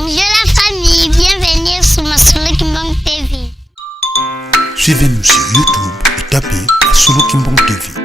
Bonjour la famille, bienvenue sur Masolo Kimbang TV. Suivez-nous sur YouTube et tapez Masolo Kimbang TV.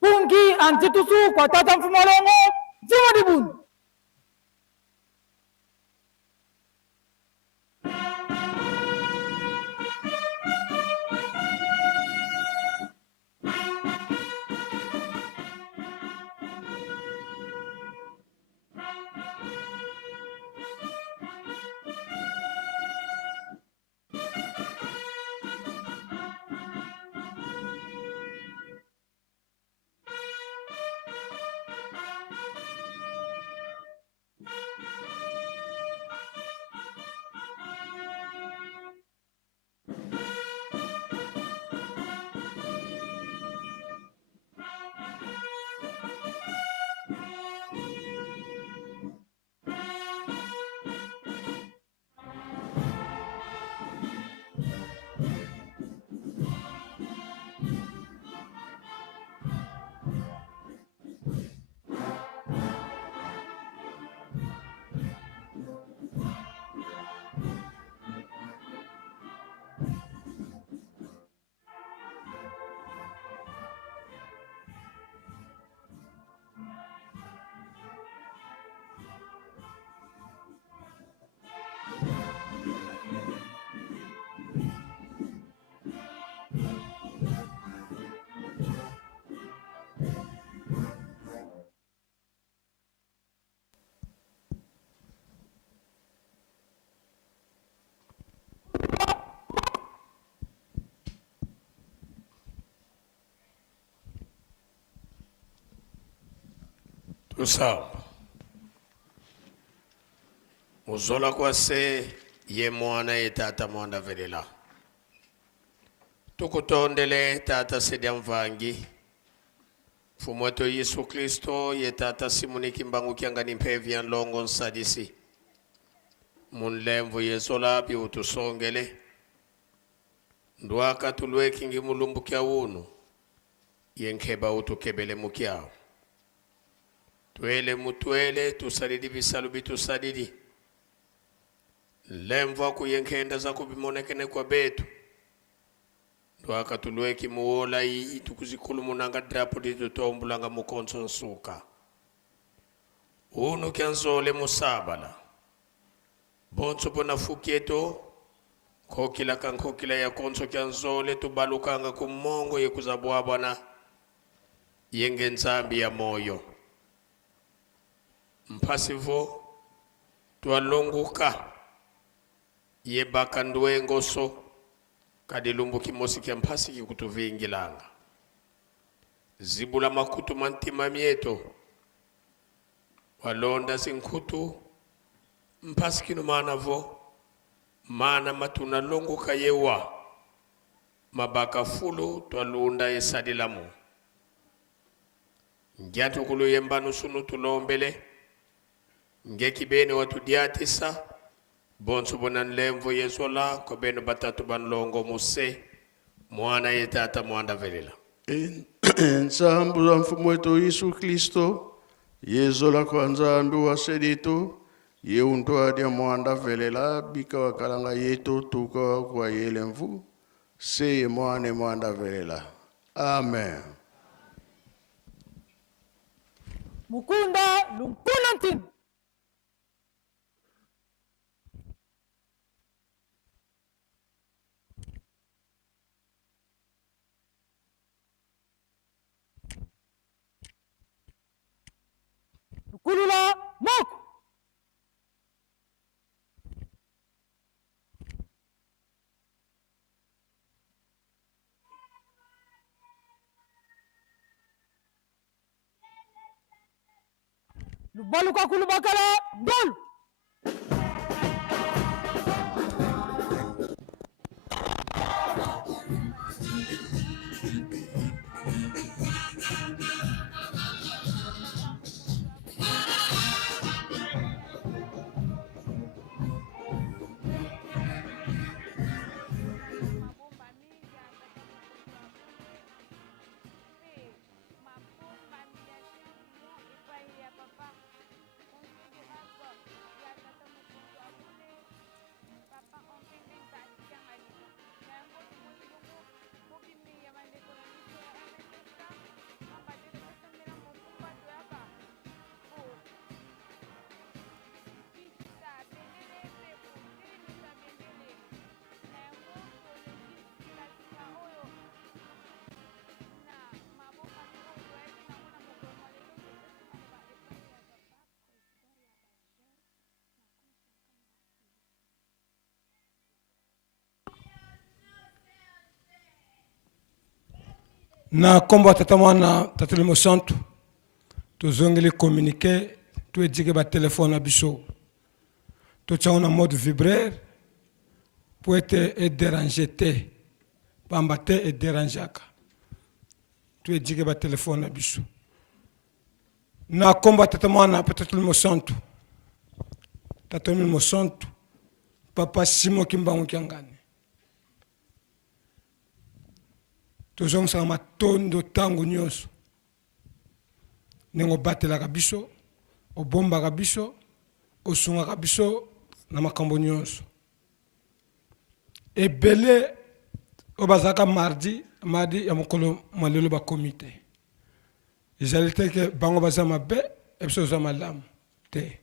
Pungi antitusu kwa tata mfumalongo zima dibun. Tusaba uzola kwase ye mwana ye tata mwanda velela tukutondele tata sedia mvangi fumweto Yesu Kristo ye tata simuni kimbangu kiangani mpevya longo nsadisi munlemvu yezola pi utusongele nduaka tulwe kingi mulumbu kya unu yenkeba utukebele mukiao twele mutwele tusalidi bisalu bitusalidi lemva kuyenkenda za kubimonekene kwa betu nduaka tulweki muola iyi tukuzikulu munanga drapo ditutombulanga mukonso nsuka unu kianzole musabala bonso bona fukieto kokila kankokila ya konso kianzole tubalukanga kumongo yekuzabwa bwana yenge nzambi ya moyo mpasivo twalonguka yebaka ndwengoso kadilumbu kimosi kya mpasi kikutuvingilanga zibula makutu mantima mieto walonda zinkutu mpasi kinu manavo mana matuna longuka yewa mabaka fulu twalunda yesadilamu njatu kulu yembanu sunu tulombele ngeki bene watu diatisa bonsu bonan lemvo yesola ko bene batatu ban longo muse mwana yetata mwanda velela ensambu za mfumu wetu Yesu Kristo yezola kwa nzambi wa sedito yeunto adia mwanda velela bika wakalanga yeto tuka kwa yelemvu se mwane mwanda velela amen. Mukunda Lunkunantin. Lukulula Mok. Lubaluka Kulubakala Ndol. Na kombo tata mwana tata limo santo tozongeli communiquer tu edike ba téléphone abiso to tchana mode vibraire pour être déranger te pamba te et dérangeaka tu edike ba téléphone abiso na kombo tata mwana tata limo santo papa Simon Kimbangu Kiangani tozong sa matondo tango nyonso nengo batelaka biso obombaka biso osungaka biso na makambo nyonso ebele obazaka mardi ya mokolo malelo ba komite ezali te ke bango baza mabe ebiso za malamu te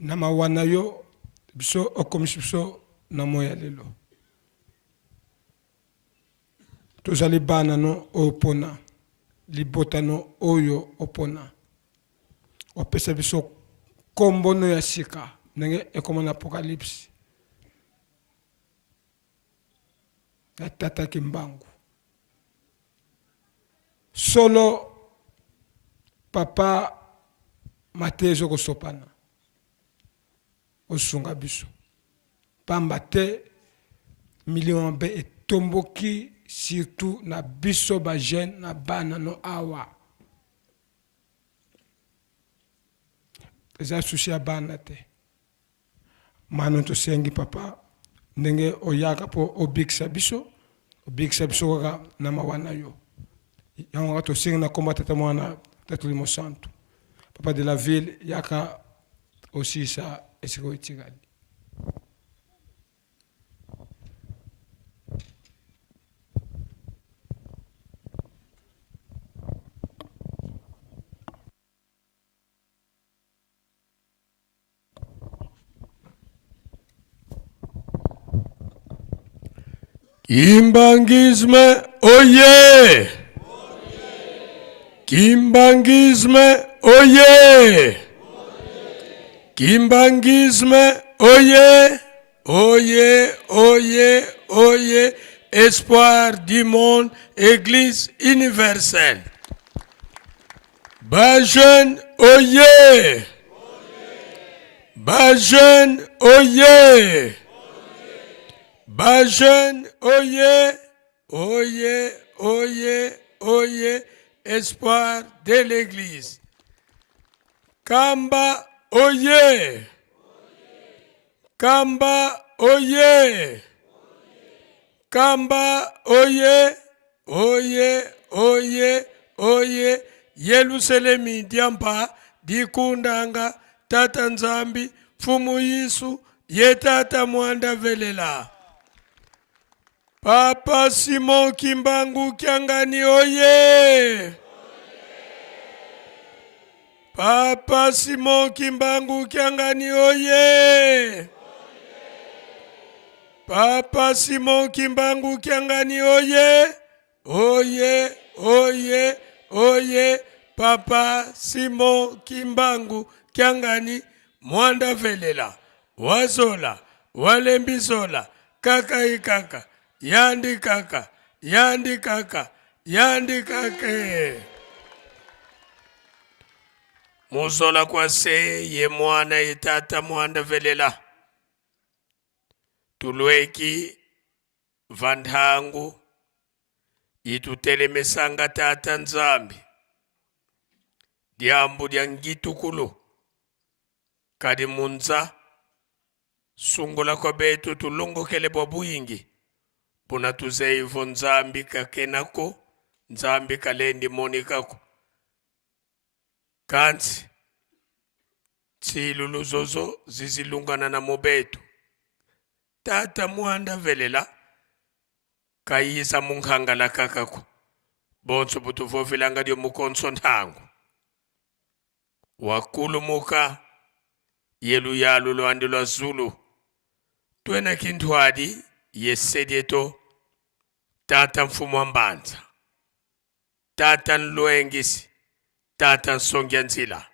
na mawana yo biso okomisi biso na moya lelo tozali bana no opona libota no oyo opona opesa biso kombo no ya sika ndenge ekoma na apocalypse ya tata Kimbangu solo papa matezo kosopana osunga biso pamba te million be etomboki surtout na biso ba jeune na bana no awa eza susi ya bana te mano to sengi papa ndenge oyaka po obikisa biso kaka na mawana yo yango to sengi na komba tata mwana tata limo santo papa de la ville yaka aussi ça esiko itigali Kimbangisme, oye! Kimbangisme, oye! Kimbangisme, oye! Oye, oye, oye! Espoir du monde, Église universelle. Bajeune, oye! Bajeune, oye! Bajeune, oye, oye, oye, oye, espoir de l'Église. Kamba, oye. Kamba, oye. Kamba, oye, oye, oye, oye, Yerusalemi diampa, dikundanga, tata nzambi, fumu Yesu, yetata mwanda velela. Papa Simon Kimbangu Kiangani, oye! Papa Simon Kimbangu Kiangani oye! Papa Simon Kimbangu Kiangani oye! Oye, oye, oye! Papa Simon Kimbangu Kiangani Mwanda Velela Wazola Walembizola Kaka ikaka Yandi kaka Yandi kaka Yandi kake Muzola kwa se ye mwana ye tata Mwanda Velela tulweki vandhangu itutelemesanga tata Nzambi diambu dia ngitukulu kadi munza sungula kwa betu tulongokele bwa buyingi puna tuzeivo Nzambi kakenako Nzambi kalendi monikako kansi tsilulu zozo zizilungana na mobetu tata Mwanda Velela kayisa munkhangala kakako bonso butuvovilanga dio mukonso nthangu wakulumuka yelu yalu lwandi lwa Zulu twena kinthwadi yesedieto tata mfumu wa Mbanza tata Nluengisi tata Nsongya Nzila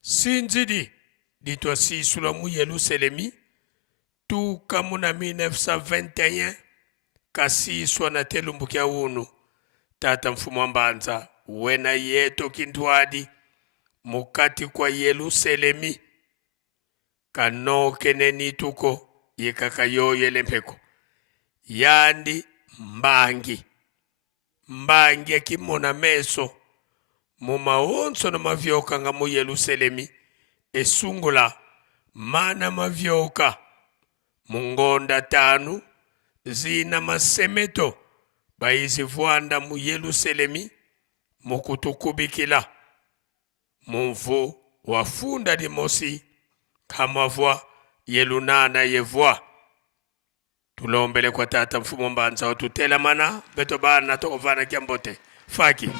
sinzidi ditwa sisula mu Yerusalemi tu kamuna 1921 kasiswa na telumbu kya unu tata mfumu wa Mbanza wena yeto kinthwadi mukati kwa Yerusalemi kanoke nenituko yekakayoye lempeko yandi mbangi akimona meso mumaonso na mavyoka nga mu Yerusalemi esungula mana mavyoka mungonda tanu zina masemeto bayizivwanda mu Yerusalemi mukutukubikila mumvu wafunda dimosi kamavwa yelunana yevwa tulombele kwa tata mfumu Mbanza watutela mana beto bana tokovana kiambote faki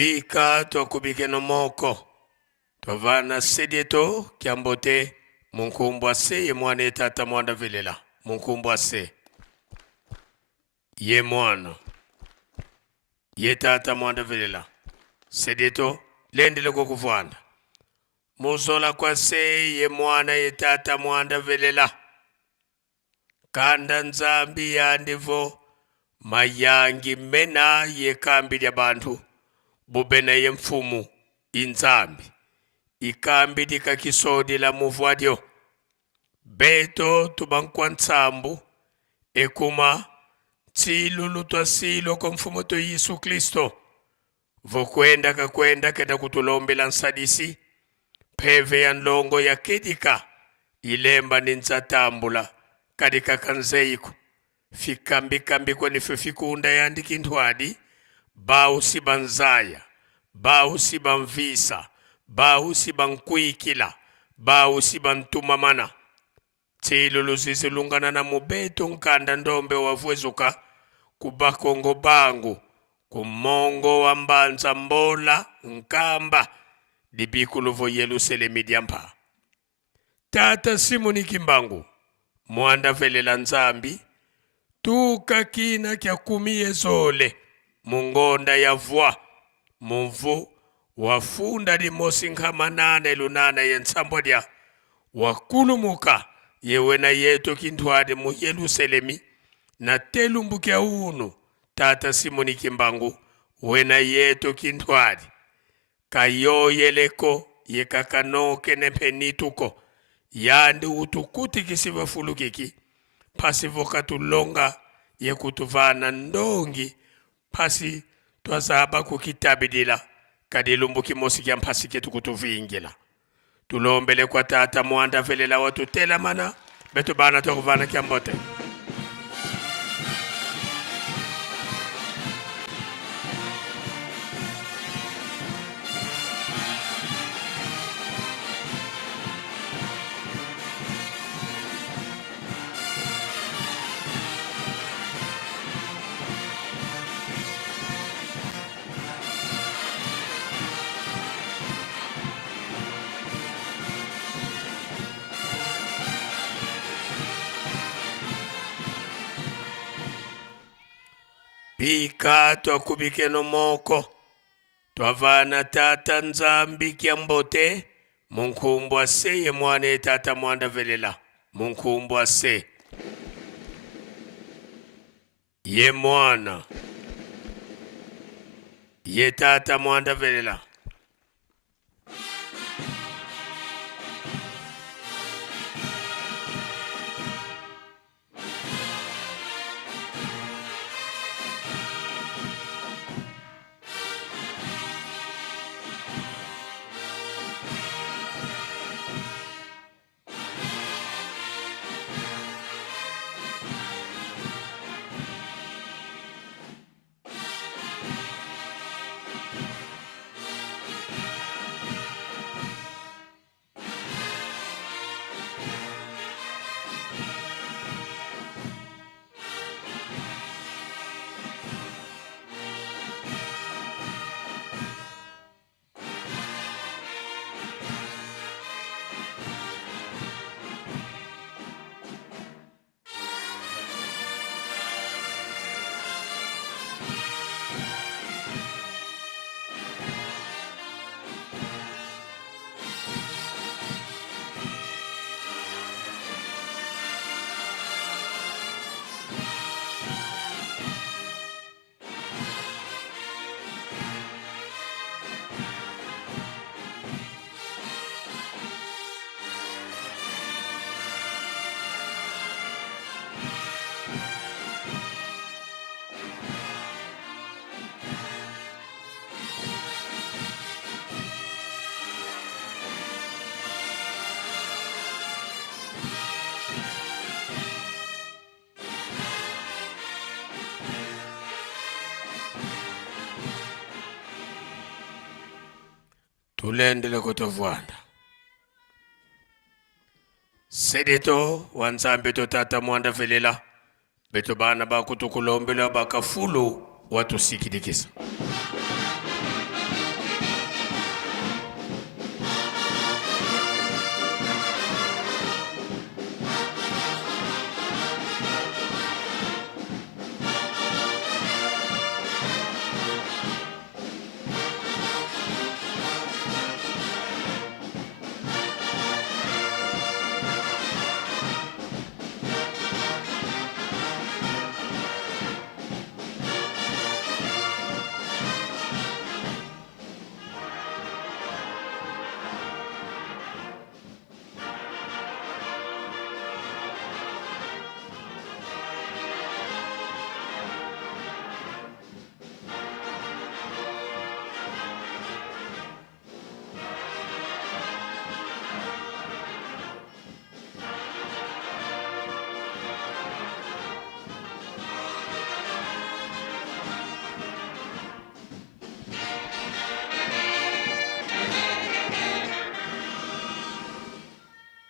pika twakubike no moko twavana sedieto kiambote munkumbwa se ye mwana tata Mwanda Velela munkumbwa se ye mwana ye tata Mwanda Velela sedieto lendele kukuvwanda muzola kwa se ye mwana ye tata Mwanda Velela kanda Nzambi yandivo mayangi mena ye kambi lya bantu bubena ye mfumu inzambi ikambi likakisodi la muvwadyo beto tubankwa nsambu ekuma tsilulu twa silo kwa mfumu to Yesu Kristo vokwenda kakwenda kenda kutulombela nsadisi peve ya nlongo ya kedika ilemba nintsatambula kadika kanzeiku fikambi kwani fikunda yandiki ndwadi bau sibanzaya bau sibanvisa bau sibankuikila bau sibantumamana tsilo luzizilungana na mubeto nkanda ndombe wavwezuka kubakongo bangu kumongo wa mbanza mbola nkamba dibikuluvo Yerusalemi diampa tata Simoni Kimbangu mwanda velela nzambi tuka kina kya kumie zole mungonda ya vwa mumvu wafunda limosi nkhamanane lunana yensambo lya wakulumuka yewena yeto kindwade mu Yerusalemi na telumbukia unu tata Simoni Kimbangu wena yeto kindwade kayoyeleko yekakanoke nepenituko yandi utukuti kisiva fulukiki pasi vokatulonga yekutuvana ndongi pasi twazaba kukitabidila kadilumbu kimosi kya mpasi ketu kutuvingila tulombele kwa tata mwanda velela watutela mana betu bana tukuvana kya mbote Pika twakubike no moko twavana tata nzambi kya mbote munkumbwa se ye mwane tata mwanda velela munkumbwa se ye mwana ye tata mwanda velela tulendele kutovwana sedeto wanzambe to tata mwanda velela beto bana bakutukulombela bakafulu watusikidikisa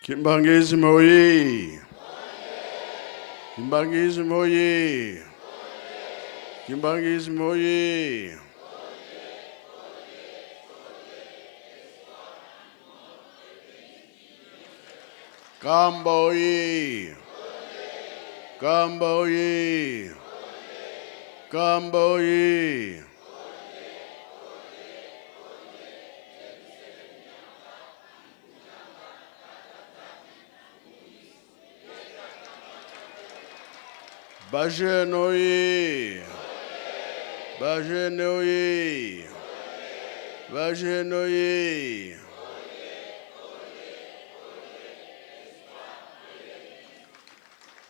Kimbangezi moye. Kimbangezi moye. Kimbangezi moye. Kamba oye. Kamba oye. Kamba oye. Bajene oye. Bajene oye. Bajene oye.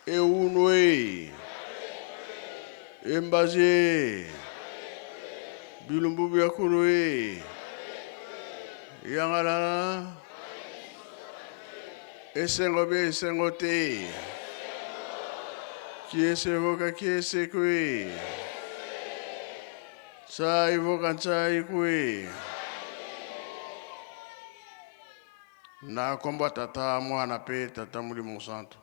Eunwe. Embaze. Bilumbu biakurwe. Yangala. Esengo be esengo te. Kiese voka kiese kwe. Chai voka chai kwe. Na komba tata mwana pe tata muri monsanto.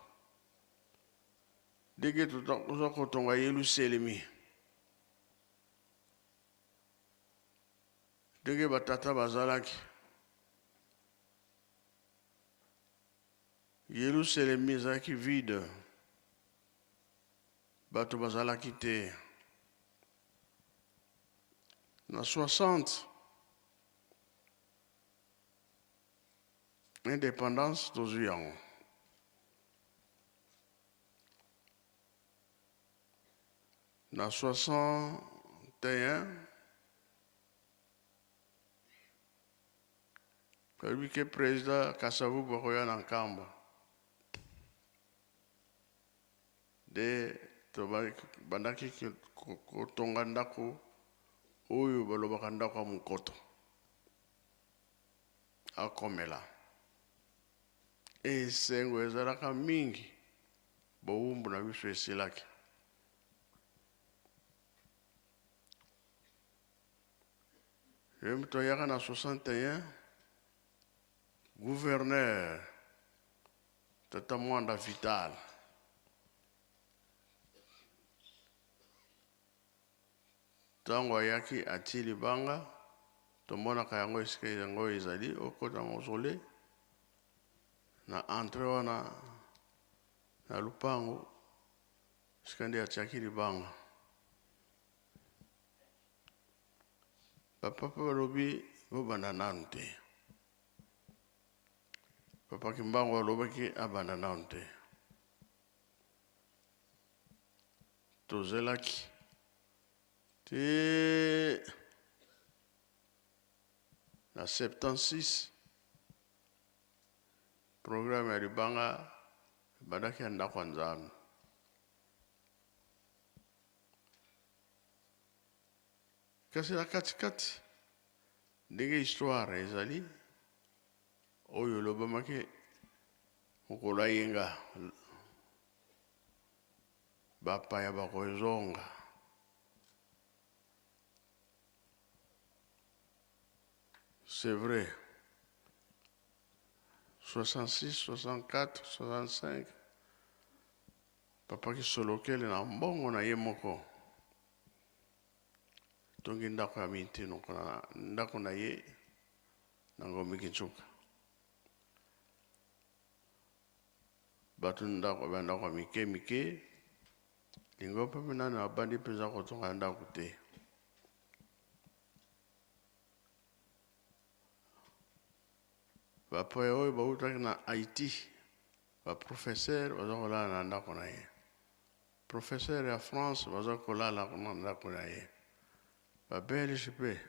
Dege tuza kotonga yelu selemi. Dege batata bazalaki. Yelu selemi zaki vide. Bato bazalaki te. Na 60. Indépendance tozu yango. Na 61. Kabi ke président Kasavu Bokoya na Nkamba. De bandaki kotonga ndako oyo balobaka ndako ya mokoto akomela esengo ezalaka mingi bowumbu na biso esilaki moto ayaka na 61 gouverneur tata Mwanda Vital tango ayaki ati libanga tomonaka yango esika yango ezali okota mosole na entre wana na lupango esika nde atiaki libanga papa balobi bobanda nanu te papa Kimbangu alobaki abanda nanu te tozelaki te na 76 programme ya libanga badaki ya ndako ya Nzambe kasi na katikati ndenge histoire ezali oyo lobamaki mokolo ayenga bapaya bakozonga c'est vrai 66, 64, 65 papa kisolokele na mbongo na ye moko tongi ndako ya mitino kuna ndako na ye na Ngombe Kinsuka batu ndako ya mike lingo pepe nana abandi peza kotonga ndako te bapoya oyo bautaki na Haïti baprofesseur baza kolala na ndako na ye professeur ya France baza kolala na ndako na ye babelge mpe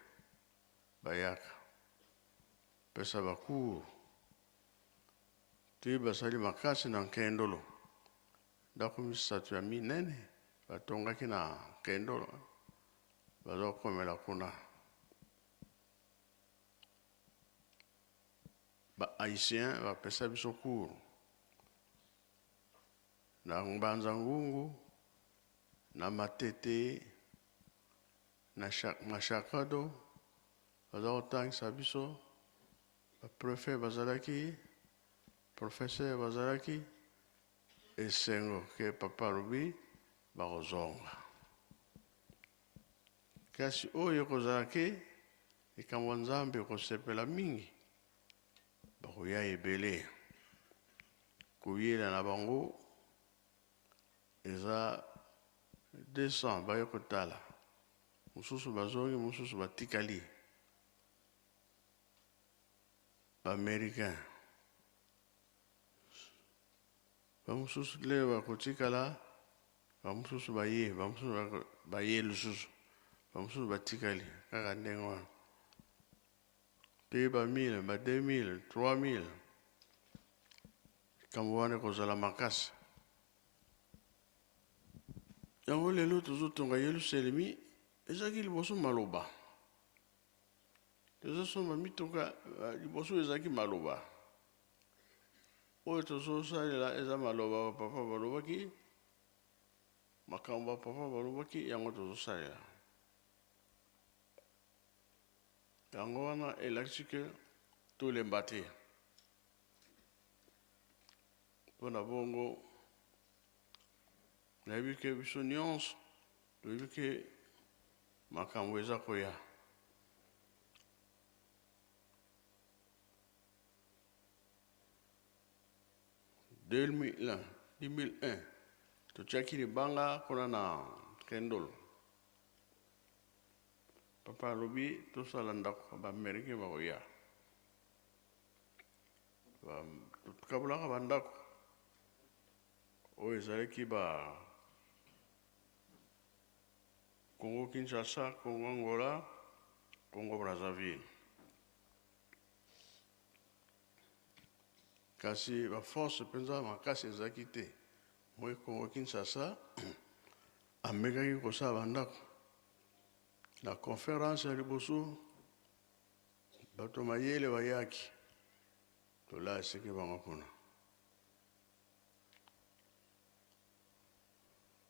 bayaka pesa bakuru te basali makasi na Nkendolo ndako misato ya minene batongaki na Nkendolo baza komela kuna ba haïtien ba pesa biso cours na Mbanza Ngungu na Matete na Mashakado baza kotangisa biso ba préfet bazalaki Professeur bazalaki esengo ke papa lobi bakozonga. Kasi oyo kozalaki likambo nzambe kosepela mingi bakoya ebele koyela na bango eza 200 baye kotala mosusu bazongi mosusu batikali baaméricain bamosusu leo bakotikala bamosusu baye bamosusu baye lisusu bamosusu batikali kaka ndenge wana mpe ba 1000 ba 2000 3000 kambo wana kozala makasi yango lelo tozotonga yelusalemi ezalaki liboso maloba tozosomba mituka liboso ezalaki maloba oyo tozosalela eza maloba papa balobaki makambo papa balobaki yango tozosalela yango wana elakisi ke tolemba te mpona bongo nayebi ke biso nyonso toyebi ke makambo eza koya en 2001 totiaki libanga kuna na kendol papa alobi tosala ndako baamerike bakoya tukabulaka bandako oyo ezalaki ba Congo Kinshasa, Congo Angola, Congo Brazzaville. Kasi ba force penza makasi ezalaki te moi Congo Kinshasa amekaki kosala bandako na conférence ya liboso bato mayele bayaki tola eseke bango kuna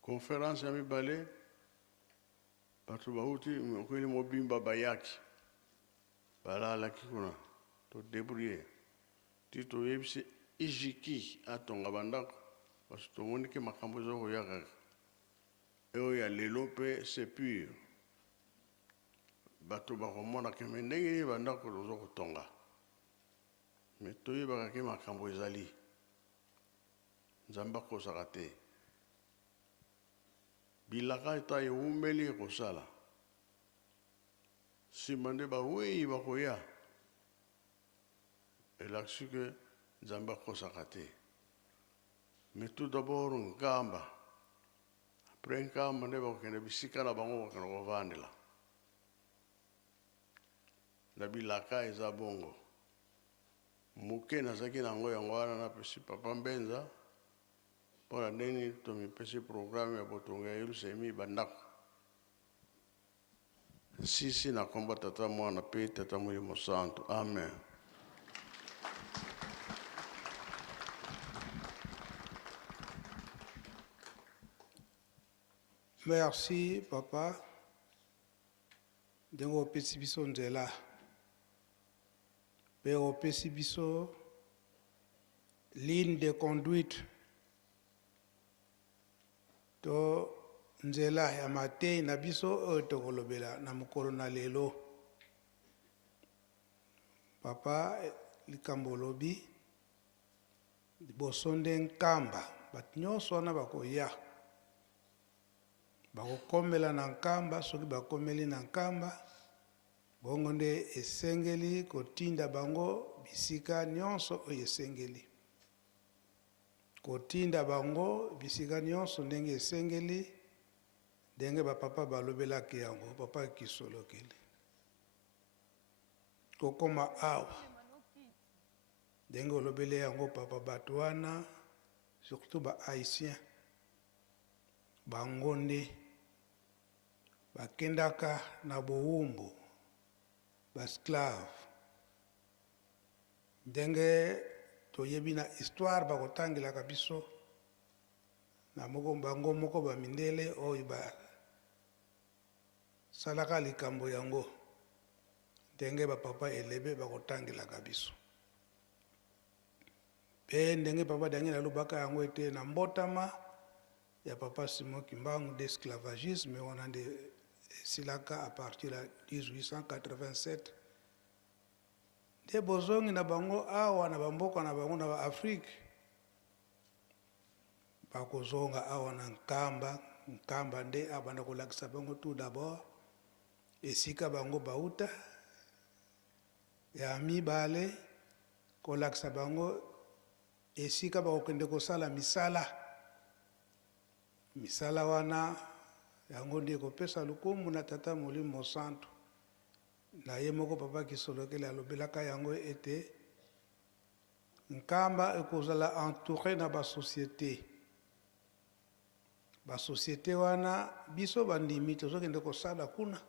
conférence ya mibale bato bauti mokweli mobimba bayaki balalaki kuna todébrouiller ti toyebisi ijiki atonga bandako parce que tomoni ke makambo eza koya kaka oyo ya lelo mpe c'est pur bato bakomona ke me ndenge nini bandako toza kotonga me toyebaka ke makambo ezali nzambe akosaka te bilaka eta ewumeli ekosala nsima nde bawei bakoya elakisi ke nzambe akosaka te mais tout d'abord nkamba après nkamba nde bakokende bisika na bango bakende kovandela na bilaka eza bongo moke nazalaki nango yango wana napesi papa mbenza mpona ndeni tomipesi programme ya botonga ya yelusalemi bandako sisi na komba tata mwana mpe tata molimo santo amen. Merci papa ndenge opesi biso nzela mpe opesi biso ligne de conduite to nzela ya mateyi na biso oyo tokolobela na mokolo na lelo papa likambo olobi liboso nde nkamba bato nyonso wana bakoya bakokomela na nkamba soki bakomeli na nkamba bongo nde esengeli kotinda bango bisika nyonso oyo esengeli kotinda bango bisika nyonso ndenge esengeli ndenge bapapa balobelaki yango papa kisolokeli kokoma awa ndenge olobeli yango papa bato wana surtout bahaïtien bango nde bakendaka na bowumbu basclave ndenge toyebi na histoire bakotangelaka biso na moko bango moko bamindele oyo basalaka likambo yango ndenge bapapa elebe bakotangelaka biso Pe ndenge papa dangi alobaka yango ete na mbotama ya papa Simon Kimbangu d'esclavagisme wana nde silaka à partir ya 1887 nde bozongi na bango awa na bamboka na bango na baafrike bakozonga awa na nkamba nde abanda kolakisa bango tout d'abord esika bango bauta ya mibale kolakisa bango esika bakokende kosala misala wana yango nde kopesa lukumbu na tata Molimo Santu na ye moko papa Kisolokele alobelaka yango ete nkamba ekozala entouré na basociété wana biso bandimi tozokende kosala kuna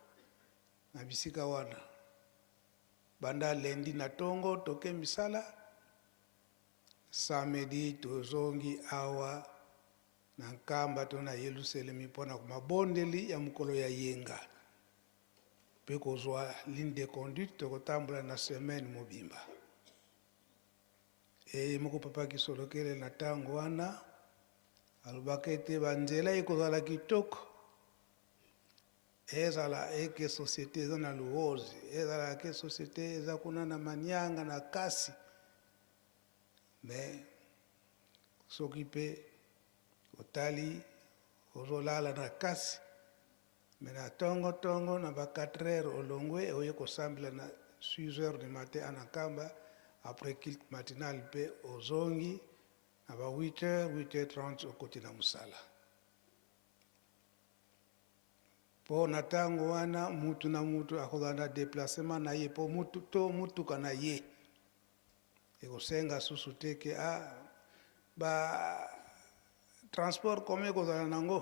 na bisika wana banda lendi na tongo toke misala samedi tozongi awa na nkamba to na Yelusalemi mpona mabondeli ya mokolo ya yenga mpe kozwa ligne de conduite tokotambola na semaine mobimba moko papa Kisolokele na ntango wana alobaka ete banzela ekozala kitoko ezala eke société eza na luozi ezala ke société eza kuna na manyanga na kasi me soki mpe otali ozolala na kasi me na tongo na ba 4 heures olongwe oye kosambela na 6 heures du matin na nkamba après culte matinal mpe ozongi na ba 8 heures 8h30 okoti na mosala mpo na ntango wana mutu na mutu akozala na déplacement na ye mpo mutuka na ye ekosenga susu te ke ba transport commun ekozala nango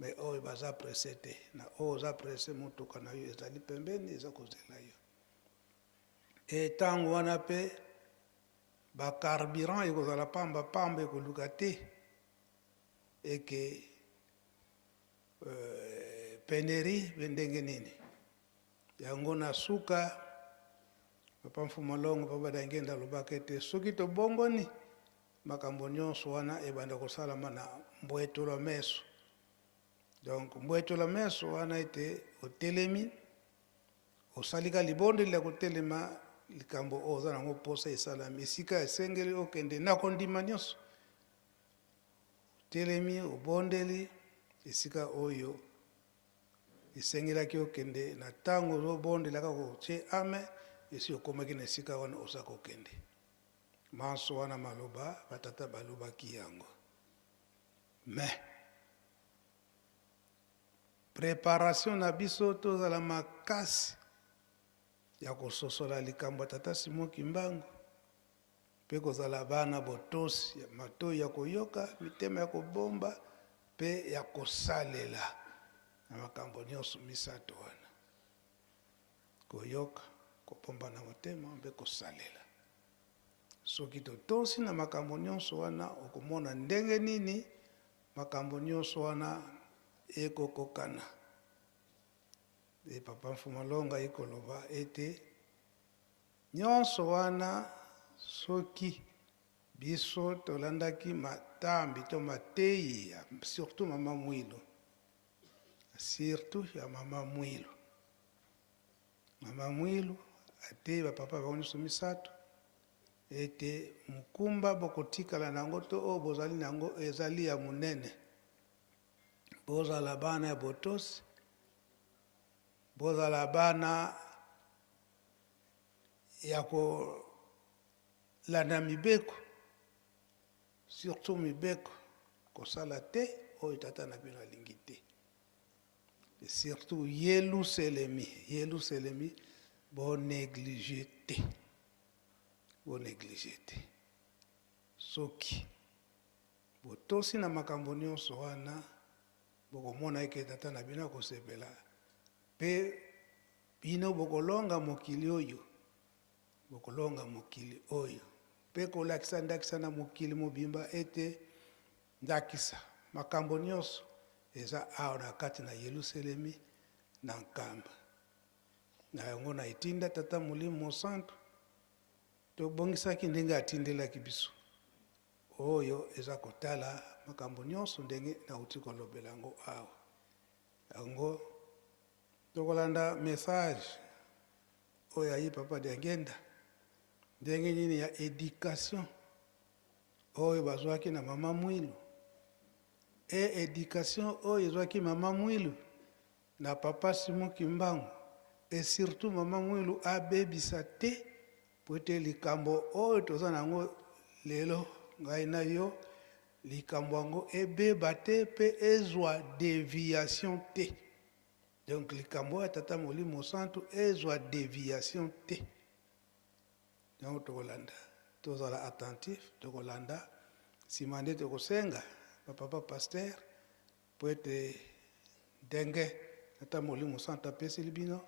me oyo baza presse te na oyo oza presse mutuka na yo ezali pembeni eza kozela yo ntango wana mpe bacarburant ekozala pamba ekoluka te eke peneri bendenge nini yango na suka papa Mfumalongo papa Dangenda alobaka ete soki tobongoni makambo nyonso wana ebanda kosalama na mbwetola meso donc mbwetola meso wana ete otelemi osalika libondeli ya kotelema likambo oza nango posa esalami esika esengeli okende na kondima nyonso otelemi obondeli esika oyo esengelaki okende na ntango ozobondelaka kotie ame esi okomaki na esika wana oza kokende manso wana maloba batata balobaki yango me préparation na biso tozala makasi ya kososola likambo ya tata Simon Kimbangu mpe kozala bana botosi matoi ya koyoka mitema ya kobomba mpe ya kosalela na makambo nyonso misato wana koyoka kopomba na motema mpe kosalela soki totosi na makambo nyonso wana okomona ndenge nini makambo nyonso wana ekokokana papa Mfumalongo ekoloba ete nyonso wana soki biso tolandaki matambi to mateyi surtout mama Mwilu surtout ya mama Mwilu ateyi bapapa bango nyonso misato ete mukumba bokotikala nango to oyo bozali nango ezali ya munene bozala bana ya botosi bozala bana ya kolanda mibeko surtout mibeko kosala te oyo tata na bino alingi te surtout Yelusalemi bonéglige te soki botosi na makambo nyonso wana bokomona eke tata na bino akosepela mpe bino bokolonga mokili oyo mpe kolakisa ndakisa na mokili mobimba ete ndakisa makambo nyonso eza awa na kati na Yelusalemi na nkamba na yango na etinda tata Molimo Santu tobongisaki ndenge atindelaki biso oyo eza kotala makambo nyonso ndenge nauti kolobela yango awa. Yango tokolanda message oyo ayi papa Diangenda ndenge nini ya éducation oyo bazwaki na mama Mwilu éducation oyo ezwaki mama Mwilu na papa Simon Kimbangu et surtout mama Mwilu abebisa te po ete likambo oyo toza nango lelo ngai na yo likambo yango ebeba te mpe ezwa déviation te. Donc likambo ya tata Molimo Santu ezwa déviation te. Donc tokolanda tozala attentif tokolanda nsima nde tokosenga bapapa pasteur po ete ndenge tata Molimo Santu apesili bino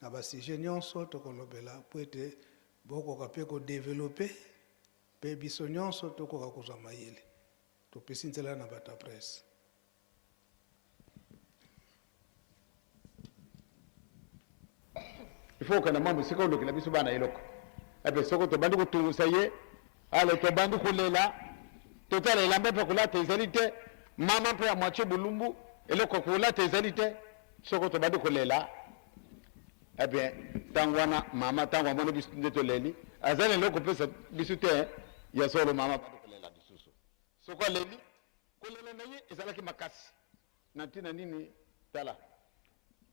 na basujet nyonso tokolobela po ete bokoka mpe kodevelope mpe biso nyonso tokoka kozwa mayele. Topesi nzela na bato ya presse. Il faut que na mambo siko lokela biso bana eloko abe soko to bandu kutungusa ye ale to bandu kulela to tala elambe pa kula tezalite mama pe ya mwache bulumbu eloko kula tezalite soko to bandu kulela abe tangwana mama tangwa mono bisu ndeto leli azale eloko pesa bisu te ya solo mama bandu kulela bisusu soko leli kulela na ye ezalaki makasi na tina nini tala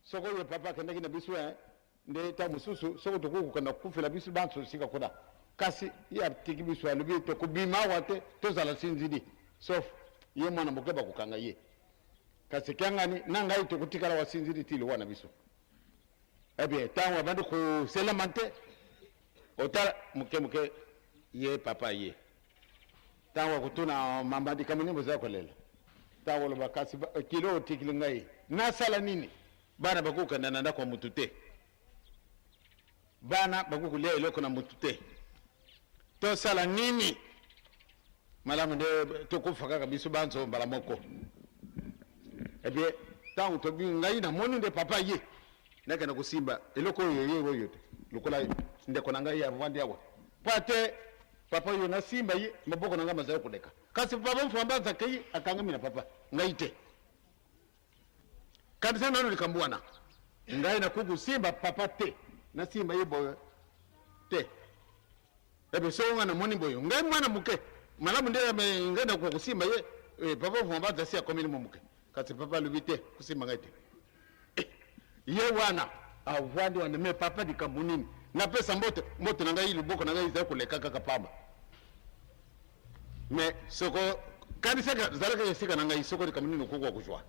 soko yo papa kenda kina bisu nde ta mususu soko to kukana kufela bisu banso sika koda kasi ya tiki bisu alubi to kubima wate to zala sinzidi sauf ye mwana mokeba kukanga ye kasi kyangani nanga ito kutikala wa sinzidi tilo wana bisu ebe tangwa bandu ko selamante otala muke ye papa ye tangwa kutuna mambadi kama nimbo za kolela tangwa lo bakasi kilo tikili ngai na sala nini bana bakukana nanda kwa mutute bana bakukulia iloko na mutute to sala nini malamu nde tokufa kaka biso banzo mbala moko ebie tangu to bi ngai na monu nde papa ye naka na kusimba iloko yoyo yote lukola nde kona ngai ya vandi awa pate papa yo na simba ye maboko na ngama za kudeka kasi papa mfamba za kai akanga mina papa ngai te kabisa nano likambwana ngai na kuku simba papa te na simba ye boyo te ebe so ngana moni boyo ngai mwana muke malamu nde ngai na kuku simba ye papa mfamba za sia komini muke kasi papa lubite kusimba ngai te ye wana avandi wana me papa di kamunini na pesa mbote na ngai luboko na ngai za kuleka kaka pamba me soko kabisa zalaka yesika na ngai soko di kamunini kokwa kujwa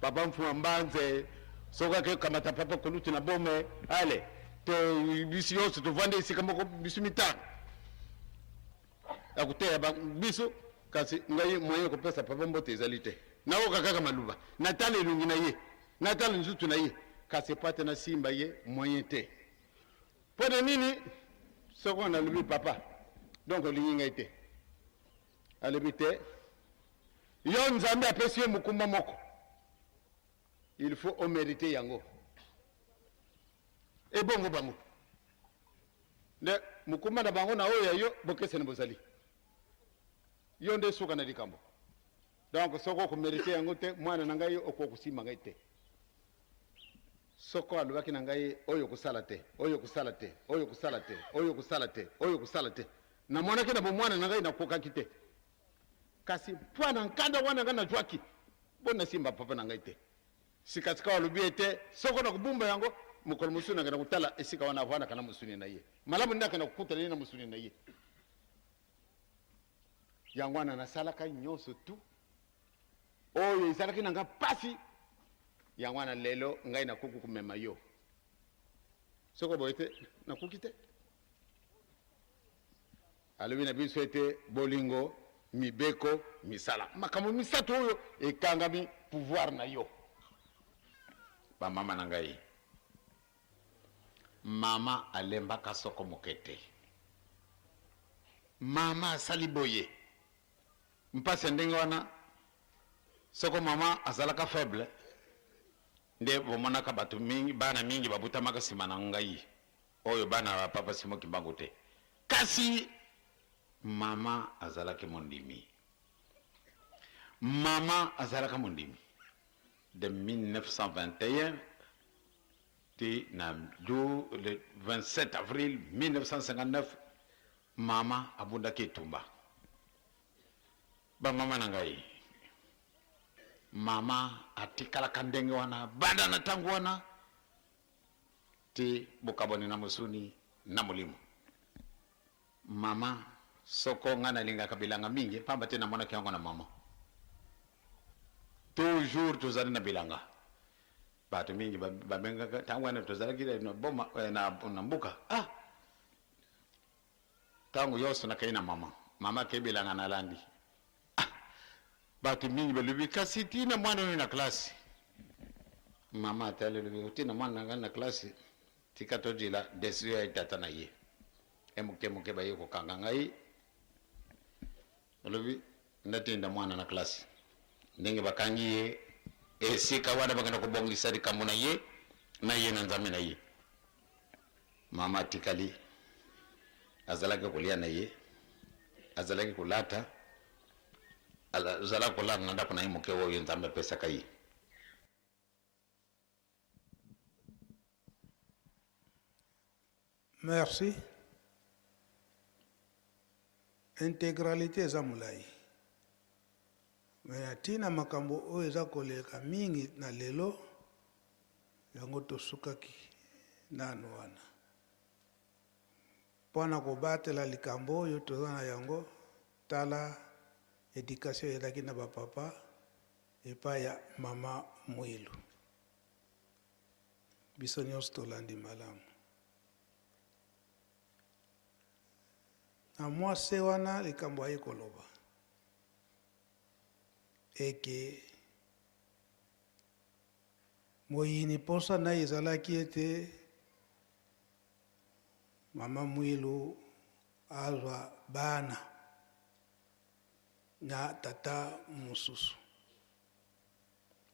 papa mfuma mbanze soka ke kamata papa koluti na bome ale to bisu yoso to vande isika moko bisu mitano akutea ba bisu kasi ngai moyo ko pesa papa mbote ezalite nawo kaka maluba natale lungi na ye natale nzutu na ye kasi pate na simba ye moyen te pone nini soko na lubi papa donc lingi ngai te alebite yo nzambe apesi mukumba moko il faut on mériter yango e bongo bango ne mukuma na bango na oya yo bokese ne bozali yo nde suka na likambo donc soko ko mériter yango te mwana na ngai okoko kusima ngai te soko alobaki na ngai oyo kusala te oyo kusala te oyo kusala te oyo kusala te oyo kusala te na mwana ke na mwana na ngai na koka kite kasi pwana nkanda wana ngana jwaki bona simba papa na ngai te sikatika walubi ete soko na kubumba yango mukolo musuni ngana kutala esika wana avana kana musuni na ye malamu ndaka na kukutala na musuni na ye yangwana na sala ka nyoso tu oyo isala kina nga pasi yangwana lelo ngai na kuku kumema yo soko boite na kukite alubi na biso ete bolingo mibeko misala makamu misato oyo ekangami pouvoir na yo ba mama na ngai mama alemba ka soko mokete mama asali boye mpase ndenge wana soko mama azalaka faible nde bomonaka bato mingi bana mingi babutamaka nsima na ngai oyo bana ba papa Simon Kimbangu te kasi mama azalaki mondimi. Mama azalaka mondimi. De 1921 le 27 avril 1959 mama abundaki etumba. Ba mama nangai. Mama atikalaka ndenge wana banda na tangu wana ti bokaboni na musuni na mulimo. Mama soko ngana linga kabilanga mingi pamba tena mwana kiango na mama. Toujours tuzali na bilanga. Batu mingi bamenga tangu wana tuzali kile na boma na mbuka. Tangu yosu na kaina mama. Mama kebilanga na landi. Batu mingi balubika siti na mwana na klasi. Mama atale lubika na mwana na klasi. Tika tojila desio ya itata na ye. Muke ba ye ko kanga ngai. Lubi ndatinda mwana na klasi. Ndenge bakangi ye esika wana bakana kubongisa di kamuna ye na ye na nzame na ye. Mama tikali azalaka kulia na ye. Azalaka kulata. Azalaka kulata nanda kuna ye muke wo ye nzame pesa kai. Merci. Intégralité za mulai. Mais tina makambo oyo eza koleka mingi na lelo yango tosukaki nanu wana. Pona kobatela likambo oyo toza na yango tala éducation ezalaki na bapapa epai ya mama Mwilu. Biso nyonso tolandi malamu. Na mwase wana likambo aye koloba eke moyini posa na ezalaki ete mama Mwilu azwa bana na tata mususu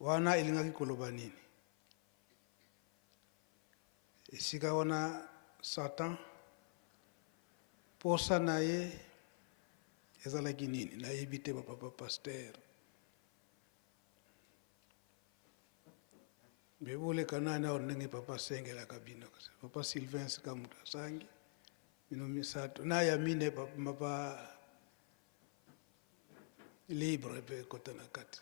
wana elingaki koloba nini esika wana Satan posa na ye ezalaki nini nayebi te bapapa pasteur beboleka nani awo ndenge papa asengelaka bino papa Sylvain sika mutu asangi bino misato na ya mine papa libre pe kota na kati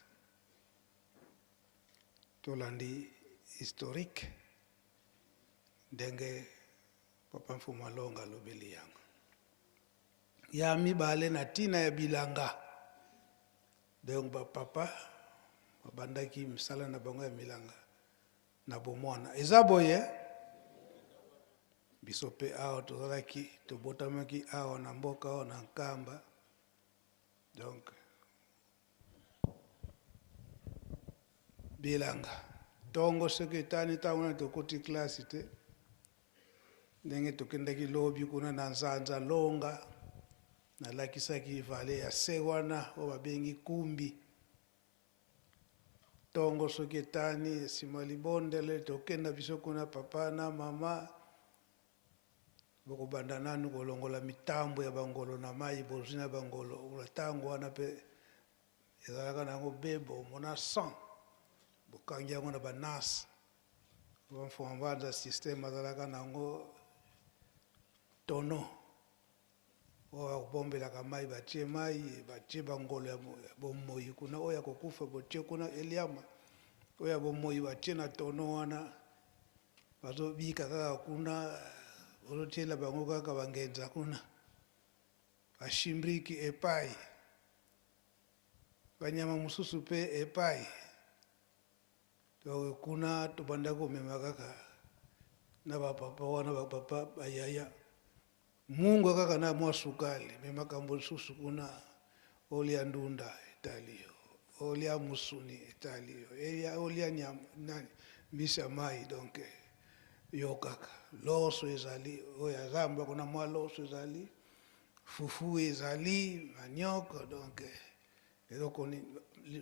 tolandi historique ndenge papa Mfumalonga alobeli yango ya mibale na tina ya bilanga donc bapapa babandaki misala na bango ya milanga na bomwana eza boye biso mpe awa tozalaki tobotamaki awa na mboka awa na Nkamba donc bilanga tongo soki etani ntango na tokoti klasi te ndenge tokendaki lobi kuna na Nzanza Longa nalakisaki vale ya se wana oyo babengi Kumbi tongo soki etani nsima libondele tokenda biso kuna papa na mama bokobanda nanu kolongola mitambo ya bangolo na mai bozwi na bangolo ntango wana mpe ezalaka nango bebo mona sang bokangi yango na banasi bamfombanza systeme azalaka nango tono oyo akobombelaka mai batie mai batie bangolo ya bomoi kuna oyo akokufa botie kuna eliama oyo ya bomoi batie na tono wana bazobika kaka kuna ozotiela bango kaka bangenza kuna bashimbriki epai banyama mosusu mpe epai donc kuna tobanda komema kaka na bapapa wana bapapa bayaya mungu kaka na mwa sukali me makambo lisusu kuna olia ndunda etalio olia musuni etalio olia nani misa mai donc yo kaka loso ezali oyo azamba kuna mwa loso ezali fufu ezali manioko donc eloko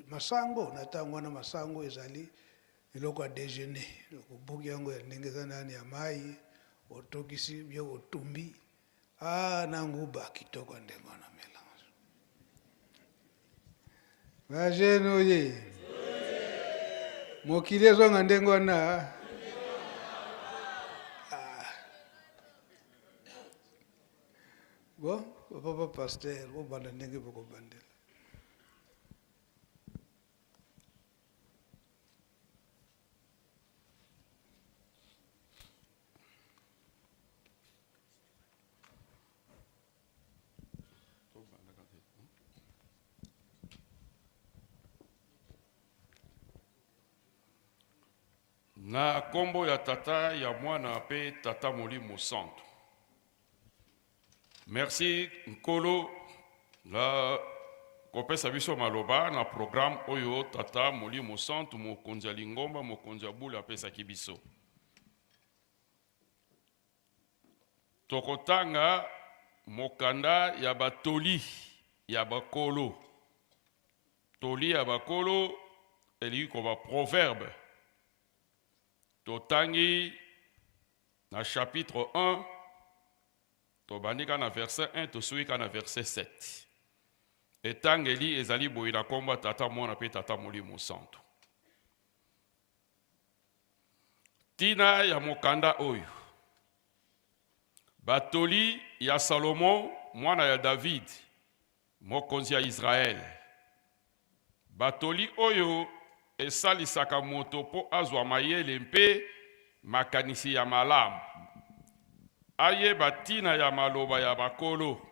masango na ntango wana masango ezali eloko ya déjeuner obuki yango ya ndenge eza nani ya mai otokisi byo otumbi na nguba kitoko ndenge wana Vajeni oye. Mokili ezonga ndengo na. Bon, papa pasteur, bo banda ndenge boko bandela. Na kombo ya tata ya mwana pe tata molimo santo. Merci nkolo na kopesa biso maloba na programme oyo tata molimo santo mokonzi ya lingomba mokonzi ya bula apesaki biso. Tokotanga mokanda ya batoli ya bakolo. Toli ya bakolo eli ko ba proverbe. Totangi na chapitre 1, tobandika na verset 1, tosuika na verset 7. Etangeli ezali boyi na komba tata mwana pe tata molimo santo. Tina ya mokanda oyo. Batoli ya Salomo, mwana ya David, mokonzi ya Israel. Batoli oyo esalisaka moto po azwa mayele mpe makanisi ya malamu. Aye batina ya maloba ya bakolo.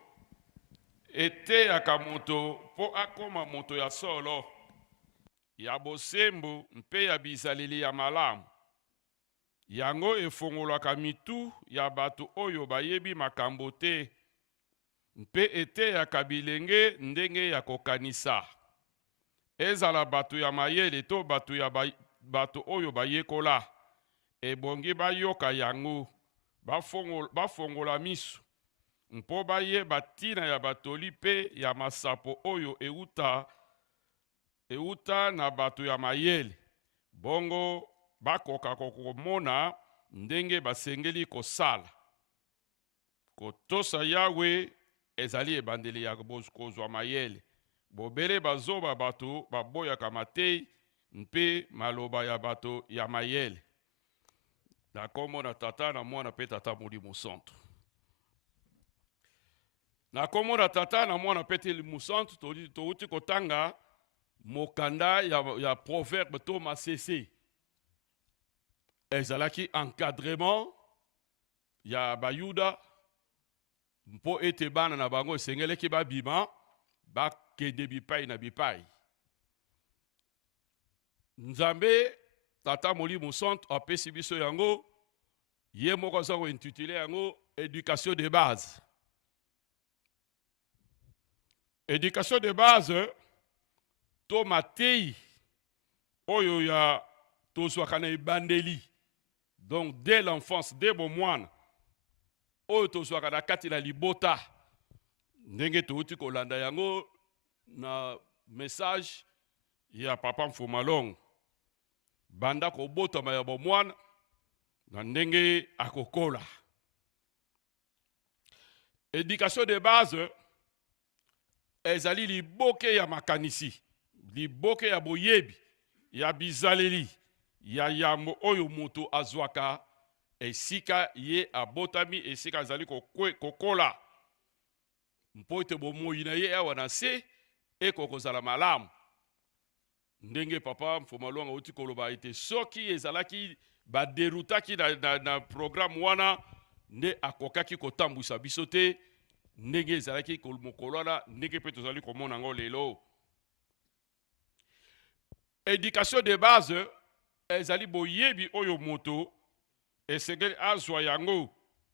Eteyaka moto po akoma moto ya solo. Ya bosembo mpe ya bizaleli ya malamu. Yango efongolaka mitu ya bato oyo bayebi makambo te. Mpe eteyaka bilenge ndenge ya kokanisa. Ezala bato ya mayele to bato oyo bayekola. Ebongi bayoka yango. Bafongola misu. Mpo baye batina ya batoli pe ya masapo oyo euta na bato ya mayele. Bongo bakoka kokomona ndenge basengeli kosala. Kotosa Yahweh ezali ebandeli ya kozwa mayele. Bobele bazoba bato baboyaka matei mpe maloba ya bato ya mayele. Na kombo na tata na mwana pe tata molimo santo. Na kombo na tata na mwana pe tata molimo santo touti kotanga mokanda ya proverbe to masese. Ezalaki encadrement ya bayuda mpo ete bana na bango esengeleki babima bakende bipai na bipai. Nzambe tata molimo santo apesi biso yango ye moko aza kointitule yango éducation de base. Éducation de base to matei oyo ya tozwaka na ebandeli. Donc dès l'enfance, dès bon moine, oyo tozwaka na kati na libota. Ndenge touti kolanda yango na message ya papa Mfumalong. Banda ko botama ya bon moine na ndenge akokola. Éducation de base ezali liboke ya makanisi, liboke ya boyebi, ya bizaleli, ya yambo oyo moto azwaka esika ye abotami esika azali kokola. Mpo ete bomoi na ye awa na se ekokozala malamu. Ndenge papa Mfumalonga uti koloba ete soki ezalaki baderutaki na programme wana nde akokaki kotambwisa biso te ndenge ezalaki kolmokolona ndenge pe tozali komona ngo lelo. Éducation de base ezali boyebi oyo moto esengeli azwa yango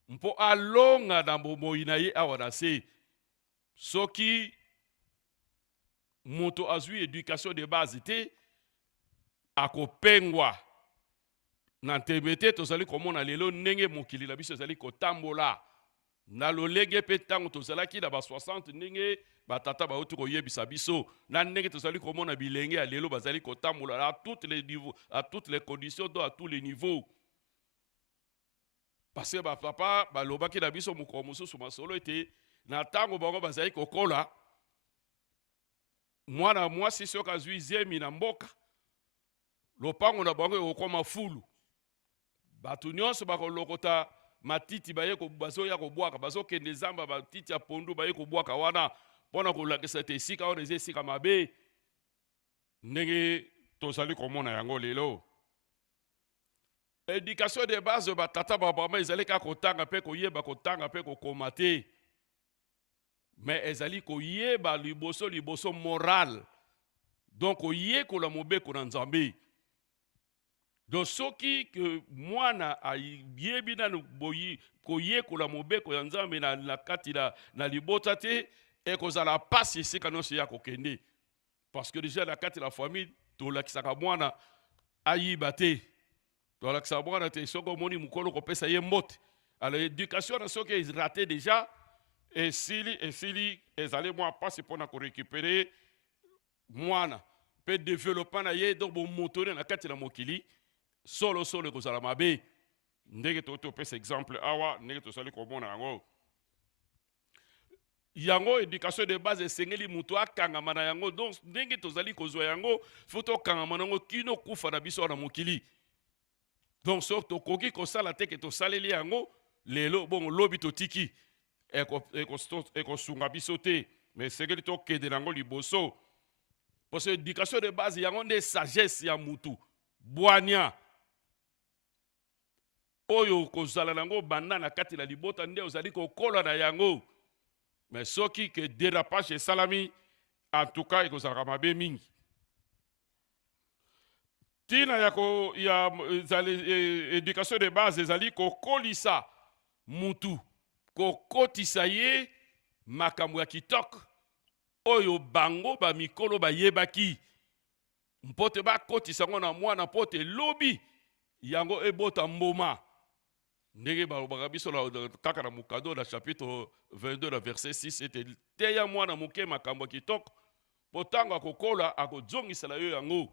mpo alonga na bomoi na ye awa na se. Soki moto azwi éducation de base te akopengwa na ntebete tozali komona lelo ndenge mokili na biso ezali kotambola na lolenge pe tango tozalaki na ba 60 ndenge batata bauti koyebisa biso na ndenge tozali komona bilenge ya lelo bazali kotambola à toutes les niveaux, à toutes les conditions, à tous les niveaux. Parce que papa balobaki na biso moko mosusu masolo ete na tango bango bazali kokola mwana mwasi soki azwi zemi na mboka lopango na bango ekokoma fulu bato nyonso bakolokota matiti bazoya kobwaka bazokende zamba matiti ya pondu baye kobwaka wana mpona kolakisa ete esika wana eza esika mabe ndenge tozali komona yango lelo. Éducation de base batata babama ezali kaka kotanga mpe koyeba kotanga mpe kokoma te, mais ezali koyeba liboso moral, donc koyekola mobeko na Nzambe. Donc soki que mwana ayebi nanu koyekola mobeko ya Nzambe na kati na libota te ekozala pasi esika nyonso ya kokende, parce que déjà na kati la famille tolakisaka mwana ayiba te, tolakisa mwana te soki omoni mukolo kopesa ye mbote. Alors l'éducation na soki raté déjà esili ezali mwa pasi mpona korécupérer mwana pe développement na ye donc bomotone na kati na mokili solo ekozala mabe. Ndenge topesa exemple awa ndenge tozali komona yango. Yango éducation de base esengeli mutu akangama na yango, donc ndenge tozali kozwa yango faut tokangama nango kino kufa na biso na mokili. Donc soki tokoki kosala te ke tosaleli yango lelo bon lobi totiki ekosunga biso te, mais esengeli tokende nango liboso, parce que éducation de base yango nde sagesse ya mutu bwania oyo kozala nango banda na kati na libota nde ozali kokola na yango. Mais soki que dérapage et salami, en tout cas, il y a mabe mingi. Tina ya éducation de base, ezali ko kolisa mutu, ko kotisa ye makambo ya kitoko oyo bango ba mikolo ba yebaki. Mpote ba kotisa ngo na mwana pote lobi yango ebota mboma. Ndenge balobaka biso kaka na mukado na chapitre 22 na verset 6 ete teya mwana moke makambo kitoko po tango akokola akozongisela yo yango,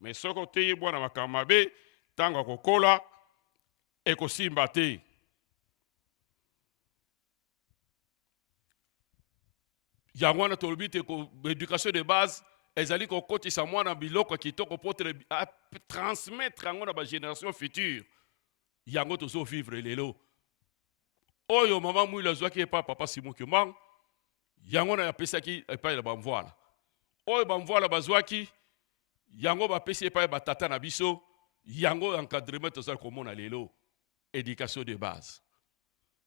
mais soki oteye mwana makambo mabe tango akokola ekosimba te. Yango wana tolobi te éducation de base ezali kokotisa mwana biloko kitoko po transmettre yango na ba génération future. Yango tozo vivre lelo oyo mama mwila zwaki epa papa Simon Kimang, yango na yapesaki epa ya bamvoala oyo bamvoala bazwaki yango bapesi epa ya batata na biso, yango encadrement tozali komona lelo éducation de base.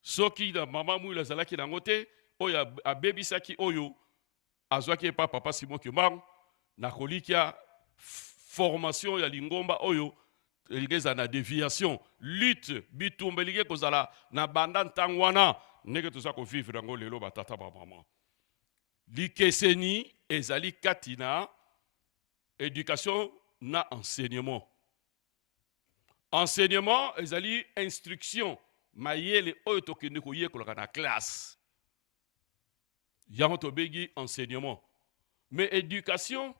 Soki na mama mwila zalaki nango te oyo abebisaki oyo azwaki epa papa Simon Kimang na kolikia formation ya lingomba oyo eligeza na déviation lutte bitumbelige kozala na banda ntangwana ndenge toza ko vivre ngo lelo batata ba mama. Likeseni ezali katina éducation na enseignement. Enseignement ezali instruction mayele oyo tokende koyekola na classe. Yango tobegi enseignement. Mais éducation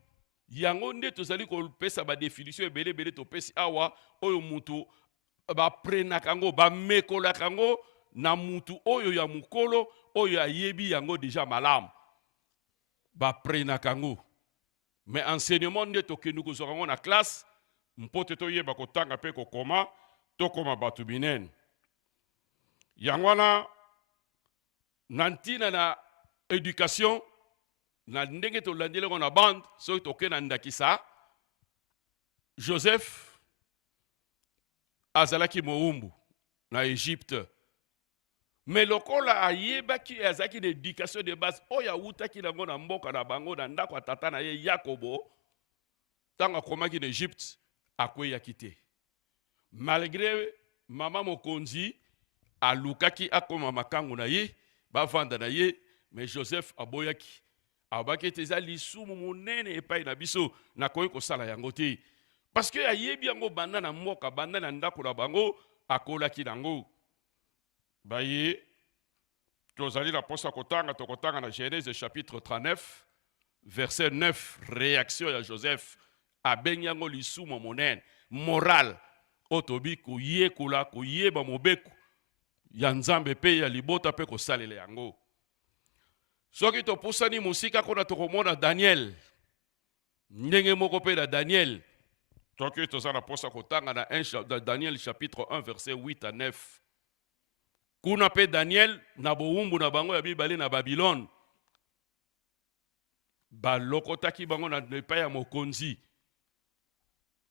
yango nde tozali kopesa ba définition ebele topesi awa oyo mutu ba prenaka yango ba mekolaka yango na mutu oyo ya mukolo oyo ayebi yango déjà malamu ba prenaka yango. Mais enseignement nde tokende kozwa yango na classe mpote toyeba kotanga pe kokoma tokoma batu binene. Yango wana nantina na éducation na ndenge tolandile ko na bande soki tokena ndakisa Joseph azalaki moumbu na Égypte, mais lokola ayebaki azaki d'éducation de base oya utaki nango na mboka na bango na ndako tata na ye Yakobo tanga komaki na Égypte akweyaki te, malgré mama mokonzi alukaki akoma makangu na ye bavanda na ye, mais Joseph aboyaki abaki teza lisumu munene epai na biso na koyi kosala yango te, parce que ayebi yango banda na mboka banda na ndako na bango akolaki nango. Baye tozali la posa tokotanga na Genèse chapitre 39 verset 9, réaction ya Joseph abengi yango lisumu monene moral otobi koyekola koyeba mobeko ya Nzambe pe ya libota pe kosalela yango. Soki topusani musika kona tokomona Daniel ndenge moko pe na Daniel toke tozana posa kotanga na Daniel chapitre 1 verset 8 à 9 kuna pe Daniel na bowumbu na bango ya bibale na Babylone balokotaki bango na epai ya mokonzi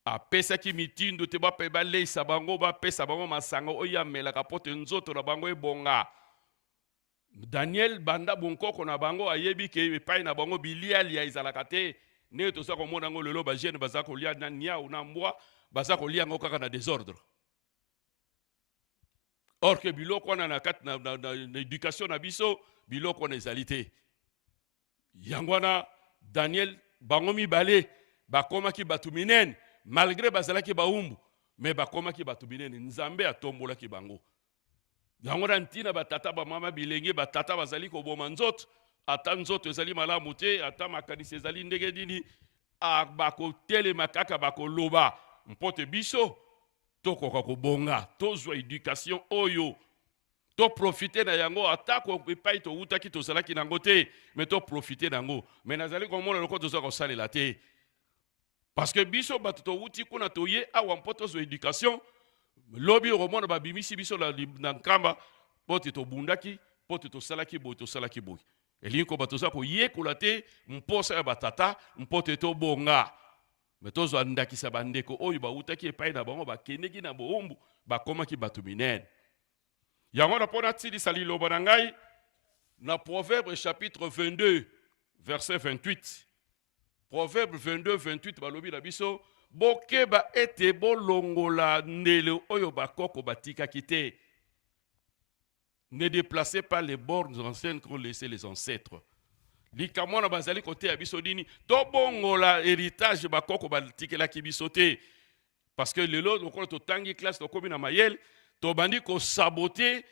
apesaki mitindo te bape baleisa bango bapesa bango masanga oyo amelaka po te nzoto na bango ebonga. Daniel banda bonkoko na bango ayebi ke epai na bango bilialia ezalaka te ne toza komona ngo lelo bajene baza kolia na niau na mbwa baza kolia ngo kaka na désordre. Or que biloko wana na kati na éducation na biso biloko wana ezali te. Yango wana Daniel bango mibale bakomaki batu minene malgré bazalaki baumbu mais bakomaki batu minene nzambe atombolaki bango. Yango na ntina batata bamama bilenge batata bazali koboma nzoto ata nzoto ezali malamu te ata makanisi ezali ndenge nini bakotelema kaka bakoloba mpote biso tokoka kobonga tozwa éducation oyo to profiter na yango atako epai towutaki tozalaki nango te mais to profiter nango mais nazali komona loko tozwa kosalela te parce que biso bato towuti kuna toye awa mpo tozwa éducation lobi okomona babimisi biso na nkamba po te tobundaki po te tosalaki boye elingi koba toza koyekola te mposa ya batata mpo te tobonga me tozwa ndakisa bandeko oyo bawutaki epai na bango bakendeki na boumbu bakomaki bato minene. Yango na pona tilisa liloba na ngai na Proverbe chapitre 22 verset 28. Proverbe 22 28 balobi na biso bokeba ete bolongola ndele oyo bakoko batikaki te. Ne déplacez pas les bornes anciennes qu'ont laissé les ancêtres. Likamona bazali kote ya biso dini to bongola héritage bakoko batikelaki biso te parce que lelo lokola to tangi classe to komi na mayel to bandi ko saboter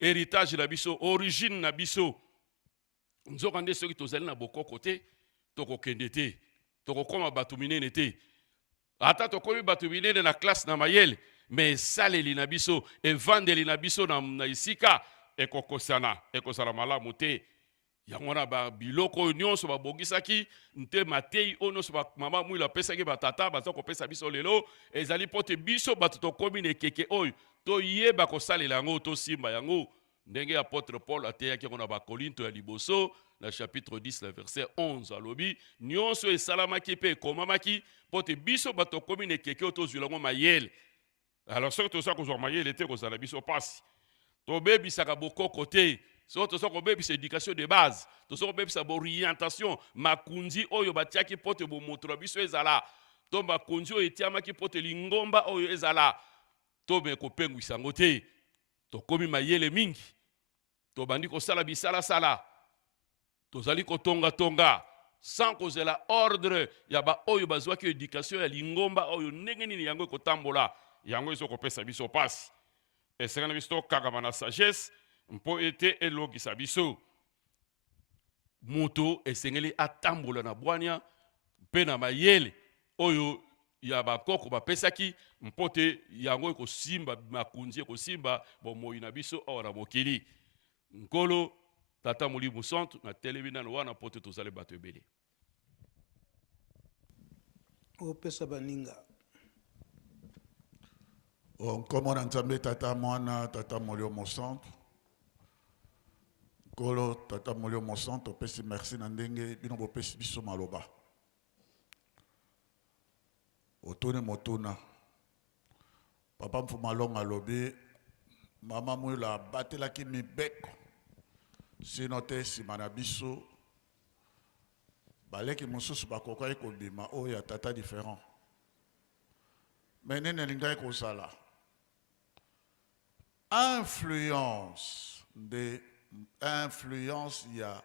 héritage na biso origine na biso nzoka nde soki tozali na bokoko te to kokende te to kokoma batu minene te ata to komi batu minene na classe na mayel mais saleli na biso evandeli na biso na isika ekokosana malamu te. Yango na ba biloko nyonso babongisaki nte matei onoso ba mama mwila pesaki batata baza kopesa biso lelo ezali pote biso bato tokomi na ekeke oyo toyeba kosalela yango tosimba yango ndenge apôtre Paul ateyaki yango na bakorinto ya liboso na chapitre 10 na verset 11 alobi nyonso esalamaki mpe ekomamaki pote biso bato tokomi na ekeke oyo tozwila yango mayele. Alors soki toza kozwa mayele te kozala biso pasi tobebisaka bokoko te. So to soko bebisa éducation de base, to soko bebisa orientation, makunzi oyo batiaki pote bo moto biso ezala, to makunzi oyo etiamaki pote lingomba oyo ezala, to be ko pengwisa ngote, to komi mayele mingi, to bandi ko sala bisala sala, to zali ko tonga, sans kozela ordre ya ba oyo bazwaki éducation ya lingomba oyo ndenge nini yango ko tambola, yango ezo ko pesa biso pasi. Esengana biso kaka na sagesse. Mpo ete elokisa biso moto esengeli atambola na bwania mpe na mayele oyo ya bakoko bapesaki mpo te yango ekosimba makunzi ekosimba bomoi na biso awa na mokili. Nkolo tata Molimo Santu na telebi nano wana mpo te tozali bato ebele opesa baninga nkomona nzambe tata mwana tata Molimo Santu Kolo tata Molimo Santu pesi merci na ndenge bino bopesi biso maloba otone motuna papa mfuma longa lobi mama mwila batelaki mibeko sino te nsima na biso baleki mosusu bakokai kobima oyo ya tata différent mais nene elingai kozala influence ya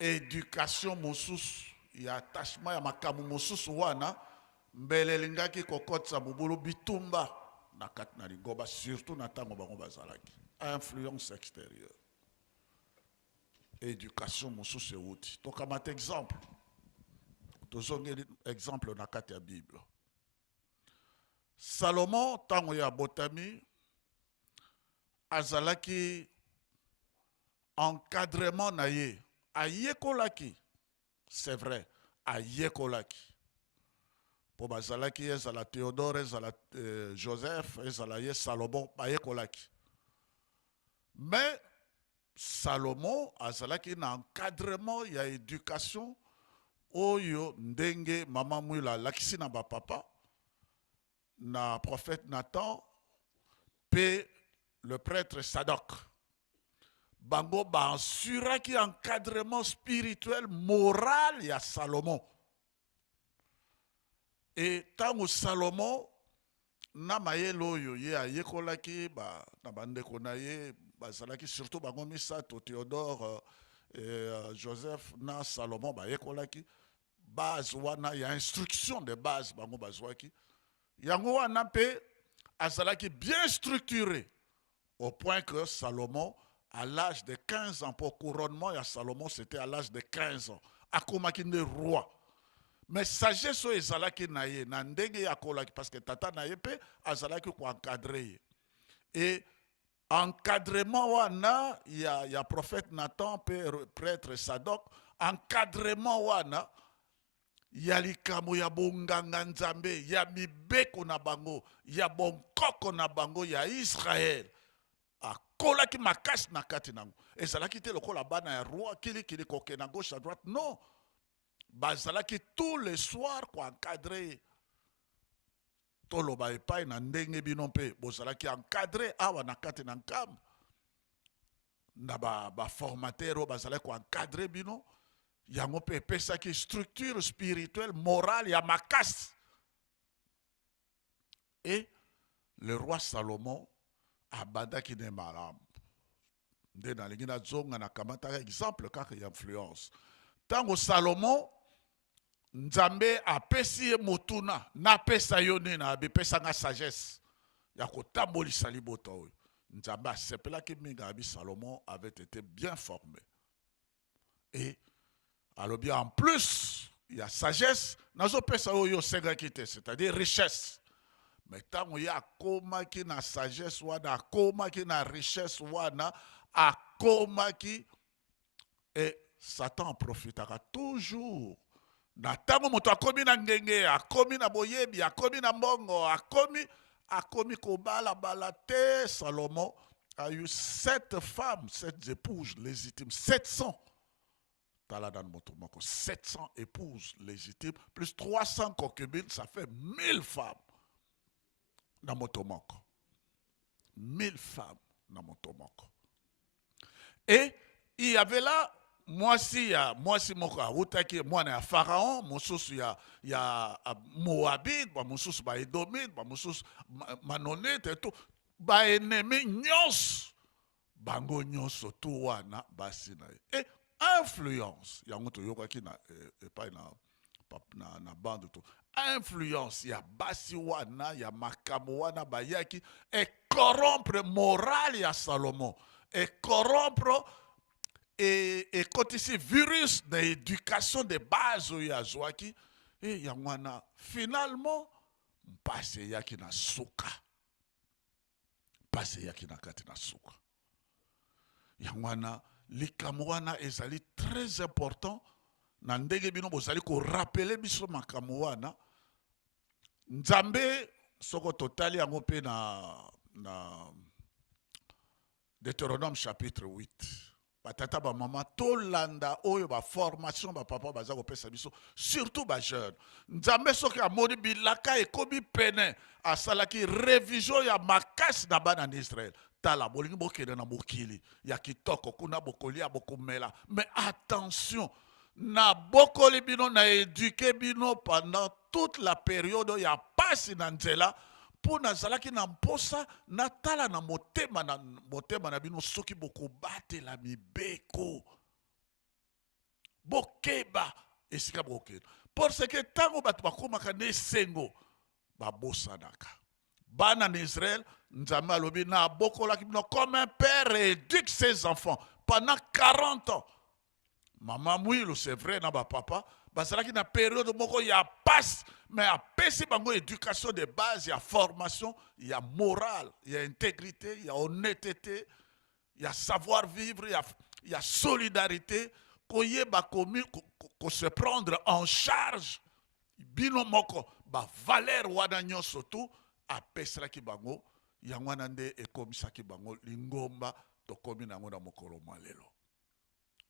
éducation mosusu ya attachement ya makamu mosusu wana mbele lingaki kokotsa mobulu bitumba na kati na ligoba surtout na tango bango bazalaki influence extérieure éducation mosusu euti tokamata exemple tozongeli exemple na kati ya Bible. Salomon tango ya botami azalaki encadrement na ye ayekolaki c'est vrai ayekolaki po bazalaki ezala Théodore ezala Joseph ezala ye Salomon bayekolaki. Mais Salomon azalaki na encadrement ya éducation oyo ndenge mama mwila lakisi na papa na prophète Nathan pe le prêtre Sadok. Bango assuraki encadrement spirituel moral ya Salomon. Et tango Salomon na mayelo oyo ye ayekolaki na bandeko na ye bazalaki surtout bango misato Théodore Joseph na Salomon bayekolaki base wana ya instruction de base bango bazwaki yango wana pe azalaki bien structuré au point que Salomon à l'âge de 15 ans pour couronnement ya Salomon c'était à l'âge de 15 ans akomaki ne roi. Mais sagesse oyo ezalaki na ye na ndenge ya kolaki parce que tata na ye pe azalaki ko encadrer. Et encadrement wana ya prophète Nathan pe prêtre Sadok encadrement wana ya likambo ya bonganga nzambe ya mibeko na bango ya bonkoko na bango ya Israël akolaki makasi na kati nango ezalaki te lokola bana ya roi kili koke na gauche à droite non bazalaki tous les soirs ko encadrer toloba epai na ndenge bino mpe bozalaki encadrer awa na kati na nkambo na ba formateur oyo bazalaki ko encadrer bino yango mpe epesaki structure spirituelle morale ya makasi. Et le roi Salomon abandaki ne malamu nde nalingi nazonga na kamataka exemple kaka ya influence tango Salomon Nzambe apesi ye motuna napesa yo nini abipesa nga sagesse ya kotambolisa libota oyo Nzambe asepelaki mingi abi Salomon avait été bien formé. Et alors bien en plus il y a sagesse nazopesa oyo sengaki te c'est-à-dire richesse. Mais tango ya akomaki na sagesse wana akomaki na richesse wana akomaki et Satan profitera toujours. Na tango moto akomi na ngenge, akomi na boyebi, akomi na mbongo, akomi kobala balate. Salomon a eu 7 femmes, 7 épouses légitimes, 700. Taladan motomoko, 700 épouses légitimes, plus 300 concubines, ça fait 1000 femmes. Na motomoko. 1000 femmes na motomoko. Et il y avait là mwasi moko awutaki mwana ya Pharaon, mosusu ya Moabite, ba mosusu ba Edomite, ba mosusu Manonite et tout, ba ennemi nyonso bango nyonso tu wana basi na ye. Et influence yango toyokaki na epai na bande to influence ya basi wana ya makambo wana bayaki et corrompre morale ya Salomon et corrompre et quand ici virus d'éducation de base ya zwaki et yangwana finalement passe yaki na suka passe yaki na kati na suka yangwana likambo wana ezali très important na ndenge bino bozali ko rappeler biso makambo wana Nzambe soko totali yango pe na Deutéronome chapitre 8. Batata ba mama tolanda oyo ba formation ba papa baza ko pesa biso surtout ba jeune. Nzambe soki amoni bilaka ekobi pene asalaki révision ya makasi na bana na Israël. Tala bolingi bokende na mokili ya kitoko kuna bokolia bokomela. Mais attention, na bokoli bino na éduquer bino pendant toute la période ya pasi na nzela pour nazalaki na mposa na tala na motema na bino soki bokobate la mibeko bokeba esika bokenda parce que tango bato bakomaka ne sengo babosanaka bana na Israël Nzambe alobi na bokolaki bino comme un père éduque ses enfants pendant 40 ans. Maman Mouilou, c'est vrai, na ba papa, bazalaki na période moko ya passe, mais a pesi bango éducation de base, ya formation, ya morale, ya intégrité, ya honnêteté, ya savoir vivre, ya solidarité, koyeba ko se prendre en charge bino moko ba valeur wana nyonso tu apeselaki bango yango wana nde ekomisaki bango lingomba tokomi nango na mokolo mwa lelo.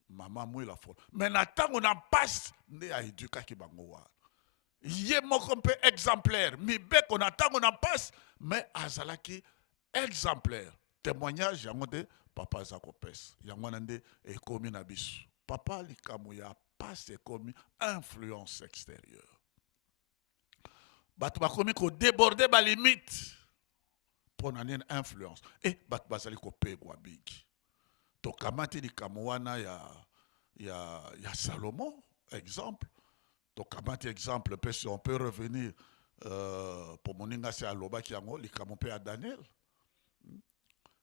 Mama mwila fo mais na ntango na mpasi nde aedukaki bango wana ye moko mpe exemplaire mibeko na ntango na mpasi mais azalaki exemplaire. Témoignage yango nde papa aza kopesa yango wana nde ekomi na biso. Papa likambo ya mpasi ekomi influence extérieure. Bato bakomi ko déborder ba limite pona nini influence et bato bazali kopegwa bigi. Tokamati likambo wana ya Salomon exemple. Tokamati exemple pe si on peut revenir pour moninga se alobaki yango likambo pe ya Daniel.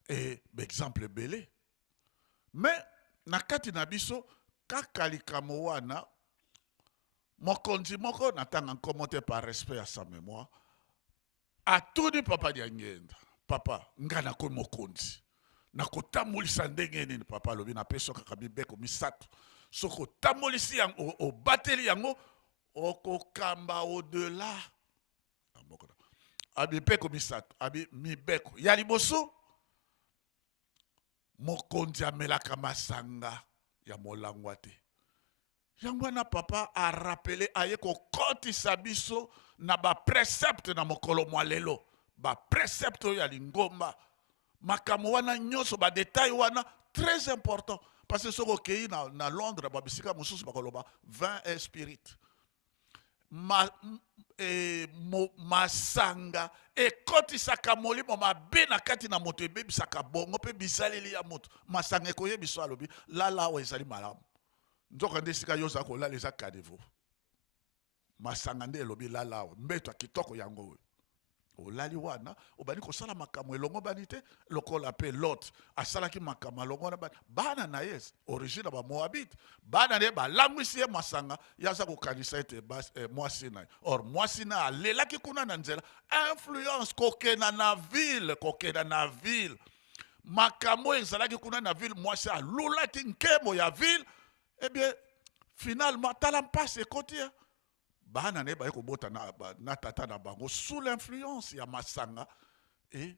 Et exemple belé. Mais nakati na biso kaka likambo wana mokonzi moko natanga nkomote par respect à sa mémoire atuni papa Diangenda papa ngana ko mokonzi nakotambolisa ndenge nini papa lobi na peso kaka bibeko misato soko tambolisi yango o bateli yango okokamba au delà abi beko misato abi mibeko ya liboso mokonzi amelaka masanga ya molangwa te. Yango wana papa a rappelé aye ko kotisa biso na ba précepte na mokolo mwa lelo ba précepte ya lingomba makambo wana nyonso ba détail wana très important parce que soko kei na Londres ba bisika mosusu bakoloba vin et spirit masanga ekotisaka molimo mabe na kati na moto ebebisaka bongo mpe bizaleli ya moto masanga ekoyebiso alobi lala awa ezali malamu nzoka nde sika yoza kolala eza kadevo masanga nde elobi lala awa mbeto kitoko yango olali wana obani kosala makambo elongo bani te lokola pe Lot asalaki makambo elongo na bana na ye origine ba Moabite bana ne balangwisi ye masanga yaza kokanisa ete mwasi na or mwasi na alelaki kuna na nzela influence kokena na ville makambo ezalaki kuna na ville mwasi alulaki nkemo ya ville. Eh bien, finalement, tala mpasi ekoti bana ne baye kobota na tata na bango sous l'influence ya masanga et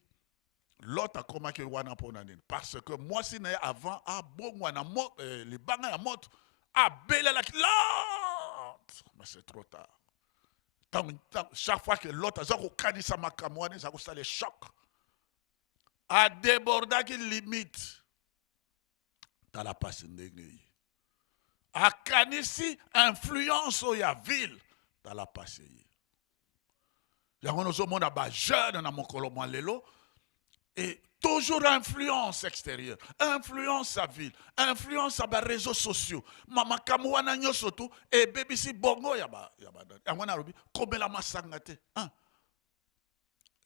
l'autre akomaki wana pona nini parce que moi si na avant abongwa na libanga ya moto abelelaki l'autre mais c'est trop tard. Chaque fois que l'autre aza kokanisa makambo wana eza kosala choc adebordaki limite tala pasi ndenge ye akanisi influence ya ville dans la passé. Yango nozomona ba jeune na mokolo mwa lelo et toujours influence extérieure, influence à ville, influence à ba réseaux sociaux. Mama kamwana nyoso tu e bebisi bongo ya ba yango na lobi komela masanga te.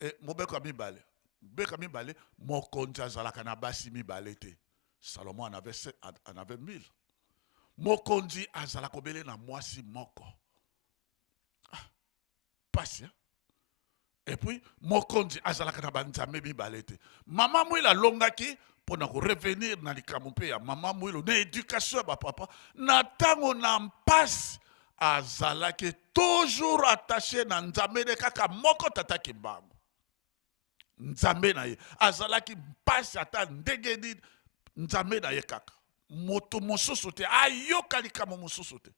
Et mobeko mibale. Beka mibale mokonzi azalaka na basi mibale te. Salomon en avait 1000. Mokonzi azala kobele na mwasi moko. Passe. Et puis mokonzi azala kana banzambe mibalete. Mama mwila longaki pona ko revenir na likambo pe ya mama mwilo na éducation ba papa na tango na mpasi azala ke toujours attaché na nzambe de kaka moko tataki mbango. Nzambe na ye azala ki mpasi ata ndenge ni nzambe na ye kaka. Moto mosusu te ayoka likambo mosusu te.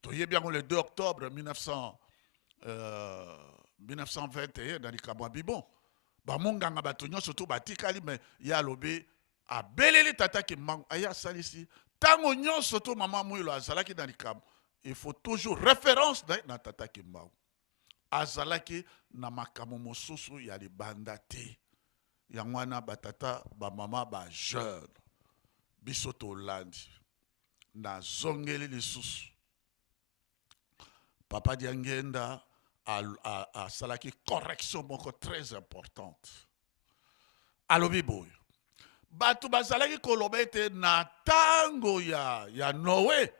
Toyebi yango le 2 octobre 1921 dans likambo bibon ba monganga bato nyonso to batikali mais ya lobe abeleli tata ki mangu aya salisi tango nyonso to mama mwilo azalaki dans likambo il faut toujours référence na tata ki mangu azalaki na makambo mosusu ya libanda te yango wana batata ba mama ba jeune biso tolandi na zongeli lisusu papa Diangenda a salaki correction moko très importante alobi boyo batu bazalaki koloba ete na tango ya Noé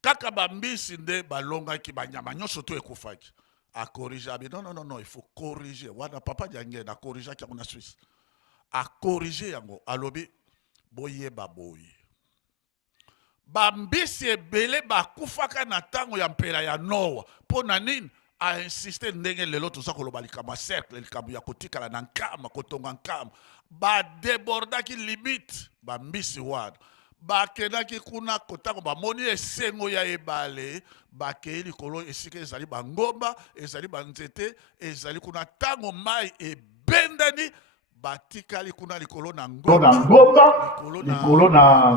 kaka bambisi nde balongaki banyama nyonso to ekufaki a corriger abi non il faut corriger wana papa Diangenda a corriger ki na Suisse a corriger yango alobi boye baboye bambisi ebele bakufaka na ntango ya mpela ya Noa. Mpo na nini a insisté ndenge lelo toza koloba likambo ya cercle, likambo ya kotikala na nkama, kotonga nkama. Badebordaki limite bambisi wana. Bakendaki kuna kotango bamoni esengo ya ebale, bakei likolo esika ezali bangomba, ezali banzete, ezali kuna tango mai ebendani, batikali kuna likolo na ngomba, likolo na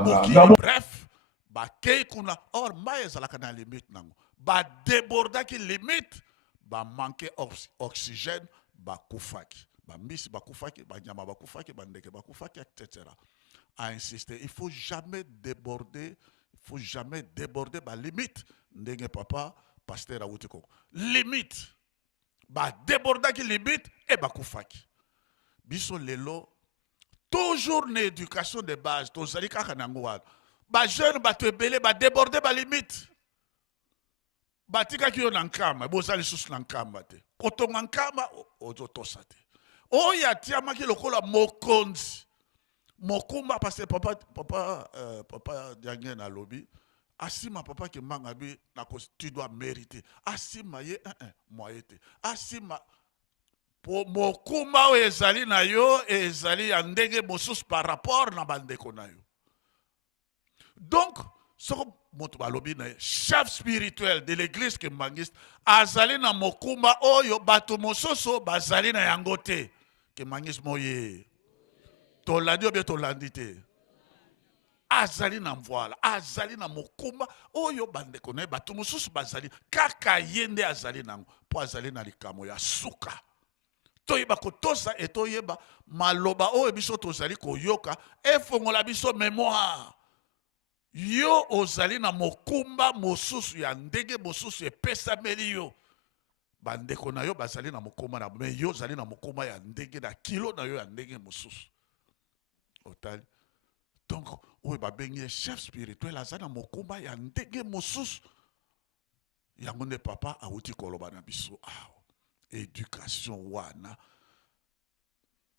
mokili. Bref, bakei kuna, or mai ezalaka na limite nango. Badebordaki limite, bamanke oxygène, bakufaki. Bambisi bakufaki, banyama bakufaki, bandeke bakufaki, etc. A insisté, il faut jamais déborder ba limite. Ndenge papa, pasteur Awuti Koko. Limite. Ba déborder qui limite et bakufaki. Biso lelo, toujours une éducation de base. Tozali kaka nangoa. Ba jeune ba tebele ba déborder ba limite. Batika ki yo nankama, bozali sus nankama te. Kotonga nkama ozo tosate. Oya tiamaki lokola mokonzi. Mokumba parce que papa Diangue na lobby. Asima papa ki mangabi na tu dois mériter. Asima ye moyete. Asima po mokumba ezali na yo ezali ya ndenge mosusu par rapport na bandeko na yo. Donc soko moto balobi na chef spirituel de l'église kembangiste azali na mokumba oyo bato mososo bazali na yango te. Kembangiste moye tolandi obie tolandi te. Azali na mvoila, azali na mokumba oyo bandeko na bato mosusu bazali kaka yende azali nango po azali na likamo ya suka. Toyeba kotosa et toyeba maloba oyo biso tozali koyoka efongola biso mémoire. Yo ozali na mokumba mosusu ya ndenge mosusu epesameli yo. Bandeko na yo bazali na mokumba na me yo zali na mokumba ya ndenge na kilo na yo ya ndenge mosusu. Otali. Donc, oui, babengi chef spirituel azali na mokumba ya ndenge mosusu. Yango ne papa Awuti koloba na biso awa. Éducation wana.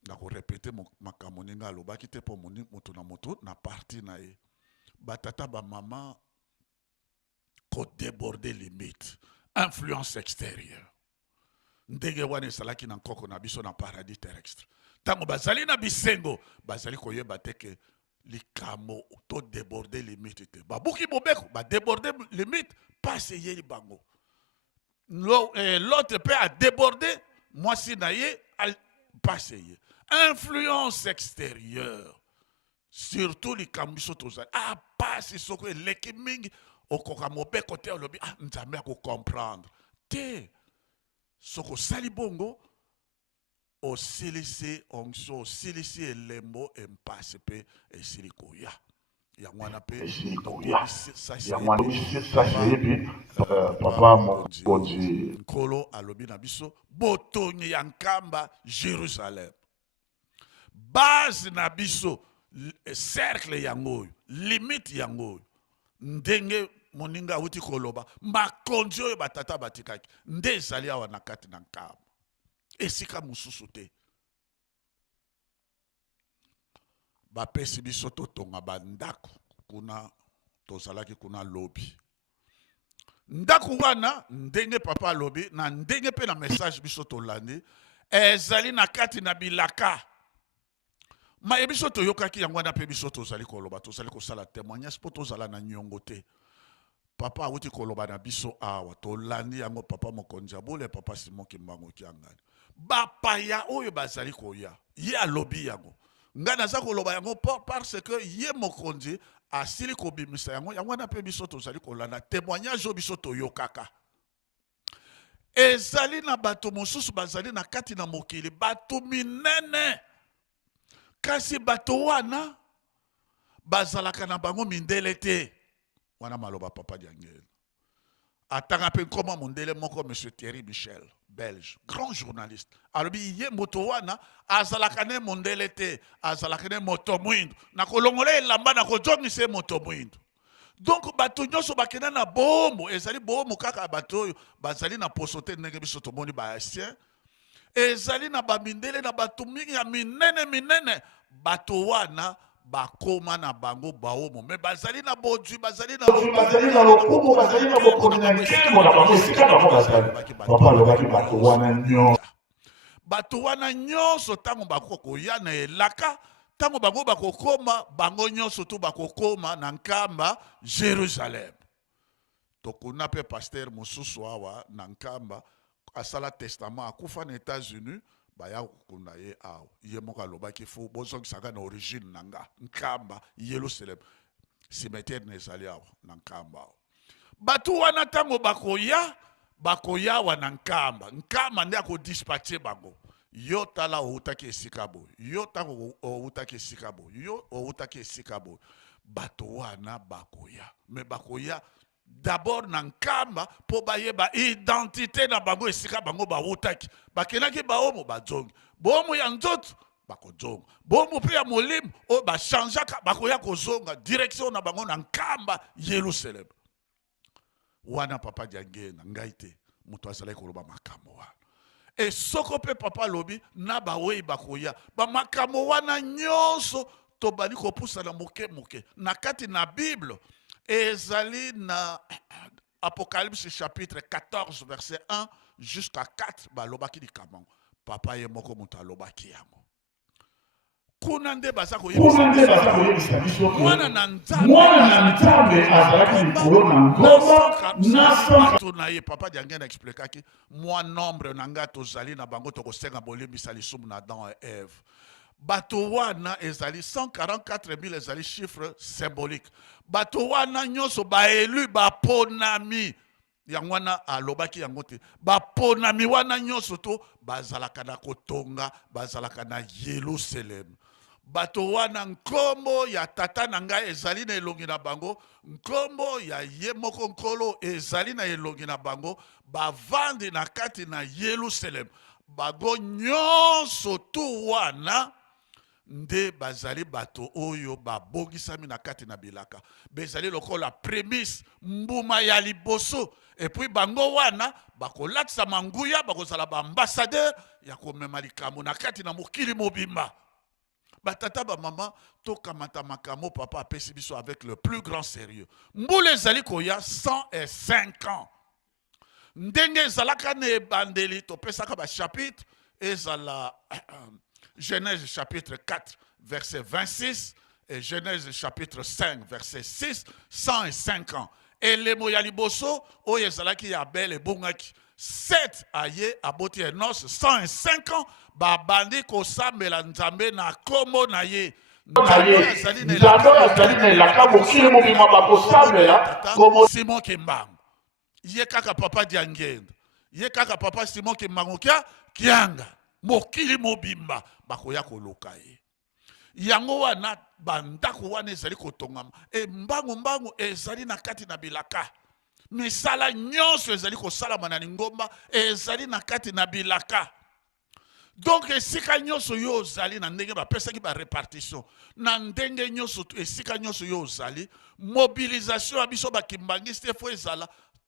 Na ko répéter makambo ninga alobaki te po moto na moto na parti na ye. Batata ba maman ko déborder limite. Influence extérieure. Ndenge wana salaki na nkoko na biso na paradis terrestre. Tango bazali na bisengo, bazali koyeba te ke likamo to déborder limite te. Babuki bobeko, ba déborder limite, passe yeli bango. L'autre peut a déborder, moi si na ye, passe ye. Influence extérieure. Surtout les kambiso tozali. Ah, passe soko leki mingi, okoka mobeko te olobi, ah, nzambe ako comprendre. Te, soko sali bongo, osilisi onction, osilisi elembo empasse pe esiliko ya. Yangwana pe papa mokonzi nkolo alobi na biso botongi ya nkamba Jérusalem. Base na biso cercle yango, limite yango. Ndenge moninga Awuti koloba makonzi oyo batata batikaki nde ezali awa na kati na nkamba. Esika mususu te. Bapesi biso totonga bandako kuna tozalaki kuna lobi. Ndako wana ndenge papa lobi na ndenge pe na message biso tolandi ezali na kati na bilaka. Ma ebiso toyokaki yango na pe biso tozali koloba tozali kosala témoignage po tozala na nyongo te. Papa Awuti koloba na biso awa tolandi yango papa mokonzi abole papa Simon Kimbangu kiangani. Bapaya oyo bazali koya ye alobi yango ngana za koloba yango parce que ye mokonzi asili kobimisa yango yango na pe biso tozali kolanda témoignage o biso toyokaka ezali na bato mosusu bazali na kati na mokili bato minene kasi bato wana bazalaka na bango mindele te wana maloba papa Diangel atanga pe nkoma mondele moko monsieur Thierry Michel belge, grand journaliste. Alors, il y a motowana, azalakane mondele te, azalakane motomwindo. Na kolongole lamba na kojongi se motomwindo. Donc, bato nyoso bakena na bombo, ezali bombo kaka bato, bazali na posote nenge biso tomoni ba haïtien. Ezali na bamindele na bato mingi ya minene, bato wana, bakoma na bango baomo mais bazali na bodwi bazali na lokumu bazali na bokomi na nkembo na bango esika bango bazali papa alobaki bato wana nyonso bato wana nyonso ntango bakokoya na elaka ntango bango bakokoma bango nyonso to bakokoma na nkamba Jérusalem. Tokuna pe pasteur mosusu awa na nkamba asala testament akufa na États-Unis baya kokunda ye awa ye moko alobaki fo bozongisaka na origine na nga nkamba Yerusalem cimetière na ezali awa na nkamba awa bato wana ntango bakoya wa na nkamba nde akodispatche bango yo tala outaki esika boye yo tango outaki esika boye yo outaki esika boye bato wana bakoya me bakoya d'abord na nkamba po bayeba identité na bango esika bango bautaki bakenaki baomo bazongi bomo ya nzoto bakozonga bomo mpe ya molimo oyo bachangeaka bakoya kozonga direction na bango na nkamba Yerusalem wana papa diangena ngai te moto azalaki koloba makambo wana e soko mpe papa lobi na bawei bakoya bamakambo wana nyonso tobandi kopusa na moke na kati na Bible ezali na Apocalypse chapitre 14 verset 1 jusqu'à 4 balobaki likambo papa ye moko moto alobaki yango kuna nde baza koyebisa biso mwana na nzambe azalaki likolo na ngomba na na ye papa diangena expliquaki moi nombre na nga tozali na bango tokosenga bolimbisa lisumu na Adam et Ève bato wana ezali 144 000 ezali chiffre symbolique bato wana nyonso baelu baponami yango wana alobaki yango te baponami wana nyonso to bazalaka na kotonga bazalaka na Yerusalem bato wana nkombo ya tata na ngai ezali na elongi na bango nkombo ya ye moko nkolo ezali na elongi na bango bavandi na kati na Yerusalem bago nyonso tu wana nde bazali bato oyo babongisami na kati na bilaka bezali lokola prémisse mbuma ya liboso et puis bango wana bakolatisa manguya bakozala baambassadeur ya komema likambo na kati na mokili mobimba batata bamama tokamata makambo papa apesi biso avec le plus grand sérieux mbula ezali koya 105 ans ndenge ezalaka na ebandeli topesaka bachapitre ezala Genèse chapitre 4 verset 26 et Genèse chapitre 5 verset 6 105 ans elemo ya liboso oyo ezalaki ya Abel ebongaki 7 aye aboti Enos 105 ans babandi kosambela nzambe na kombo na ye Simon Kimbangu ye kaka papa diangenda ye kaka papa Simon Kimbangu kianga mokili mobimba bakoya koluka ye yango wana bandako wana ezali kotongama mbangu ezali na kati na bilaka misala nyonso ezali kosalama na lingomba ezali na kati na bilaka donc esika nyonso yo ozali na ndenge bapesaki barepartition na ndenge nyonso esika nyonso yo ozali mobilisation ya biso bakimbangiste fo ezala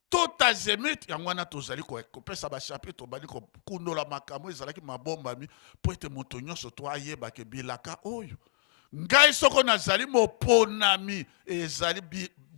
tout azimut yango wana tozali kopesa bachapitre tobandi kokundola makambo ezalaki mabombami po ete moto nyonso to ayebake bilaka oyo ngai soko nazali moponami ezali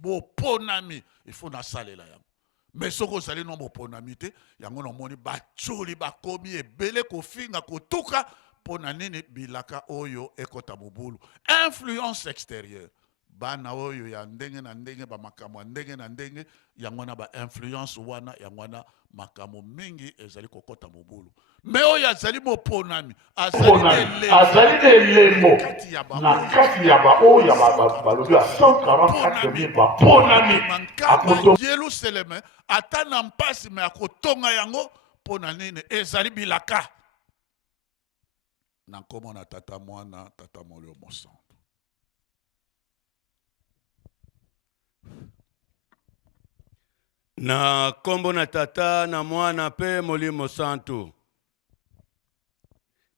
moponami ifo nasalela yango mais soko ozali no moponami te yango nomoni bacholi bakomi ebele kofinga kotuka mpo na nini bilaka oyo ekota mobulu influence extérieure bana oyo ya ndenge na ndenge bamakambo ya ndenge na ndenge yango na ba influence wana yango wana makambo mingi ezali kokota mobulu me oyo azali moponami azali elemo na kati ya baoyo balobi ya 144 000 baponami Yerusalem ata na mpasi me akotonga yango mpo na nini ezali bilaka na nkombo na tata mwana tata molio mosantu na kombo na tata na mwana pe molimo santu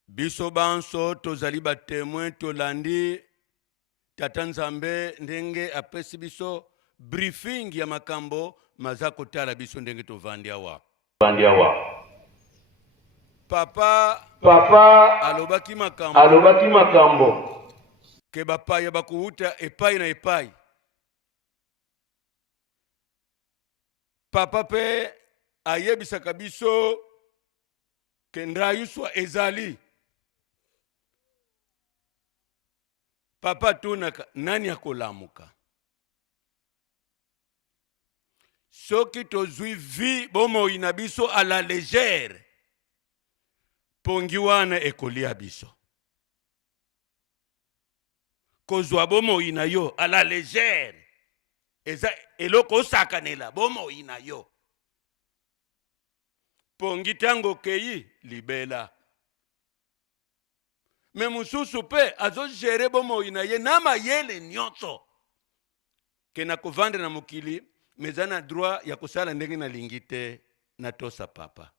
biso banso tozali batémoin tolandi tata nzambe ndenge apesi biso briefing ya makambo maza kotala biso ndenge tovandi awa papa alobaki makambo ke bapaya bakuuta epai na epai. Papa pe ayebisaka biso ke ndayuswa ezali. Papa tunaka nani akolamuka. Soki tozwi vi bomoi na biso à la légère, pongi wana ekolia biso. Kozwa bomoi na yo à la légère, eza eloko osakanela bomoi na yo. Pongi tango kei libela. Me mususu pe azo gere bomoi na ye na mayele nyonso. Ke na kovandre na mokili, mezana droit ya kusala ndenge na lingite na tosa papa.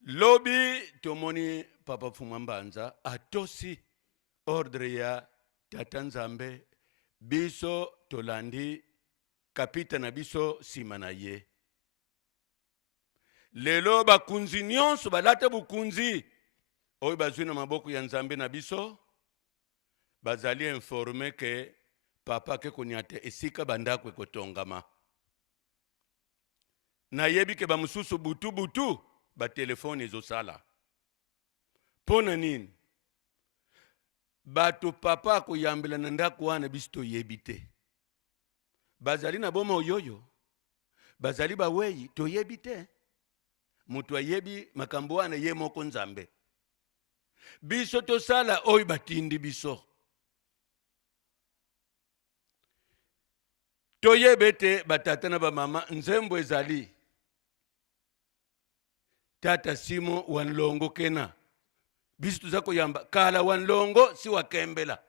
Lobi tomoni papa Fumambanza atosi ordre ya Tata Nzambe biso tolandi kapita na biso sima na ye. Lelo bakunzi nyonso balata bukunzi oyo bazwi na maboko ya Nzambe na biso bazali informe ke papa ke konyate esika bandako ekotongama. Na yebi ke bamususu butu ba telefone ezosala. Pona nini? Bato papa koyambela na ndako wana bisto yebite. Bazali na boma oyoyo. Bazali baweyi to yebite. Mutu ayebi makambo wana ye moko Nzambe. Biso to sala oyo batindi biso. Toyebete batata na ba mama nzembo ezali. Tata Simo wanlongo kena. Biso tuzako yamba kala wanlongo si wakembela.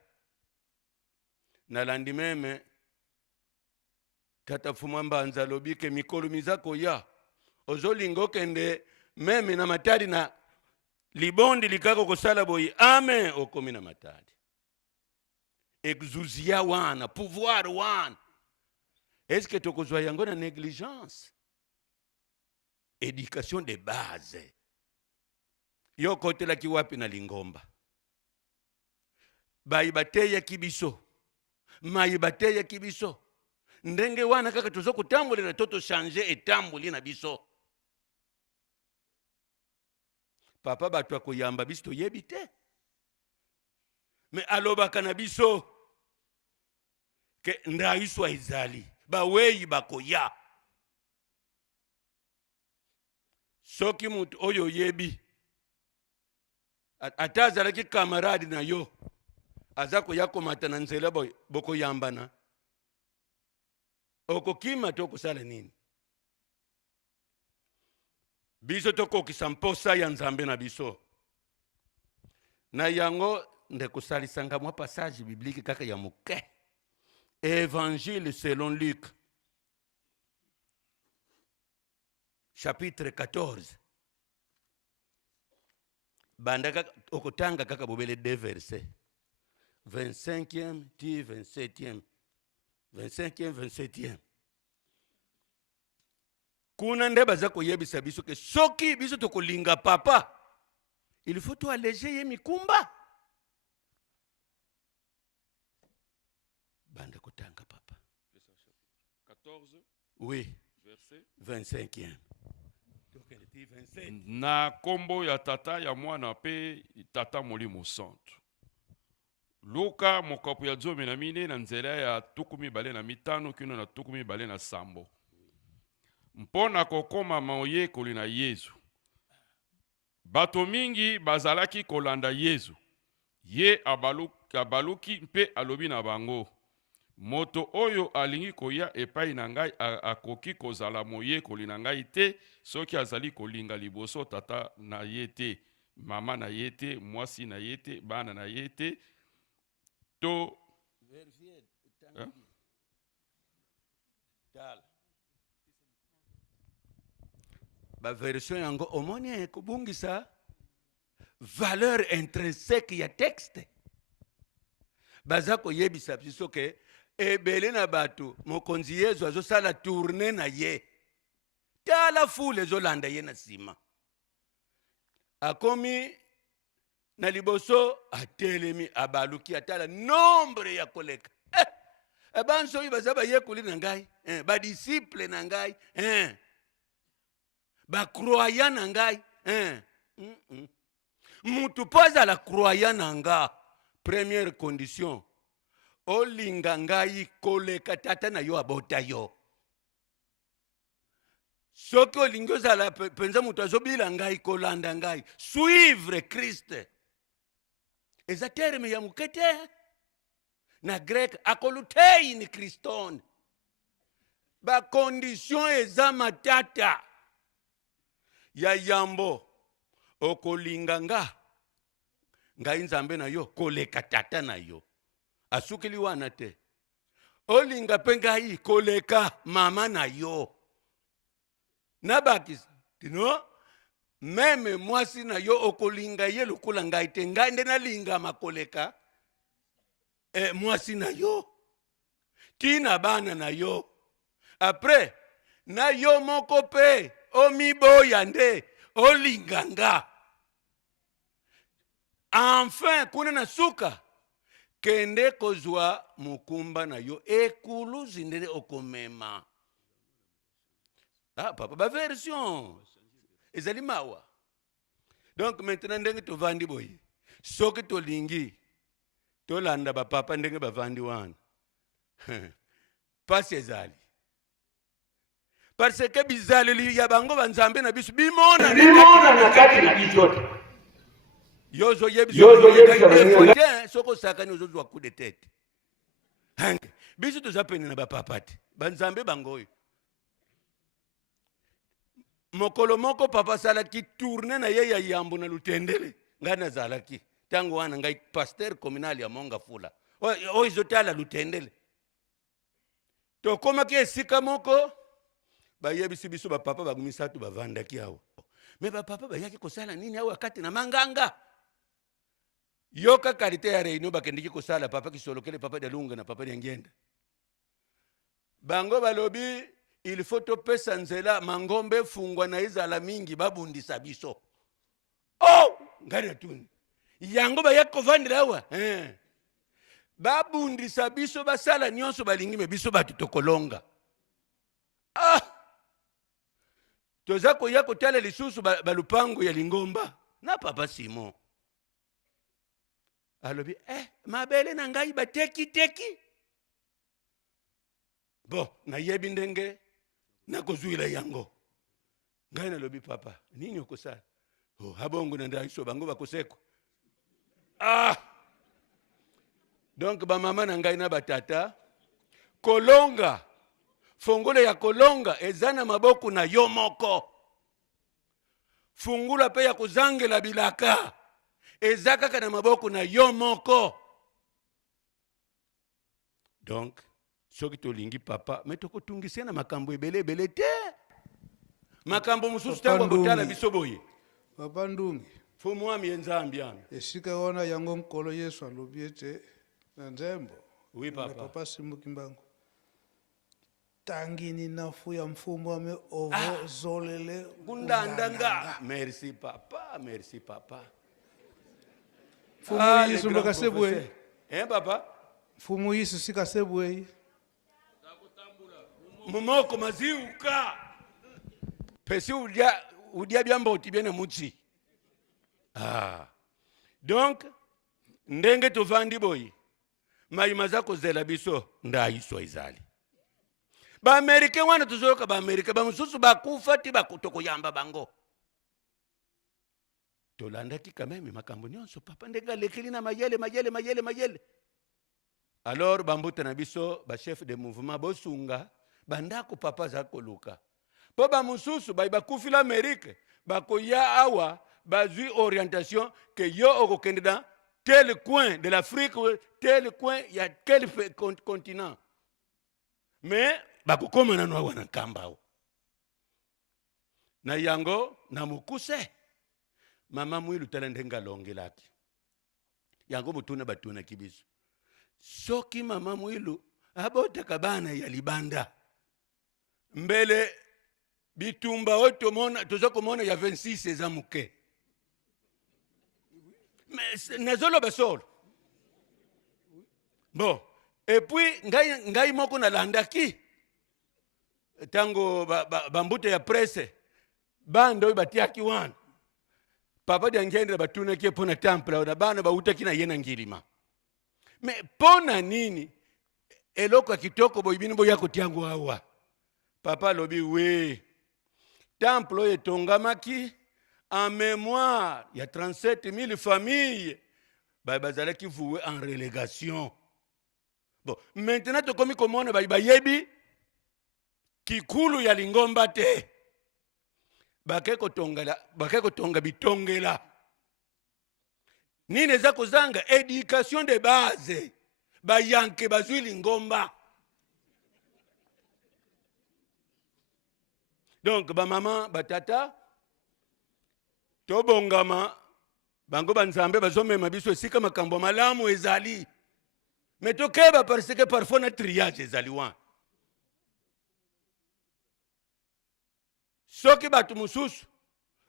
Nalandi meme Tata Fumambanza lobike mikolo mizako ya. Ozolingo kende meme na matadi na libondi likako kosala boyi. Amen okomi na matadi. Exousia wana, pouvoir wana. Est-ce que tokozwa yango na négligence? Éducation de base. Yo kote la kiwapi na lingomba. Baibate ya kibiso. Maibate ya kibiso. Ndenge wana kaka tozo kutambuli na toto changer etambuli na biso. Papa batwa koyamba biso yebite. Me aloba na biso. Ke ndaiswa izali. Baweyi bakoya. Soki mutu oyo yebi. Atazala ki kamaradi na yo. Azako yako matana nzela boko yambana. Oko kima toko sala nini? Biso toko kisamposa ya Nzambe na biso. Na yango ndeko salisanga mwa passage biblique kaka ya muke. Évangile selon Luc, chapitre 14. Bandaka okotanga kaka bobele 2 versets. 25e, 27e. 25e, 27e. Kuna ndeba zako yebisa biso ke soki biso tokolinga papa, il faut to alléger ye mikumba. Banda kotanga papa. 14. Oui. Verset 25e. Na kombo ya tata ya mwana pe tata molimo santo. Luka mokapu ya 14 na nzela ya 15 kino na 17. Mpona kokoma maoyekoli na Yesu. Bato mingi bazalaki kolanda Yesu. Ye abaluki mpe alobi na bango. Moto oyo alingi koya epai na ngai akoki kozala moyekoli na ngai te soki azali kolinga liboso tata na ye te, mama na ye te, mwasi na ye te, bana na ye te. To ba version yango omoni kubungisa valeur intrinsèque ya texte. Bazako yebisa biso ke ebele na bato mokonzi Yesu azosala tourner na ye. Tala foule ezolanda ye na sima. Akomi na liboso atelemi abaluki atala nombre ya koleka banso oyo baza bayekoli na ngai badisiple na ngai bacroyant na ngai mutu mpo azala croyant na nga première condition olinga ngai koleka tata na yo abota yo. Soki olingi ozala penza mutu azobila ngai kolanda ngai suivre Christ eza terme ya muke te. Na grec akolutein Christon bacondition eza matata ya yambo okolinga ngai nzambe na yo koleka tata na yo asukili wana te. Olinga mpe ngai koleka mama na yo nabakisa tino meme mwasi na yo okolinga ye lokola ngai te ngai nde nalinga makoleka mwasi na yo tina bana na yo apres na yo moko pe omiboya nde olinganga enfin kuna na suka kende kozwa mukumba na yo ekuluzi nde okomema. Papa ba version ezali mawa. Donc maintenant ndenge tovandi boye soki tolingi tolanda bapapa ndenge bavandi wana pasi ezali parce que bizaleli ya bango banzambe na biso bimona na kati na biso yozo yebisa soko sakani ozozwa coup de tête biso tozapene na bapapa te banzambe bangoyo. Mokolo moko papa salaki tourne na ye ya yambo na lutendele ngai nazalaki tango wana ngai pasteur communal ya Monga Fula oyo ezotala lutendele tokomaki esika moko bayebisi biso bapapa bagumisatu bavandaki awa me bapapa bayaki kosala nini awa kati na manganga yoka kalite ya reino bakendiki kosala papa kisolokele papa de lunga na papa de ngenda bango balobi il faut topesa nzela mangombe fungwa na ezala mingi babundisa biso ngari atuni yango bayakovandira awa babundisa biso basala nyonso balingi me biso batu tokolonga toza koya kotala lisusu balupango ya Lingomba na papa Simon alobi mabele na ngai bateki bon nayebi ndenge nakozwila yango ngai nalobi papa nini okosala habongo na ndaiso bango bakoseko donc bamama na ngai na batata kolonga fungula ya kolonga eza na maboko na yo moko fungula pe ya kozangela bilaka eza kaka na maboko na yo moko. Donc soki tolingi papa me tokotungisia na makambo ebele te makambo mususu tango kotala biso boye papa Ndungi fumu wa mienzambi ami esika wana yango nkolo Yesu alobi ete na nzembo. Oui papa. Papa Simuki Mbangu tangini nafu ya mfumo wame ovo zolele kundandanga. Merci papa, merci papa. Fumu Yesu mbakasebwe papa fumu Yesu sikasebwe mumoko maziuka pesi udia byamboti byene muchi. Donc ndenge tovandi boyi mayima zako zela biso ndaiso izali ba Amerika wana tuzoka ba Amerika ba mususu bakufa ti bakutokuyamba bango tolandaki kameme makambo nyonso papa ndenga lekili na mayele. Alors bambuta na biso ba chef de mouvement bosunga bandako papa za koluka po ba mususu bakufila Amerika bakoya awa bazui orientation que yo okokende dans tel coin de l'Afrique, tel coin, il y a quel continent. Mais bakukoma na nwa wana kambao. Na yango na mukuse mama mwilu talendenga longelaki. Yango mutuna batuna kibisu. Soki mama mwilu abota kabana ya libanda. Mbele bitumba oto mona tozoko mona ya 26 eza muke. nazoloba solo. Bon, et puis ngai moko nalandaki tango bambute ya presse bando batiaki wana papa diangendre batunaki pona temple na bana bautaki na yena ngilima. Mais pona nini eloko kitoko boyibini boya kotiango awa papa lobi we temple etongamaki en mémoire il y a 37 000 familles bazalaki voué en relégation. Bon, maintenant to komi komona bayebi kikulu ya lingomba te bake kotonga bitongela nini eza kozanga éducation de base bayanke bazwi lingomba. Donc bamama batata tobongama bango banzambe bazomema biso esika makambo malamu ezali. Mais tokeba parce que parfois na triage ezali wana. Soki batu mususu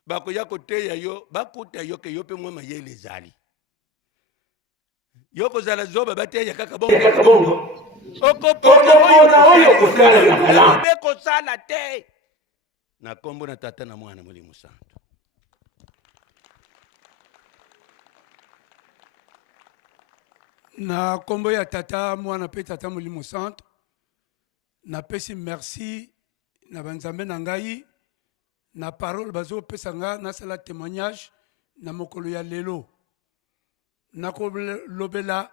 bakoya koteya yo bakuta yo ke yo pe mwa mayele ezali. Yo kozala zoba bateya kaka bongo. Okopona oyo kosala te. Na kombo na tata na mwana Molimo Santo. Na kombo ya tata mwana pe tata Molimo Santo na pesi merci na banzambe na ngai na parole bazo pesa nga na sala témoignage na mokolo ya lelo na ko lobela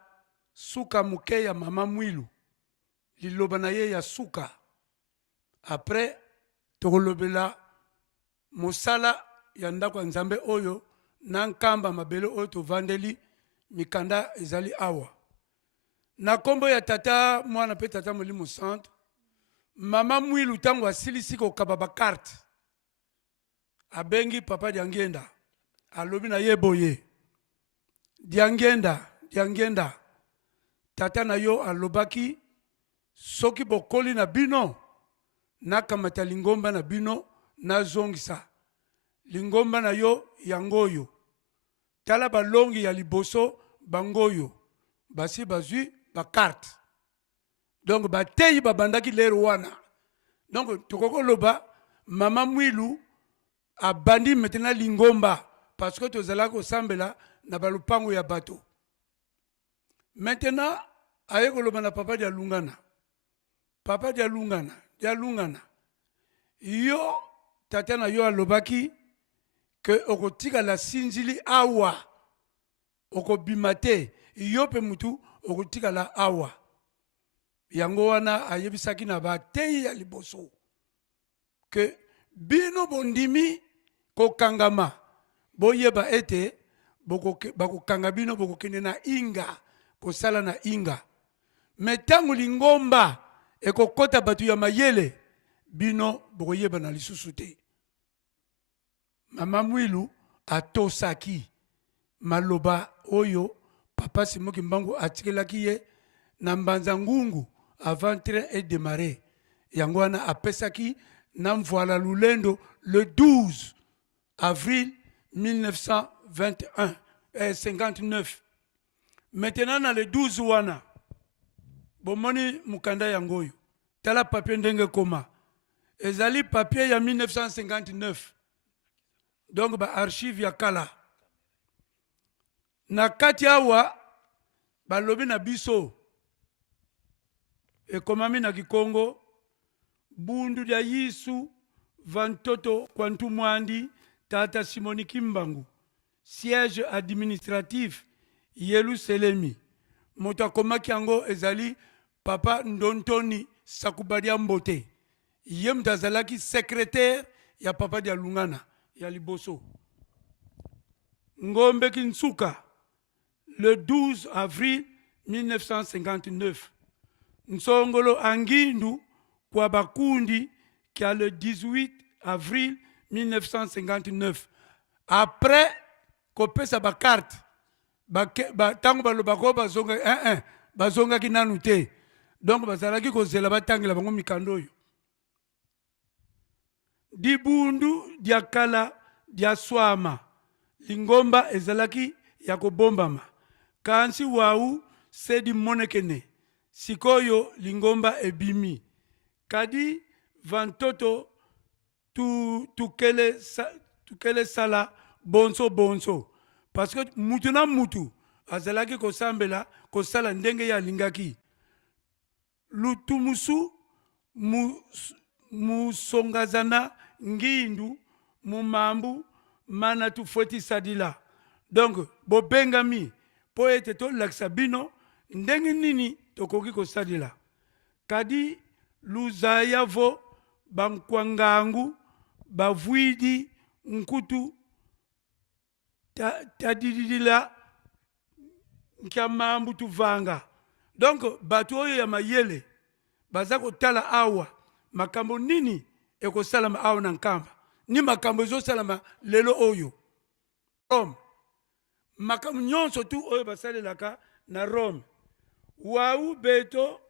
suka muke ya mama Mwilu liloba na ye ya suka. Après to lobela mosala ya ndako nzambe oyo na nkamba mabele oyo to vandeli mikanda ezali awa. Na kombo ya tata mwana pe tata Molimo Santo mama Mwilu tango asilisi ko kababa carte abengi papa Diangenda alobi na ye boye Diangenda tata na yo alobaki soki bokoli na bino nakamata lingomba na bino nazongisa lingomba na yo yangoyo tala balongi ya liboso bangoyo basi bazwi ba carte. Donc bateyi babandaki lero wana. Donc tokoko loba mama Mwilu abandi maintenant lingomba parce que tozala ko sambela na balupango ya bato. Maintenant ayeko loba na papa dia lungana. Papa dia lungana. Yo tata na yo alobaki que okotika la sinzili awa okobimate yo pe mutu okotika la awa. Yango wana ayebisaki na bateyi ya liboso que bino bondimi kokangama boyeba ete bakokanga bino bokokende na inga kosala na inga. Metangu lingomba ekokota batu ya mayele bino bokoyeba na lisusu te. Mama Mwilu atosaki maloba oyo papa Simoki Mbangu atikelaki ye na mbanza ngungu avant train et démarrer. Yango wana apesaki na mvoala lulendo le 12 avril 1959. Maintenant na le 12 wana bomoni mukanda yangoyo tala papier ndenge koma ezali papier ya 1959. Donc ba archive ya kala na kati awa balobi na biso ekomami na Kikongo bundu ya Yisu vantoto kwantu mwandi tata Simoni Kimbangu siège administratif Yerusalemi. Moto akomaki yango ezali papa Ndontoni Sakubadia Mbote. Ye mtazalaki secrétaire ya papa dia Lungana ya liboso. Ngombe Kinsuka le 12 avril 1959. Nsongolo Angindu kwa Bakundi qui a le 18 avril 1959. Après kopesa ba carte tango balobako bazonga bazonga kinanu te. Donc bazalaki kozela batangela bango mikando yo. Dibundu diakala diaswama lingomba ezalaki ya kobombama kansi wau sedi monekene sikoyo lingomba ebimi kadi vantoto tukele sala bonso parce que mutu na mutu azalaki kosambela kosala ndenge ya lingaki lutumusu musongazana ngindu mumambu mana tufweti sadila donc bobengami po ete tolakisa bino ndenge nini tokoki kosadila kadi luzayavo bankwangangu bavwidi nkutu tadidila nkiamambu tuvanga donc bato oyo ya mayele baza kotala awa makambo nini ekosalama awa na nkamba ni makambo ezosalama lelo oyo Rome makambo nyonso tu oyo basalelaka na Rome wau beto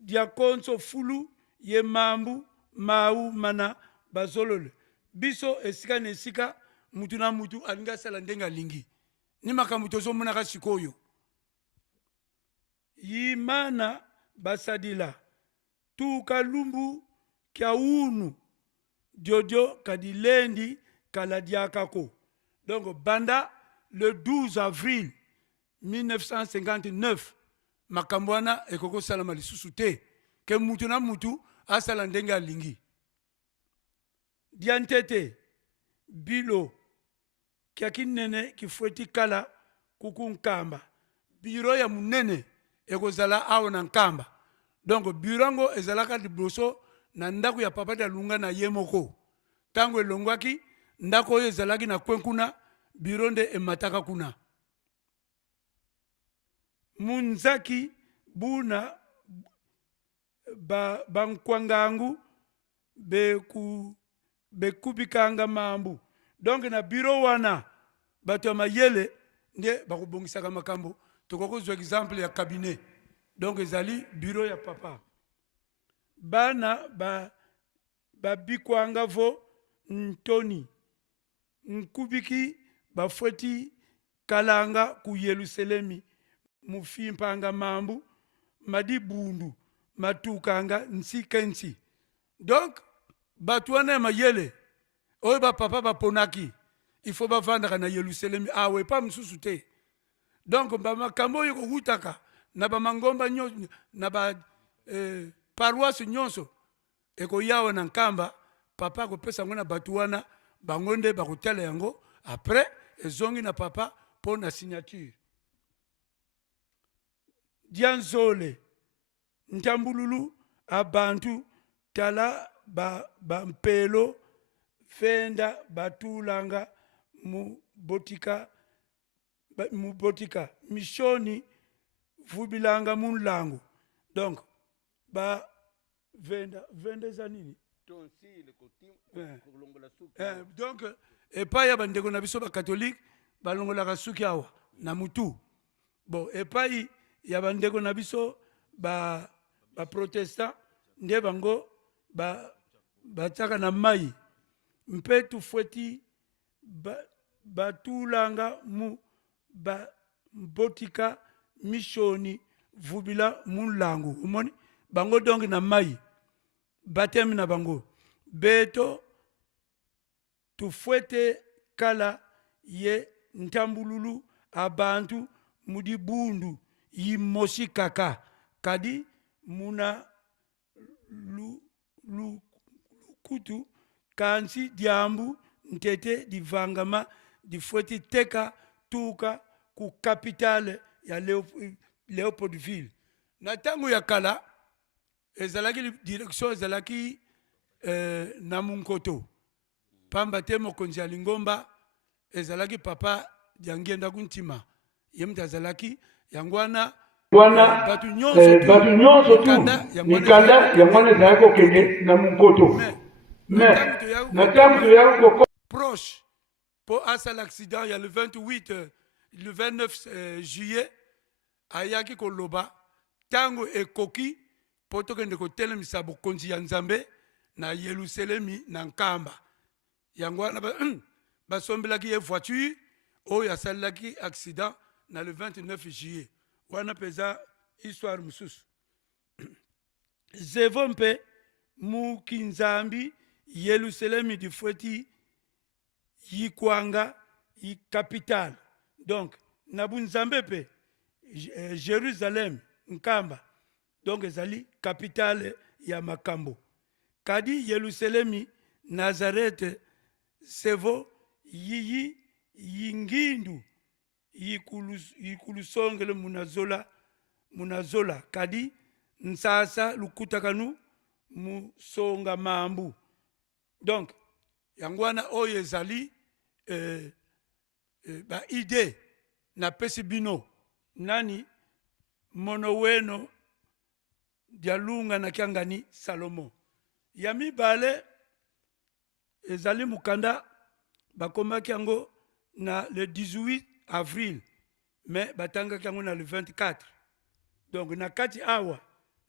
diakonso fulu ye mambu mau mana bazolole biso esika na esika mutu na mutu alinga sala ndenge alingi ni makambo tozomonaka sikoyo yimana basadila tuka lumbu kya unu diodio kadilendi kaladiakako donc banda le 12 avril 1959 makambo wana ekoko salama lisusu te ke mutu na mutu asala ndenge alingi diantete bilo kia kinene kifweti kala kuku nkamba biro ya munene ekozala awa na nkamba donc biro yango ezalaka liboso na ndako ya papa da lunga na ye moko tango elongwaki ndako oyo ezalaki na kwen kuna biro nde emataka kuna munzaki buna bankwangangu bekubikanga mambu donc na biro wana bato ya mayele nde bakobongisaka makambo tokokozwa exemple ya cabinet donc ezali biro ya papa bana babikwanga vo ntoni nkubiki bafweti kalanga ku Yerusalemi mufimpanga mambu madi bundu matukanga nsikensi donc batu wana ya mayele oyo bapapa baponaki il faut bavandaka na Yerusalemi awe pa msusu te donc bamakambo oyo kokutaka na bamangomba nyonso na paroisse nyonso ekoyawa na nkamba papa akopesa yango na batu wana bango nde bakotala yango après ezongi na papa mpo na signature dianzole ntambululu abantu tala bampelo fenda batulanga mubotika mishoni vubilanga munlango donc venda za nini donc epai ya bandeko na biso bakatholike balongolaka suki awa na mutu bon epai ya bandeko na biso baprotestant nde bango batiaka na mai mpe tufweti batulanga mu botika mishoni vubila munlango umoni bango donc na mai batemi na bango beto tufwete kala ye ntambululu abantu mudi bundu yimoshi kaka kadi muna kutu kansi diambu ntete divangama difweti teka tuka ku capitale ya Leopoldville na tango ya kala ezalaki direction ezalaki na munkoto pamba te mokonzi ya lingomba ezalaki papa diangenda kuntima yemta ezalaki yangwana batu nyonso tu mikanda yangwana ezalaki kokende na munkoto mais na tango toyaki koko proche pour asala l'accident il y a le 29 juillet ayaki koloba tango ekoki po tokende kotelemisa bokonzi ya nzambe na Yerusalemi na nkamba yango wana basombelaki ye voiture oyo asalaki accident na le 29 juillet wana peza histoire mususu zevo mpe mukinzambi Yerusalemi di fweti yikwanga yi capitale donc na bunzambe pe Jérusalem nkamba donc ezali capitale ya makambo kadi Yerusalemi Nazareth sevo yiyi yingindu yikulusongele munazola kadi nsasa lukutakanu musonga mambu donc yangwana oyo ezali ba idée na pesi bino nani mono weno dialunga na kiangani Salomo ya mibale ezali mukanda bakomaki yango na le 18 avril mais batangaki yango na le 24 donc na kati awa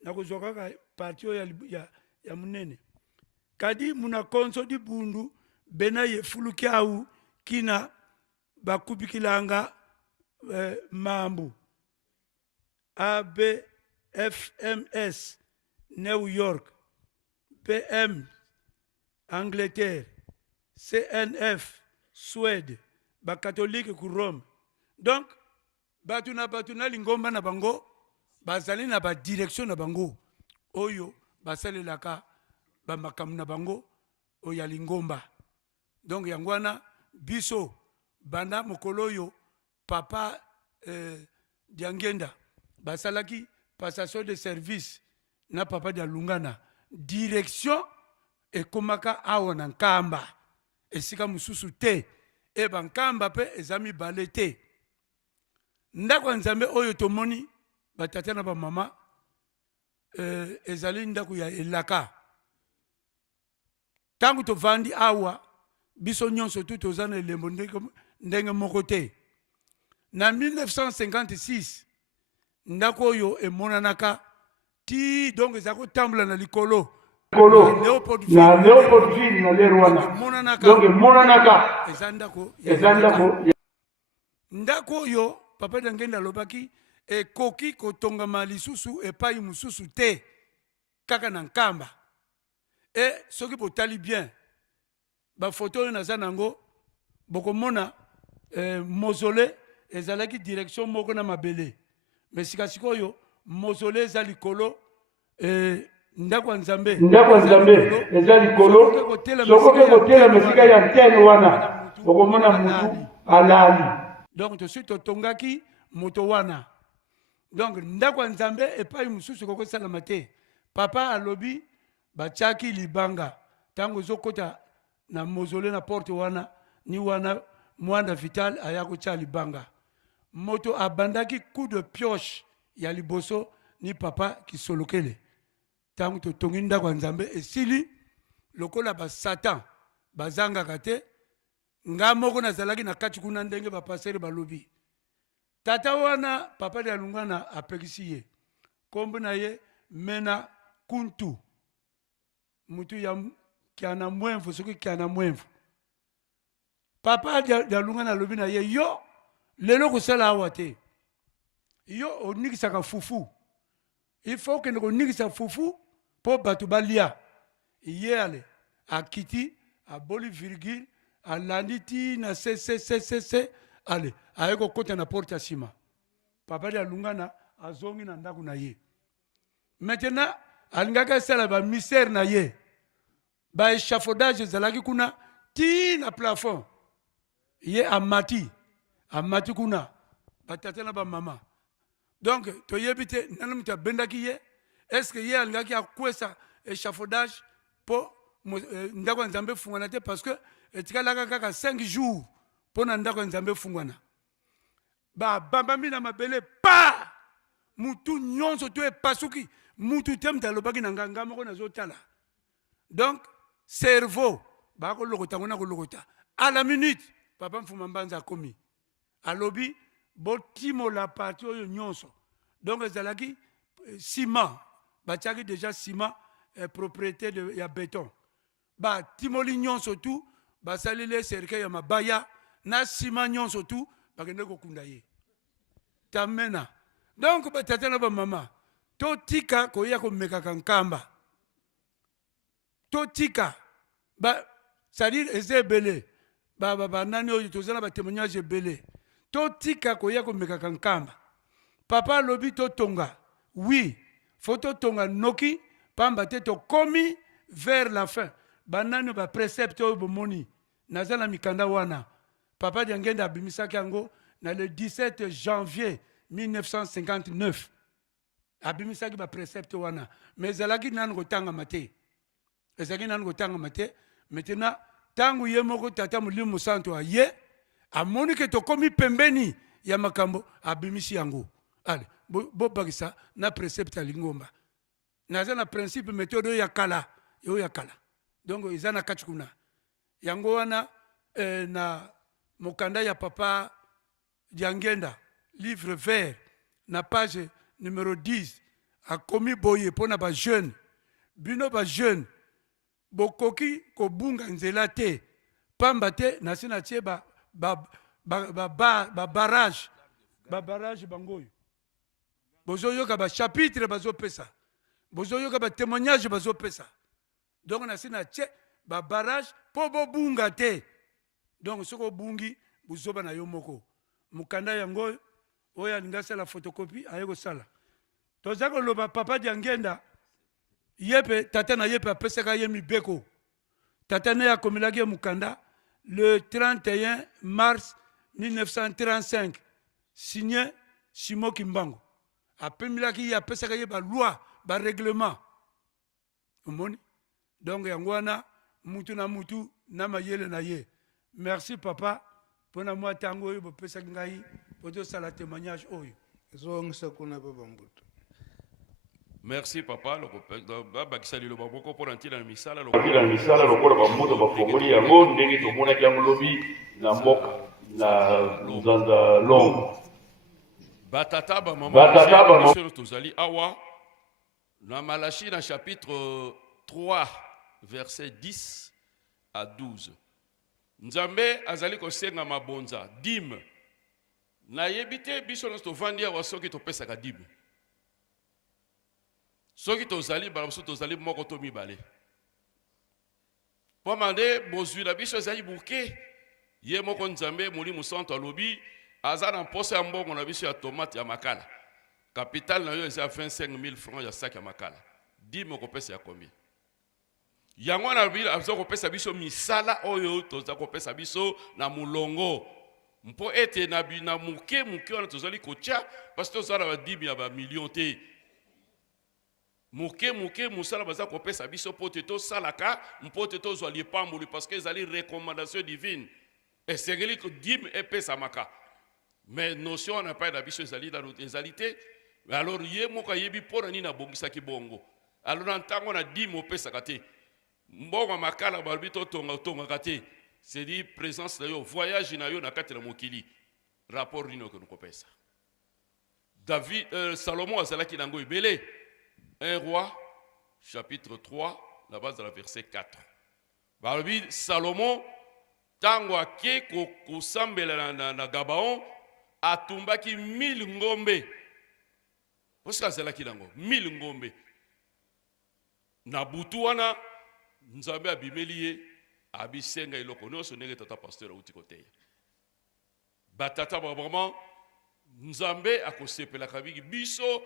na kozwa kaka parti oyo ya munene kadi muna konso di bundu bena yefuluki au kina bakubikilanga mambu ABFMS New York PM Angleterre CNF Suède bakatolike ku Rome donc batuna lingomba na bango bazali na ba direction na bango oyo basalelaka ba makamu na bango oya lingomba donc yangwana biso banda mokolo oyo papa diangenda basalaki passation de service na papa dialungana direction ekomaka awa na nkamba esika mususu te eba nkamba pe ezami bale te ndako nzambe oyo tomoni batata na bamama ezali ndako ya elaka tangu tovandi awa biso nyonso tu toza na elembo ndenge moko te na 1956 ndako oyo emonanaka ti donc eza kotambola na likolo na Leopoldville na lerwana donc emonanaka eza ndako ndako oyo papa Dangenda alobaki ekoki kotongama lisusu epai mususu te kaka na nkamba e soki botali bien bafoto oyo naza nango bokomona mausolée ezalaki direction moko na mabele mais sikasika oyo mausolée eza likolo ndako ya nzambe eza likolo sokoke kotelema esika ya ntene wana bokomona mutu alali donc tosi totongaki moto wana donc ndako ya nzambe epai mususu kokosalama te papa alobi batiaki libanga ntango ezokota na mausolée na porte wana ni wana mwanda vital aya kotia libanga moto abandaki coup de pioche ya liboso ni papa kisolokele ntango totongi ndako ya nzambe esili lokola basatan bazangaka te nga moko nazalaki na kati kuna ndenge bapastere balobi tata wana papa dialungana apekisi ye kombo na ye mena kuntu mutu ya kiana mwenvu soki kiana mwenvu papa dialungana alobi na ye yo lelo kosala awa te yo onikisaka fufu il faut okende konikisa fufu mpo bato balia ye ale akiti aboli virgule alandi ti na se ale aye kokota na porte ya nsima papa dialungana azongi na ndako na ye maintenant alingaki asala bamisere na ye baéchafaudage ezalaki kuna ti na plafond ye amati kuna batata na bamama donc toyebi te nani moto abendaki ye est ce que ye alingaki akwesa échafaudage mpo ndako ya nzambe efungwana te parce que etikalaka kaka 5 jours mpo na ndako ya nzambe efungwana babambami na mabele pa mutu nyonso to epasuki mutu te moto alobaki na nganga moko nazotala donc cerveau bakolokota ngo na kolokota à la minute papa mfuma mbanza akomi alobi botimola parti oyo nyonso donc ezalaki ciment batiaki déjà ciment propriété ya béton batimoli nyonso tu basaleli cercueil ya mabaya na nsima nyonso tu bakende kokunda ye tamena. Donc batata na bamama totika koya komekaka nkamba, totika c'est-à-dire eza ebele banani oyo toza na batémoignage ebele, totika koya komekaka nkamba. Papa alobi totonga, oui faut totonga noki pamba te tokomi vers la fin. Banani ba précepte oyo bomoni naza na mikanda wana Papa Diangenda abimisaki yango na le 17 janvier 1959. Abimisaki ba précepte wana, mais ezalaki nanu kotanga mate, ezalaki nanu kotanga mate. Maintenant tangu ye moko tata Molimo Santo aye amoni ke tokomi pembeni ya makambo abimisi yango. Allez, bobakisa na précepte ya Lingomba. Naza na principe méthode ya kala, yo ya kala. Donc izana kachukuna. Yango wana na mokanda ya Papa Diangenda, livre vert, na page numéro 10, a komi boye pona ba jeune. Bino ba jeune, bokoki kobunga nzela te, pamba te nasina tie barrage bangoyo. Bozo yoka ba chapitre bazo pesa. Bozo yoka ba témoignage bazo pesa. Donc nasina tie ba barrage po bunga te. Donc soko bungi buzoba na yo moko. Mukanda yango oya ngasa la photocopie ayeko sala. Tozako loba Papa Diangenda yepe tata na yepe apesaka ye mibeko. Tata na ya komilaki mukanda le 31 mars 1935 signé Simo Kimbangu. Apemilaki ya pesaka ye ba loi ba règlement. Omoni. Donc yangwana mutu na mutu na mayele na ye. Merci papa pour na moi tango yo pesaka ngai poto sala témoignage oyo. Zongisa kuna baba mbutu. Merci papa bakisali lo baboko pour entrer dans misala lo misala lokola bamuto bafongoli yango ndenge tomonaki yango lobi na mboka na nzanza longo. Batata ba maman tozali awa na Malachi na chapitre 3 verset 10 à 12. Nzambe azali kosenga mabonza dîme. Na yebite biso no tovandi awa soki topesaka dîme. Soki tozali balamuso tozali moko to mibale. Pomande bozwi na biso ezali buke. Ye moko Nzambe Molimo Santo alobi azana mposa ya mbongo na biso ya tomate ya makala. Capital na yo eza 25,000 francs ya sac ya makala. Dîme kopesa ya combien? Yango na bila azo kopesa biso misala oyo toza kopesa biso na mulongo. Mpo ete na bina muke wana tozali kotia parce que tozala ba dîme ya ba million te. Muke musala baza kopesa biso pote to salaka mpote to zo lipambuli parce que ezali recommandation divine. Et c'est que dîme epesa maka. Mais notion n'a pas d'abiso ezali dans l'ezalité. Alors yé moka yebi pona ni na bongisa ki bongo. Alors ntango na dîme opesa kate. Mbongo makala balbito tonga kate. C'est dit présence na yo voyage na yo na kate na mokili. Rapport rino que nous kopesa. David Salomon azalaki nango ebele. 1 roi chapitre 3 la base de la verset 4. Balbi Salomon tango ake kosambela na Gabaon atumbaki 1000 ngombe. Oska zelaki nango 1000 ngombe. Na butu wana Nzambe abimeli ye abisenga iloko nyonso ndenge tata pasteur uti koteya. Batata vraiment Nzambe akosepela kabiki biso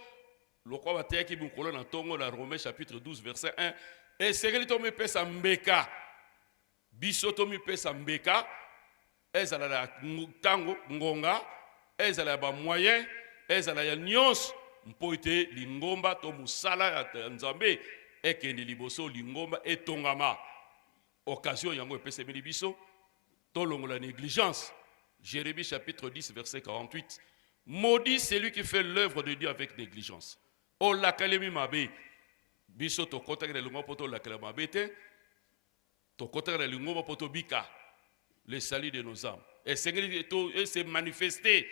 lokwa bateyaki bukolo na tongo na Romains chapitre 12 verset 1 et sekeli to me pesa mbeka biso to mi pesa mbeka ezala la tango ngonga ezala ba moyen ezala ya nyons mpo ete lingomba to musala ya Nzambe ekende liboso lingomba etongama occasion yango epesa beli biso to longo la négligence. Jérémie chapitre 10 verset 48 maudit celui qui fait l'œuvre de Dieu avec négligence. O la kalemi mabe biso to kota le lungo poto la kalema bete to kota le lungo poto bika le salut de nos âmes et se manifester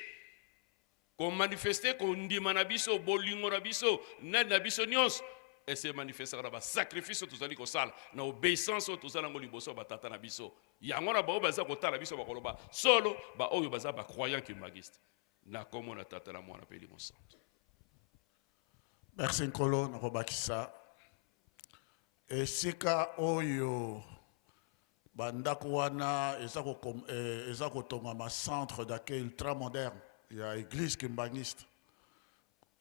comme manifester qu'on dit manabiso bolingo na biso na biso nyos et se manifestera dans le sacrifice tout ça dit kosala na obéissance tout ça ngo liboso batata na biso yango na bao baza kotala biso bakoloba solo ba oyo baza ba croyant que magiste na komo na tata na mwana pe limo santo. Merci Nkolo na kobakisa esika oyo bandako wana eza kotongama centre d'accueil ultra moderne ya église kimbangiste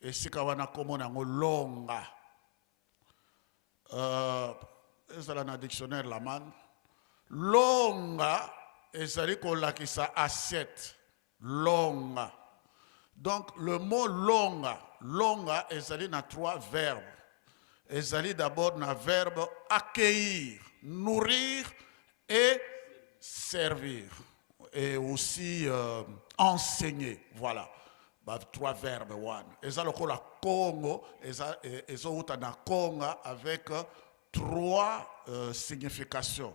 esika wana komona yango longa ezala na dictionnaire Laman longa ezali kolakisa assiette longa. Donc le mot longa ezali na 3 verbes. Ezali d'abord na verbe accueillir, nourrir et servir et aussi enseigner. Voilà. 3 verbes one. Ezali lokola Congo, ezouta na Conga avec 3 significations.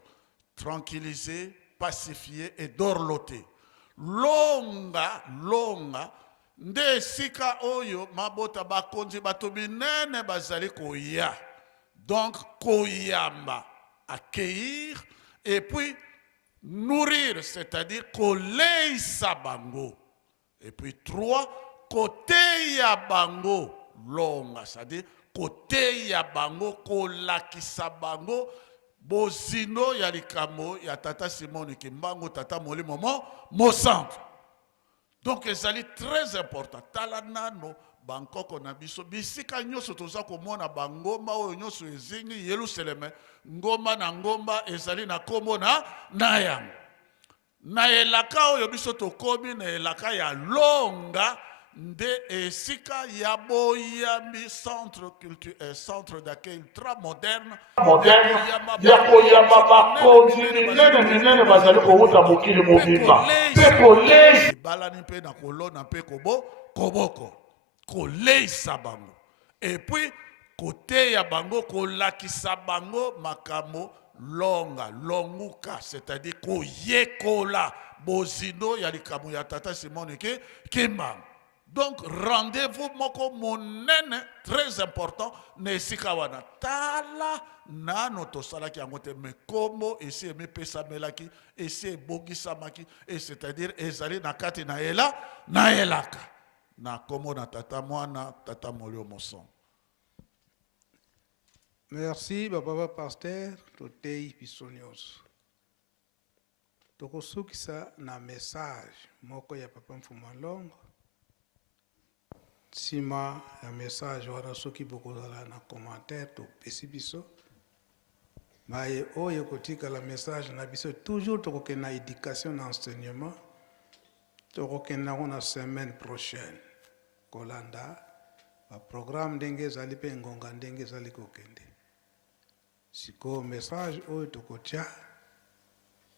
Tranquilliser, pacifier et dorloter. Longa nde sika oyo mabota bakonzi bato binene bazali koya. Donc koyamba, accueillir et puis nourrir, c'est-à-dire koleisa bango. Et puis 3, côté ya bango longa, c'est-à-dire côté ya bango kolakisa bango bozino ya likamo ya tata Simon Kimbangu tata Molimo mo centre. Donc ezali très important. Talanano Bangkok na biso bisika nyoso toza komona bangoma oyo nyoso ezingi Yerusalem ngoma na ngomba ezali na kombo na yango. Na elaka oyo biso tokomi na elaka ya longa nde esika ya boyambi centre d'accueil ultra moderne ya koyamba bakonzi minene bazali kowuta mokili mobimba mpe kolei balani mpe na kolona mpe koboko koleisa bango et puis kote ya bango kolakisa bango makambo longuka, c'est-à-dire koyekola bozino ya likambo ya tata Simon Kimbangu. Donc rendez-vous moko monene très important nesika wana tala nano tosalaki yango te me komo esi emepesa melaki esi ebogisamaki et c'est-à-dire ezali na kati na elaka na komo na tata mwana tata molio moson. Merci, Papa Pasteur, Totei Pisonios. Tokosukisa na message moko ya Papa Mfumalongo. Sima ya message wana soki bokozala na commentaire to pesi biso. Maye oyo kotika la message na biso toujours tokokena na éducation na enseignement. Tokokena na semaine prochaine. Kolanda ba programme ndenge ezali pe ngonga ndenge ezali kokende. Siko message oyo tokotia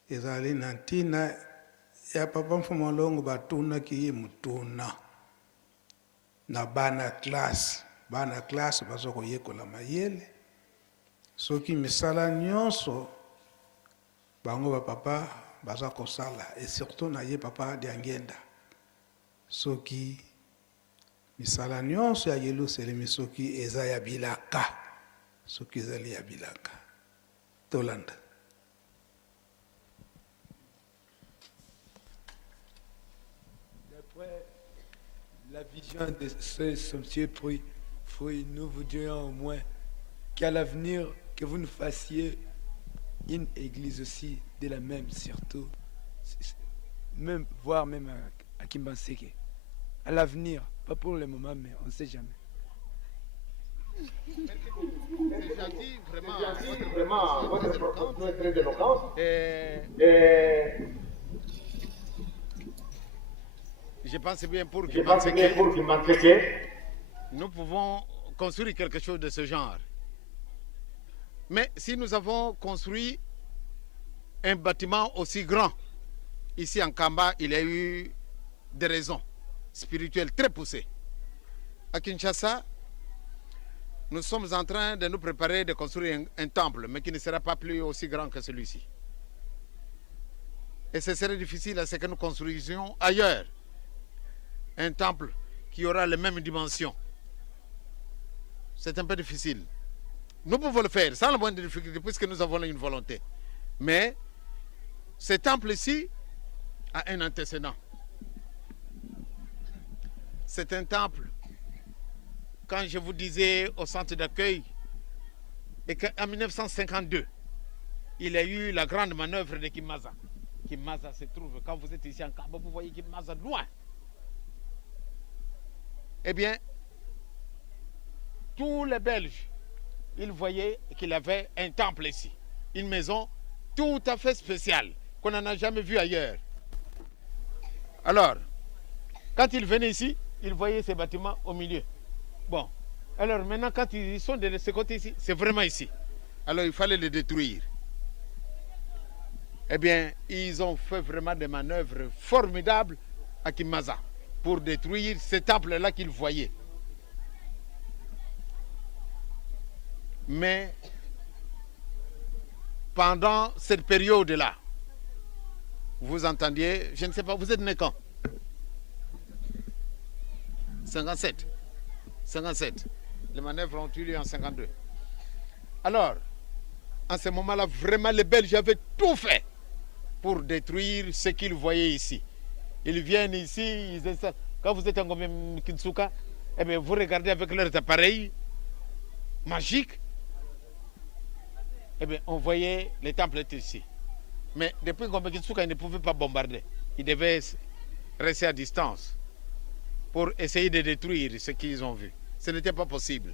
ezali na ntina ya Papa Mfumalongo batuna ki mutuna na bana classe bazo koyekola mayele soki misala nyonso bango ba papa baza kosala et surtout na ye papa diangenda soki misala nyonso ya Yerusalemi soki eza ya bilaka soki ezali ya bilaka tolanda. D'après la vision de ce somptueux fruit, nous vous dirions au moins qu'à l'avenir, que vous nous fassiez une église aussi de la même, surtout, même, voire même à Kimbanseke. À l'avenir, pas pour le moment, mais on ne sait jamais. C'est gentil, vraiment, votre proposition est très éloquente. Je pense bien pour Kimbanseke, nous pouvons construire quelque chose de ce genre. Mais si nous avons construit un bâtiment aussi grand, ici en Kamba, il y a eu des raisons spirituelles très poussées. À Kinshasa, nous sommes en train de nous préparer de construire un temple, mais qui ne sera pas plus aussi grand que celui-ci. Et ce serait difficile à ce que nous construisions ailleurs un temple qui aura les mêmes dimensions. C'est un peu difficile. Nous pouvons le faire sans la moindre difficulté puisque nous avons une volonté. Mais ce temple-ci a un antécédent. C'est un temple. Quand je vous disais au centre d'accueil, et qu'en 1952, il y a eu la grande manœuvre de Kimaza. Kimaza se trouve, quand vous êtes ici en Kamba, vous voyez Kimaza loin. Eh bien, tous les Belges, ils voyaient qu'il avait un temple ici. Une maison tout à fait spéciale, qu'on n'en a jamais vue ailleurs. Alors, quand ils venaient ici, ils voyaient ces bâtiments au milieu. Bon, alors maintenant, quand ils sont de ce côté ici, c'est vraiment ici. Alors, il fallait les détruire. Eh bien, ils ont fait vraiment des manœuvres formidables à Kimaza pour détruire ce temple-là qu'ils voyaient. Mais pendant cette période-là, vous entendiez, je ne sais pas, vous êtes né quand? 57. 57. Les manœuvres ont eu lieu en 52. Alors, en ce moment-là, vraiment, les Belges avaient tout fait pour détruire ce qu'ils voyaient ici. Ils viennent ici, quand vous êtes en Kinsuka, eh bien, vous regardez avec leurs appareils magiques, eh bien, on voyait les temples étaient ici. Mais depuis Kinsuka, ils ne pouvaient pas bombarder. Ils devaient rester à distance pour essayer de détruire ce qu'ils ont vu. Ce n'était pas possible.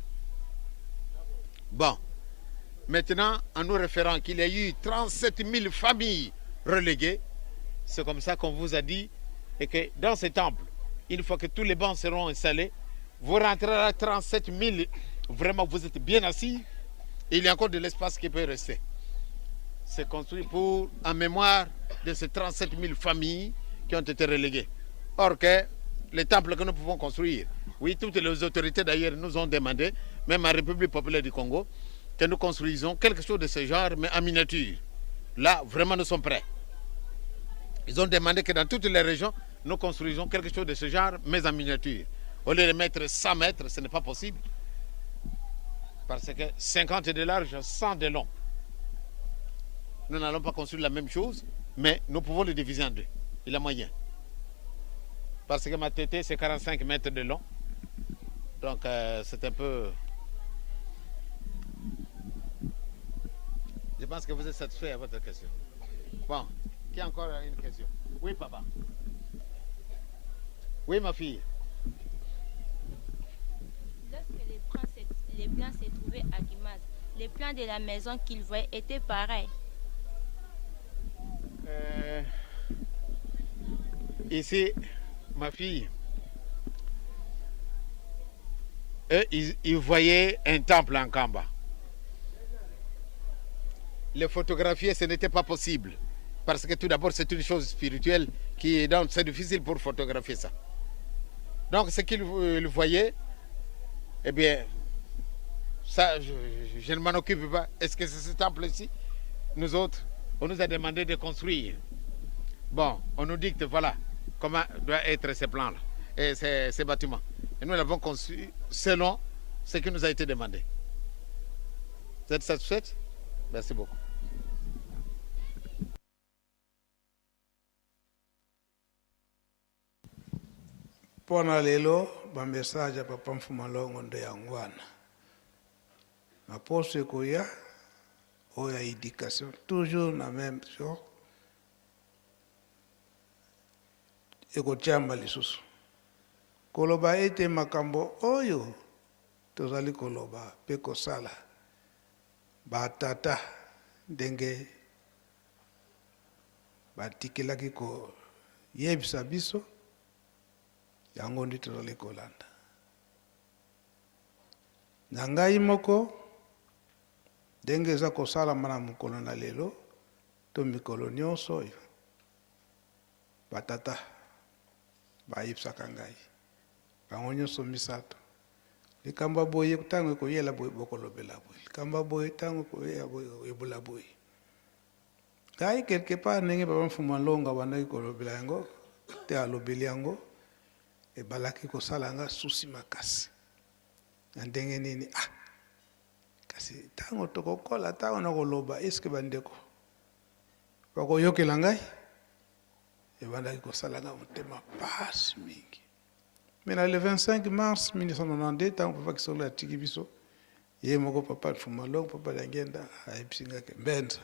Bon, maintenant, en nous référant qu'il y a eu 37 000 familles reléguées, c'est comme ça qu'on vous a dit, et que dans ces temples, une fois que tous les bancs seront installés, vous rentrez à 37 000, vraiment vous êtes bien assis, et il y a encore de l'espace qui peut rester. C'est construit pour, en mémoire de ces 37 000 familles qui ont été reléguées. Or que les temples que nous pouvons construire, oui, toutes les autorités d'ailleurs nous ont demandé, même en République populaire du Congo, que nous construisons quelque chose de ce genre, mais en miniature. Là, vraiment, nous sommes prêts. Ils ont demandé que dans toutes les régions, nous construisons quelque chose de ce genre, mais en miniature. Au lieu de mettre 100 mètres, ce n'est pas possible. Parce que 50 de large, 100 de long. Nous n'allons pas construire la même chose, mais nous pouvons le diviser en deux. Il y a moyen. Parce que ma tétée, c'est 45 mètres de long. Donc, c'est un peu... Je pense que vous êtes satisfait à votre question. Bon, qui a encore une question? Oui, papa. Oui, ma fille. Lorsque les plans s'est trouvé à Kimaz, les plans de la maison qu'ils voyaient étaient pareils. Ici, ma fille, eux, ils voyaient un temple en Kamba. Les photographier, ce n'était pas possible. Parce que tout d'abord, c'est une chose spirituelle qui est donc c'est difficile pour photographier ça. Donc, ce qu'ils voyaient, eh bien, ça, je ne m'en occupe pas. Est-ce que c'est ce temple-ci? Nous autres, on nous a demandé de construire. Bon, on nous dicte, voilà, comment doivent être ces plans-là, et ces bâtiments. Et nous l'avons construit selon ce qui nous a été demandé. Vous êtes satisfaite? Merci beaucoup. Pona lelo bambesaja papa Mfumalongo ndo yangwana. Maposo koya oya éducation toujours la même chose. Eko chamba lisusu. Koloba ete makambo oyo tozali koloba pe kosala. Batata ndenge batikelaki ko yebisa biso yango ndi tozali kolanda. Na ngai moko ndenge eza kosalama na mokolo na lelo to mikolo nyonso oyo batata bayebisaka ngai bango nyonso misato likambo boye ntango ekoyela boye bokolobela boye likambo boye ntango ekoyela boye ebola boye ngai quelque part ndenge papa Mfumalongo abandaki kolobela yango te alobeli yango ebalaki kosala nga susi makasi na ndenge nini kasi kasi tango tokokola tango na koloba eske bandeko bakoyokela ngai ebandaki kosalanga motema pasi mingi. Mais le 25 mars 1992 tango papa Kisolo atiki biso ye moko papa Mfumalongo papa Dangenda ayebisi ngake Mbenza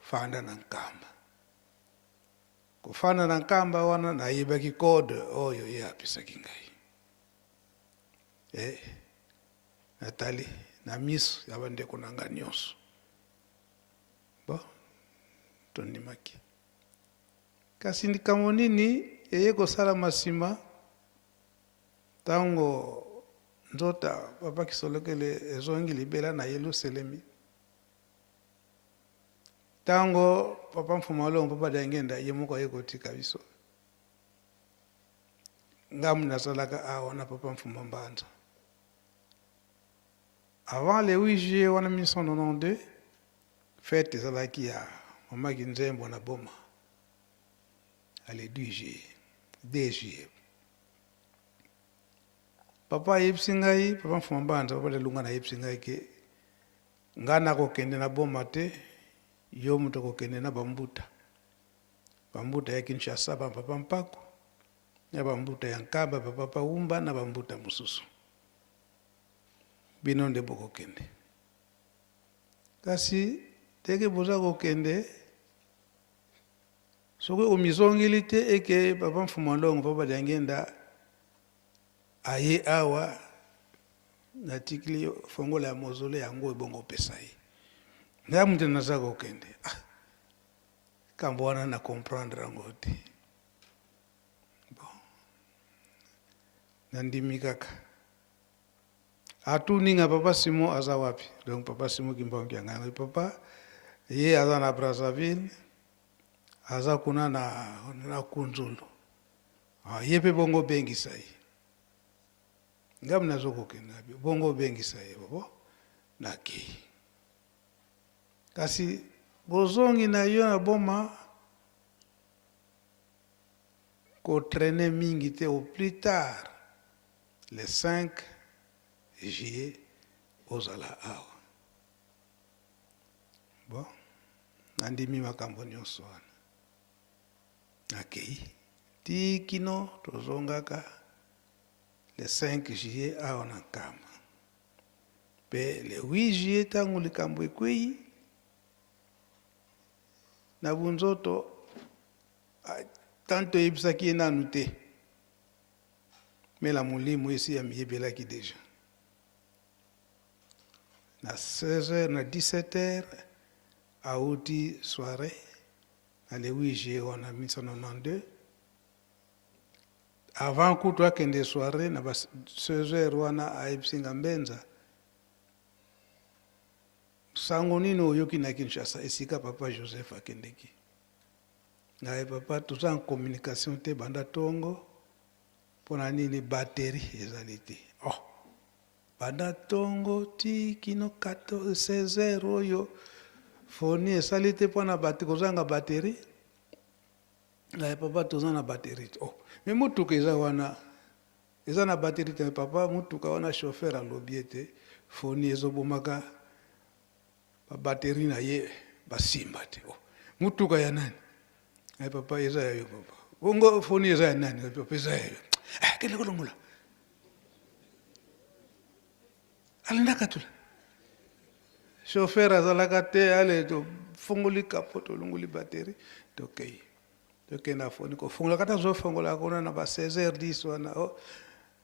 fanda na nkamba kufana na nkamba wana nayebaki code oyo ye apisaki ngai Natali na miso ya bandeko na nga nyonso bo tondimaki kasi likambo nini eye kosala masima tango nzota papa Kisolokele ezongi libela na Yerusalemi tango papa Mfumalongo papa Dangenda ye moko aye kotika biso ngamu nazalaka awa na papa Mfumambanza. Avant le 8 juillet 1992 fête ezalaki ya mama Kinzembo na boma ale 2 juillet papa ayebisi ngai papa Mfumambanza papa Delunga na ayebisi ngai ke nga nakokende na boma te yo moto kokende na bambuta ya Kinshasa papa Mpako na bambuta ya Nkamba papa Paumba na bambuta mosusu bino nde bokokende kasi teke boza kokende soki omizongeli te eke papa Mfumalongo papa Dangenda aye awa natikili fongola ya mozole yango ebongo pesa ye nga mutu naza kokende kambo wana na comprendre yango te bon nandimi kaka atuninga papa Simo aza wapi donc papa Simo Kimbangu yangana papa ye aza na Brazzaville aza kuna na Kunzulu ye pe bongo bengisa ye ngam nazokokende bongo bengisa ye bobo naki kasi bozongi na yo na boma ko traîner mingi te au plus tard le 5 juillet ozala awa bon nandimi makambo nyonso wana nakei tikino tozongaka le 5 juillet awa na Nkamba pe le 8 juillet tango likambo ekwei na bunzoto tanto yebisaki ye nanu te me la molimo esi ya miyebelaki deja na 16h na 17h auti soirée na le 8 juillet wana 1992 avant kutu akende soirée na 16h wana ayebisinga Mbenza sango nini oyoki na Kinshasa esika papa Joseph akendeki ngaye papa toza en communication te banda tongo pona nini batterie ezali te banda tongo ti kino 16h oyo foni esali te pona kozanga batterie ngaye papa toza na batterie me mutuka eza wana eza na batterie te papa mutuka wana chauffeur alobi ete foni ezobomaka batterie na ye basimba te mutuka ya nani ay papa eza ya yo papa bongo foni eza ya nani papa eza ya yo kele kolongola alendaka tula chauffeur azalaka te ale to fongoli kapoto longoli batterie tokei tokenda foni kofongola kata zofongola kona na ba 16h10 wana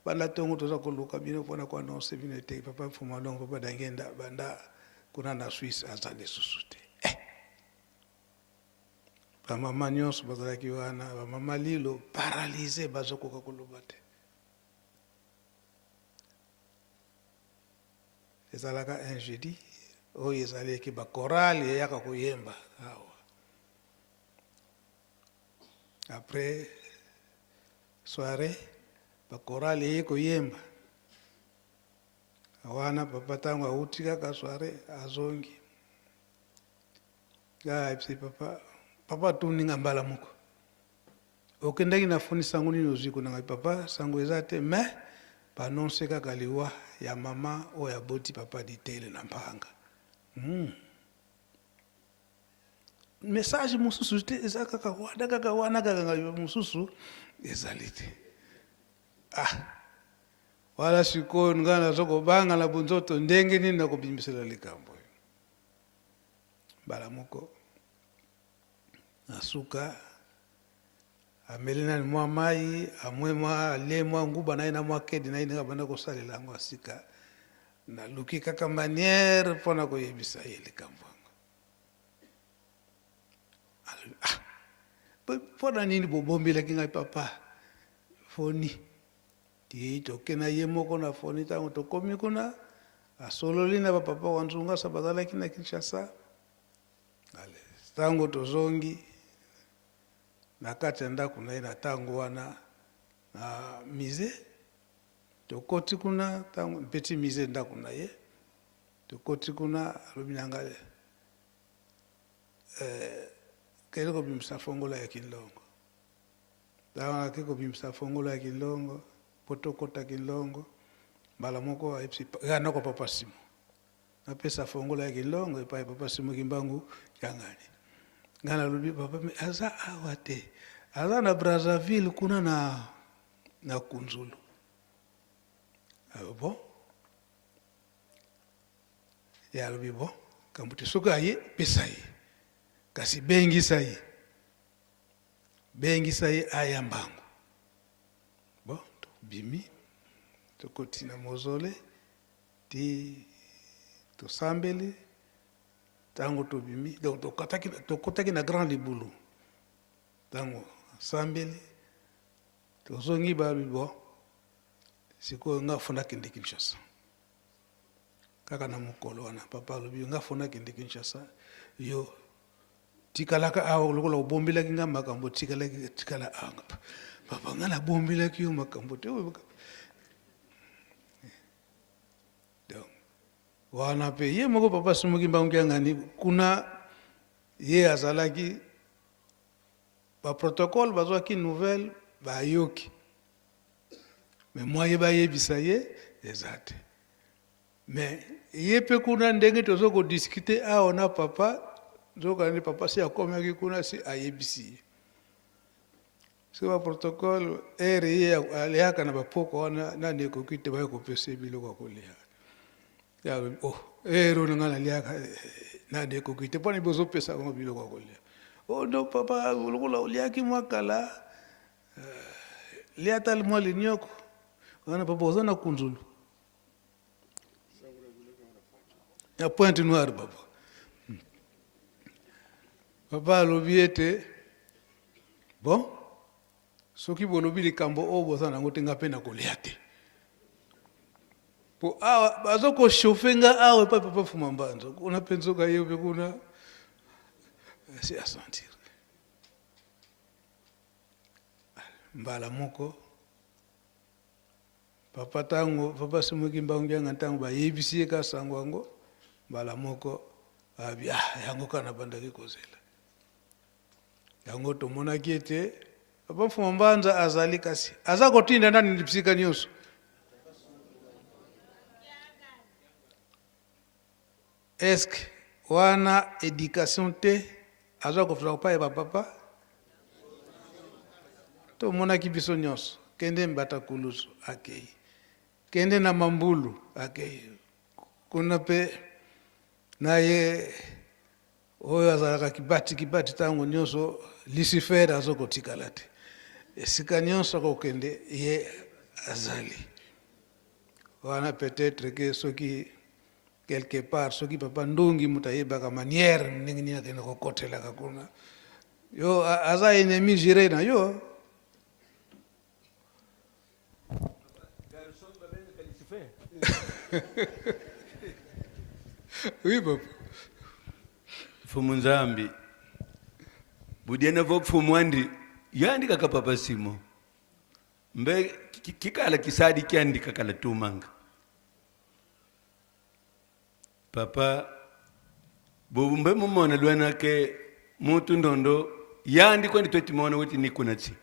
banda tongo toza koluka bino pona kwa annonce bino te papa Mfumalongo papa Dangenda banda kuna na Suisse azali susu te bamama nyonso bazalaki wana bamama lilo paralysé bazokoka koloba te ezalaka un jeudi oyo ezalaki bakorali eyaka koyemba awa après soirée bakorali eye koyemba wana papa tango auti kaka soirée azongi gaipsi papa tuninga mbala moko okendaki na foni sango nini ozwi konanga papa sango eza te me banonse kaka liwa ya mama o ya boti papa ditele na mpanga. Message mususu te ezaka kaka wana kaka mususu ezalite. Wala siko ngana zoko banga la bunzoto ndenge nini na kubimisela likambo. Balamuko asuka amelina ni mwa mai amwema le mwa nguba na ina mwa kedi na ina bana ko salela ngo asika na luki kaka manière pona ko yebisa yele kambo. Pona nini bobombi la kinga papa foni ti to kena yemoko na foni tango to komi kuna asololina papa wanzunga sabadala kina Kinshasa ale tango to zongi nakati nda kuna ina tango wana na mize to koti kuna tango petit mize nda kuna ye to koti kuna alobinanga kele ko bimsa fongola ya Kinlongo dawa kiko bimsa fongola ya Kinlongo poto kota Kinlongo bala moko epsi gana ko papa Simo na pesa fongola ya Kinlongo epa papa Simo kimbangu yangani ngana lubi papa aza awate aza na Brazzaville kuna na Kunzulu bon ya lubi bon kambuti suka ye pesa ye kasi bengi sai ayambangu bon to bimi to kotina mozole ti to sambeli tango to bimi donc to kotaki na Grand Libulu tango sambeli to zongi ba bibo siko nga fona kindi Kinshasa kaka na mukolo wana papa lobi nga fona kindi Kinshasa yo tikalaka awo lokola obombela kinga makambo tikala anga papa ngana bombela kiyo makambo te donc wana pe ye moko papa Simo kimbangu ngani kuna ye azalaki ba protocole bazwa ki nouvelle ba yoki mais moi ye ba yebisa ye ezate mais ye pe kuna ndenge tozo ko discuter awo na papa zoka ni papa si akomaki kuna si ayebisi si ba protocole ye aliaka na bapoko wana na ndeko kite ba ko pese biloko kolia ya ero ngana liaka na ndeko kite pone bozo pesa ngo biloko kolia ndo papa lokola uliaki mwakala liata limwali nyoko wana papa ozana Kunzulu ya Pointe Noire papa papa lobiete bon soki bolobi likambo o bozana ngo tenga pena koliate po awa bazoko chauffenga awa papa fuma mbanzo kuna penzoka yebe kuna si a sentir mbala moko papa tango papa Simo kimbangu ntango ba yebisi ka sangwango mbala moko abia yango kana bandaki kozela yango to mona kiete papa fuma mbanza azali kasi aza kotinda ndani ndipsika nyuso eske wana education te aza kofuna pa eba papa to mona kibiso nyuso kende mbata kulusu akei kende na mambulu akei kuna pe na ye oyo azalaka kibati tango nyonso Lucifer azokotikala te esika nyonso kokende ye azali wana peut-être que soki quelque part soki papa ndongi mutayebaka manière ndenge nini akende kokotelaka kuna yo aza ennemi juré na yo oui papa Fumu Nzambi budiena vo pfumwandi yandika ka papa Simo mbe kikala kisadi kyandika kala tumanga papa bumbe mumona lwana ke mutu ndondo yandi kwandi totimona weti nikunatsi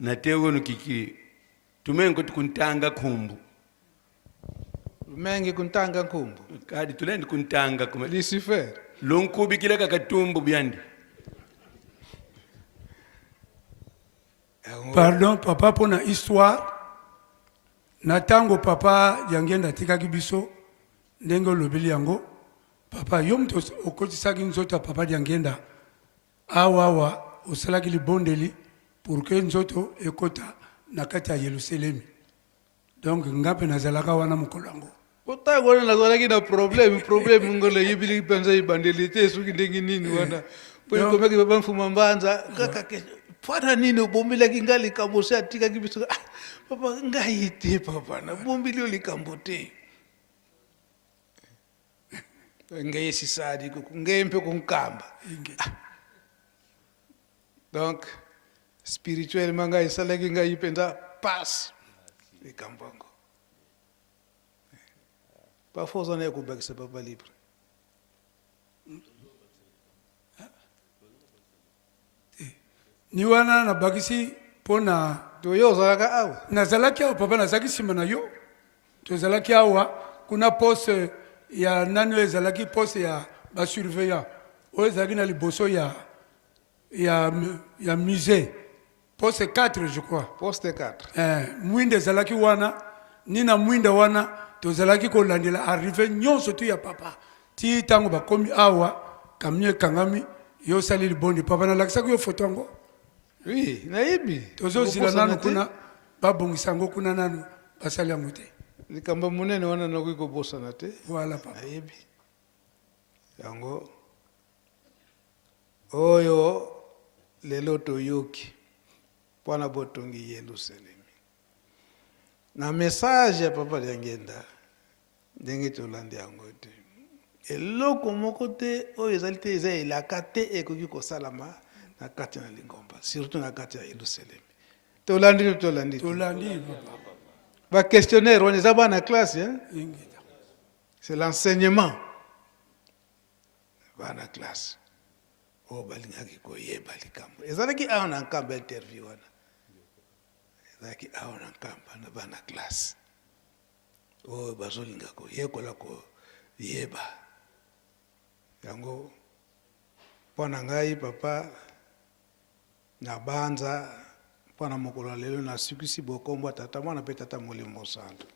natewo nukiki tumengo tukuntanga khumbu mengi kuntanga nkumbu kadi tulendi kuntanga kuma Lucifer lonkubikile kakatumbu byandi. Pardon, papa, pour la histoire. Natango papa yangenda tikaki biso ndengo lobeli yango. Papa yom to okoti saki nzoto papa yangenda. Awa osalaki libondeli pour que nzoto ekota nakati ya Yerusalemi. Donc ngape nazalaka wana mukolo yango. Ota wana nazalaki na problem ngole yibili penza ibandeli te suki ndengi nini wana. Po komeki baba mfuma mbanza kaka Fara nini bombila kingali kamose atika kibiso. Papa ngaite papa na bombili oli kambote. Ngaye sisadi ngempe kunkamba. Donc spirituellement ngaye salaki ngaye penda passe ikambongo. Parfois on est au bec c'est pas libre. Ni wana na bakisi pona toyo zalaka awa nazalaki awa papa nazalaki sima na yo tozalaki awa kuna poste ya nani ezalaki poste ya basurveillant oyo ezalaki na liboso ya musée poste 4 je crois poste 4 mwinde ezalaki wana ni na mwinde wana tozalaki kolandela arrive nyonso tu ya papa ti ntango bakomi awa kamio ekangami yo osali libondi papa nalakisaki yo foto yango. Oui, naïbi. Tozozila nanu kuna babongisa ngo kuna nanu basali yango te. Likamba munene wana nakuko bosa na te. Voilà papa. Naïbi. Yango oyo lelo toyoki pwana botongi Yerusalemi. Na message ya papa yangenda ndenge tolandi yango te. Eloko moko te oyo ezali te eza elaka te ekoki kosalama na kati na Lingomba, surtout na kati ya Yerusalemi. Tolandi. Ba questionnaire on est à la classe hein. C'est l'enseignement. Ba na classe. O balingaki ko yeba likambo. Ezalaki a na nkamba interview wana. Ezalaki a na nkamba na ba na classe. O bazolinga ko yekola ko yeba. Yango pona ngai papa na banza pona mokolo lelo na sikisi bokombo tata mwana pe tata molimo santo.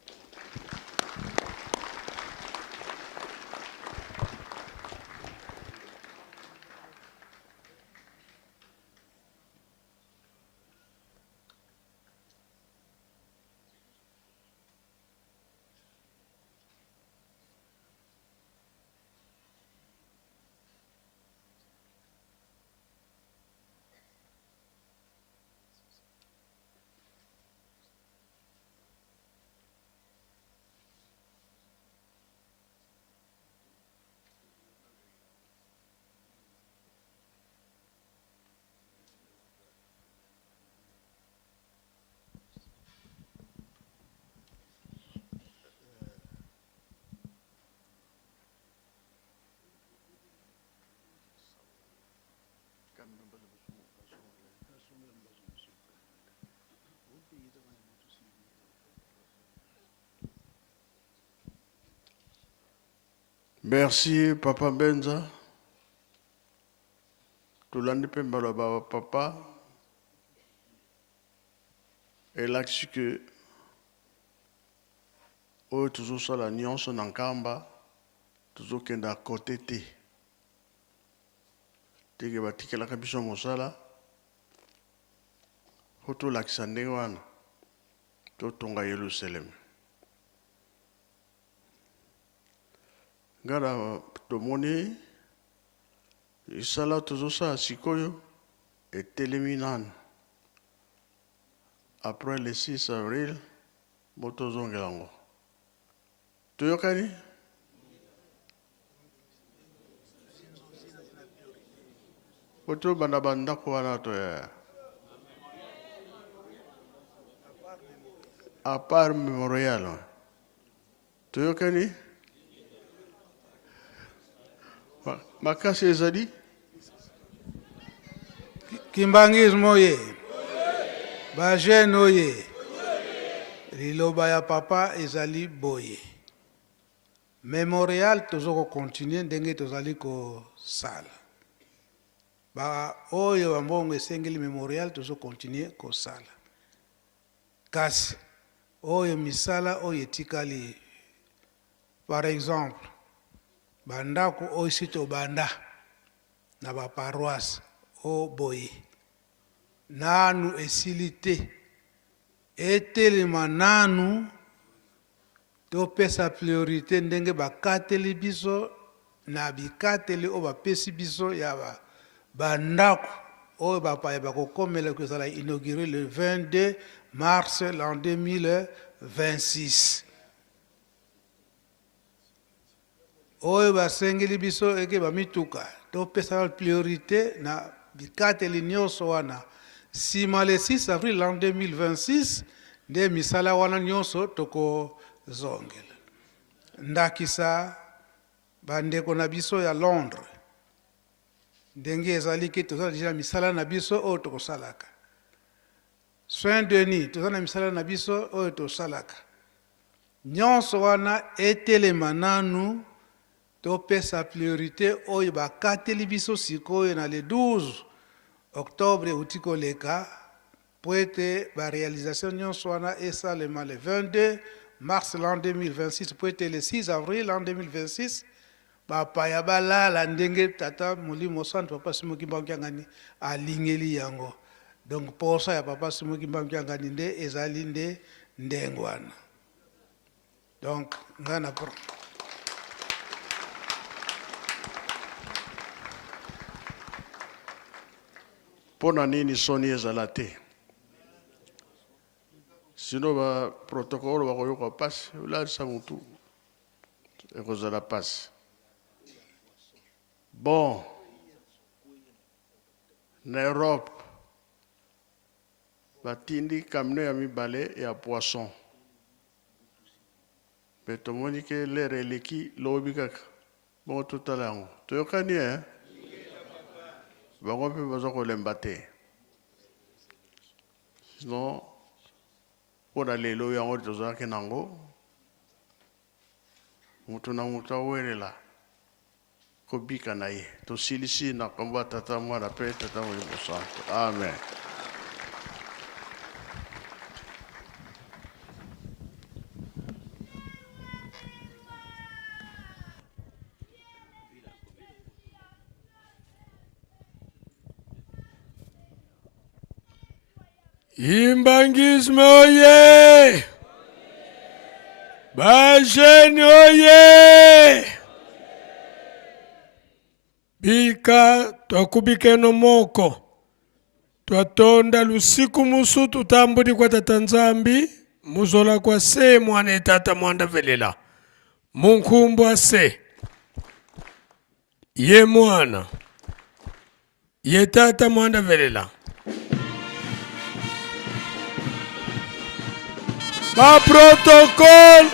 Merci, Papa Benza. Tulandi pembalo baba papa. Et là-dessus que toujours sur la nuance en kamba, toujours qu'il y a côté té. Té que batike la kabiso mosala. Hoto l'accendé wana. To tonga Yerusalem. Ngara tomoni isala toujours ça sikoyo et teleminan. Après le 6 avril, botozongelango. Toyokani? Boto banda ko wana to ya. À part mémorial. Toyokani? Makasi ezali? Kimbangismo ye. Bajeno ye. Liloba ya papa ezali boye. Mémorial tozoko continuer ndenge tozali kosala. Ba oyo bambongo esengeli mémorial tozo continuer kosala. Kasi oyo misala oyo etikali, par exemple bandako oyo sito banda na ba paroisse o boye nanu esili te, etelema nanu topesa priorité ndenge bakateli biso na bikateli o bapesi biso ya bandako oyo bapaya bakokomela kozala inauguré le 22 mars l'an 2026. Oyo basengeli biso eke bamituka topesa priorité na bikateli nyonso wana. Sima le 6 avril l'an 2026 nde misala wana nyonso toko zongela. Ndakisa bandeko na biso ya Londres ndenge ezali ke tozala deja misala na biso oyo tokosalaka. Saint-Denis tozala na misala na biso oyo tosalaka. Nyonso wana etelema nanu topesa priorité oyo bakateli biso sikoyo na le 12 octobre utiko leka po ete baréalisation nyonso wana esalema le 22 mars l'an 2026 po ete le 6 avril l'an 2026 bapaya balala ndenge tata molimo santo papa Simoki Mbangu alingeli yango. Donc posa ya papa Simoki Mbangu nde ezali nde ndengwana. Donc ngana pro Pona nini soni ezala te? Sino ba protocole bakoyoka pasi ulalisa mutu ekozala pasi. Bon, na Europe batindi camion ya mibale ya poisson. Mais tomoni ke l'air eleki lobi kaka. Bon totala yango. Toyokani bango mpe baza kolemba te. Sinon mpona lelo yango tozalaki nango mutu na mutu awelela kobika na ye. Tosilisi na kombo ya tata mwana mpe tata molimo santo. Amen. Imbangisme oye! Bajeni oye! Bika twakubike no moko. Twatonda lusiku musu tutambudi kwa tata Nzambi. Muzola kwa se mwane tata mwanda velela. Munkumbwa se. Ye mwana. Ye tata mwanda velela. Ma protocole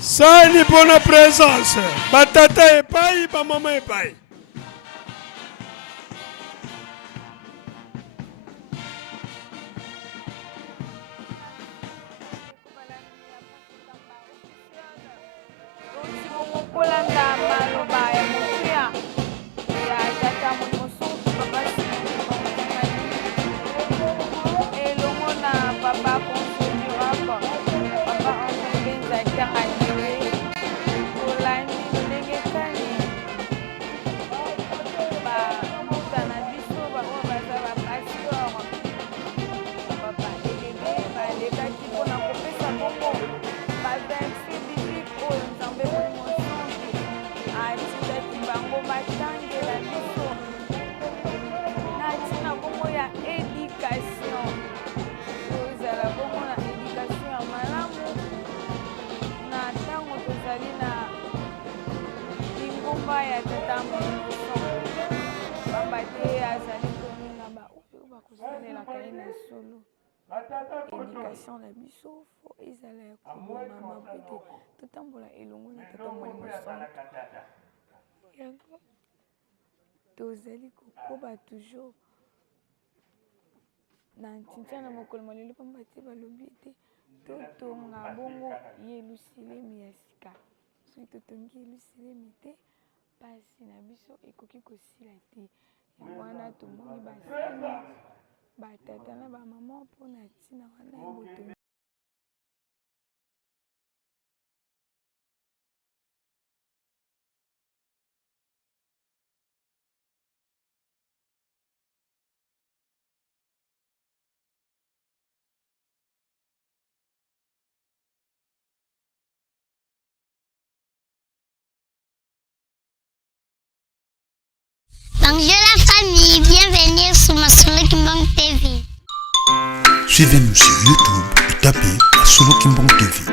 sani pour la présence. Batata et paille, ba maman et paille. Éducation la biso fo ezala ya komama pete totambola elongo na tata molimo santo yango tozali kokoba toujours na ntintia na mokolo malelo pamba te balobi ete totonga bongo Yelusalemi ya sika. Soki totongi Yelusalemi te, pasi na biso ekoki kosila te. Yango wana tomoni basali batata na bamama mpona ntina wana ya botongi. Bonjour la famille, bienvenue sur Masolo Kimbang TV. Suivez-nous sur YouTube et tapez Masolo Kimbang TV.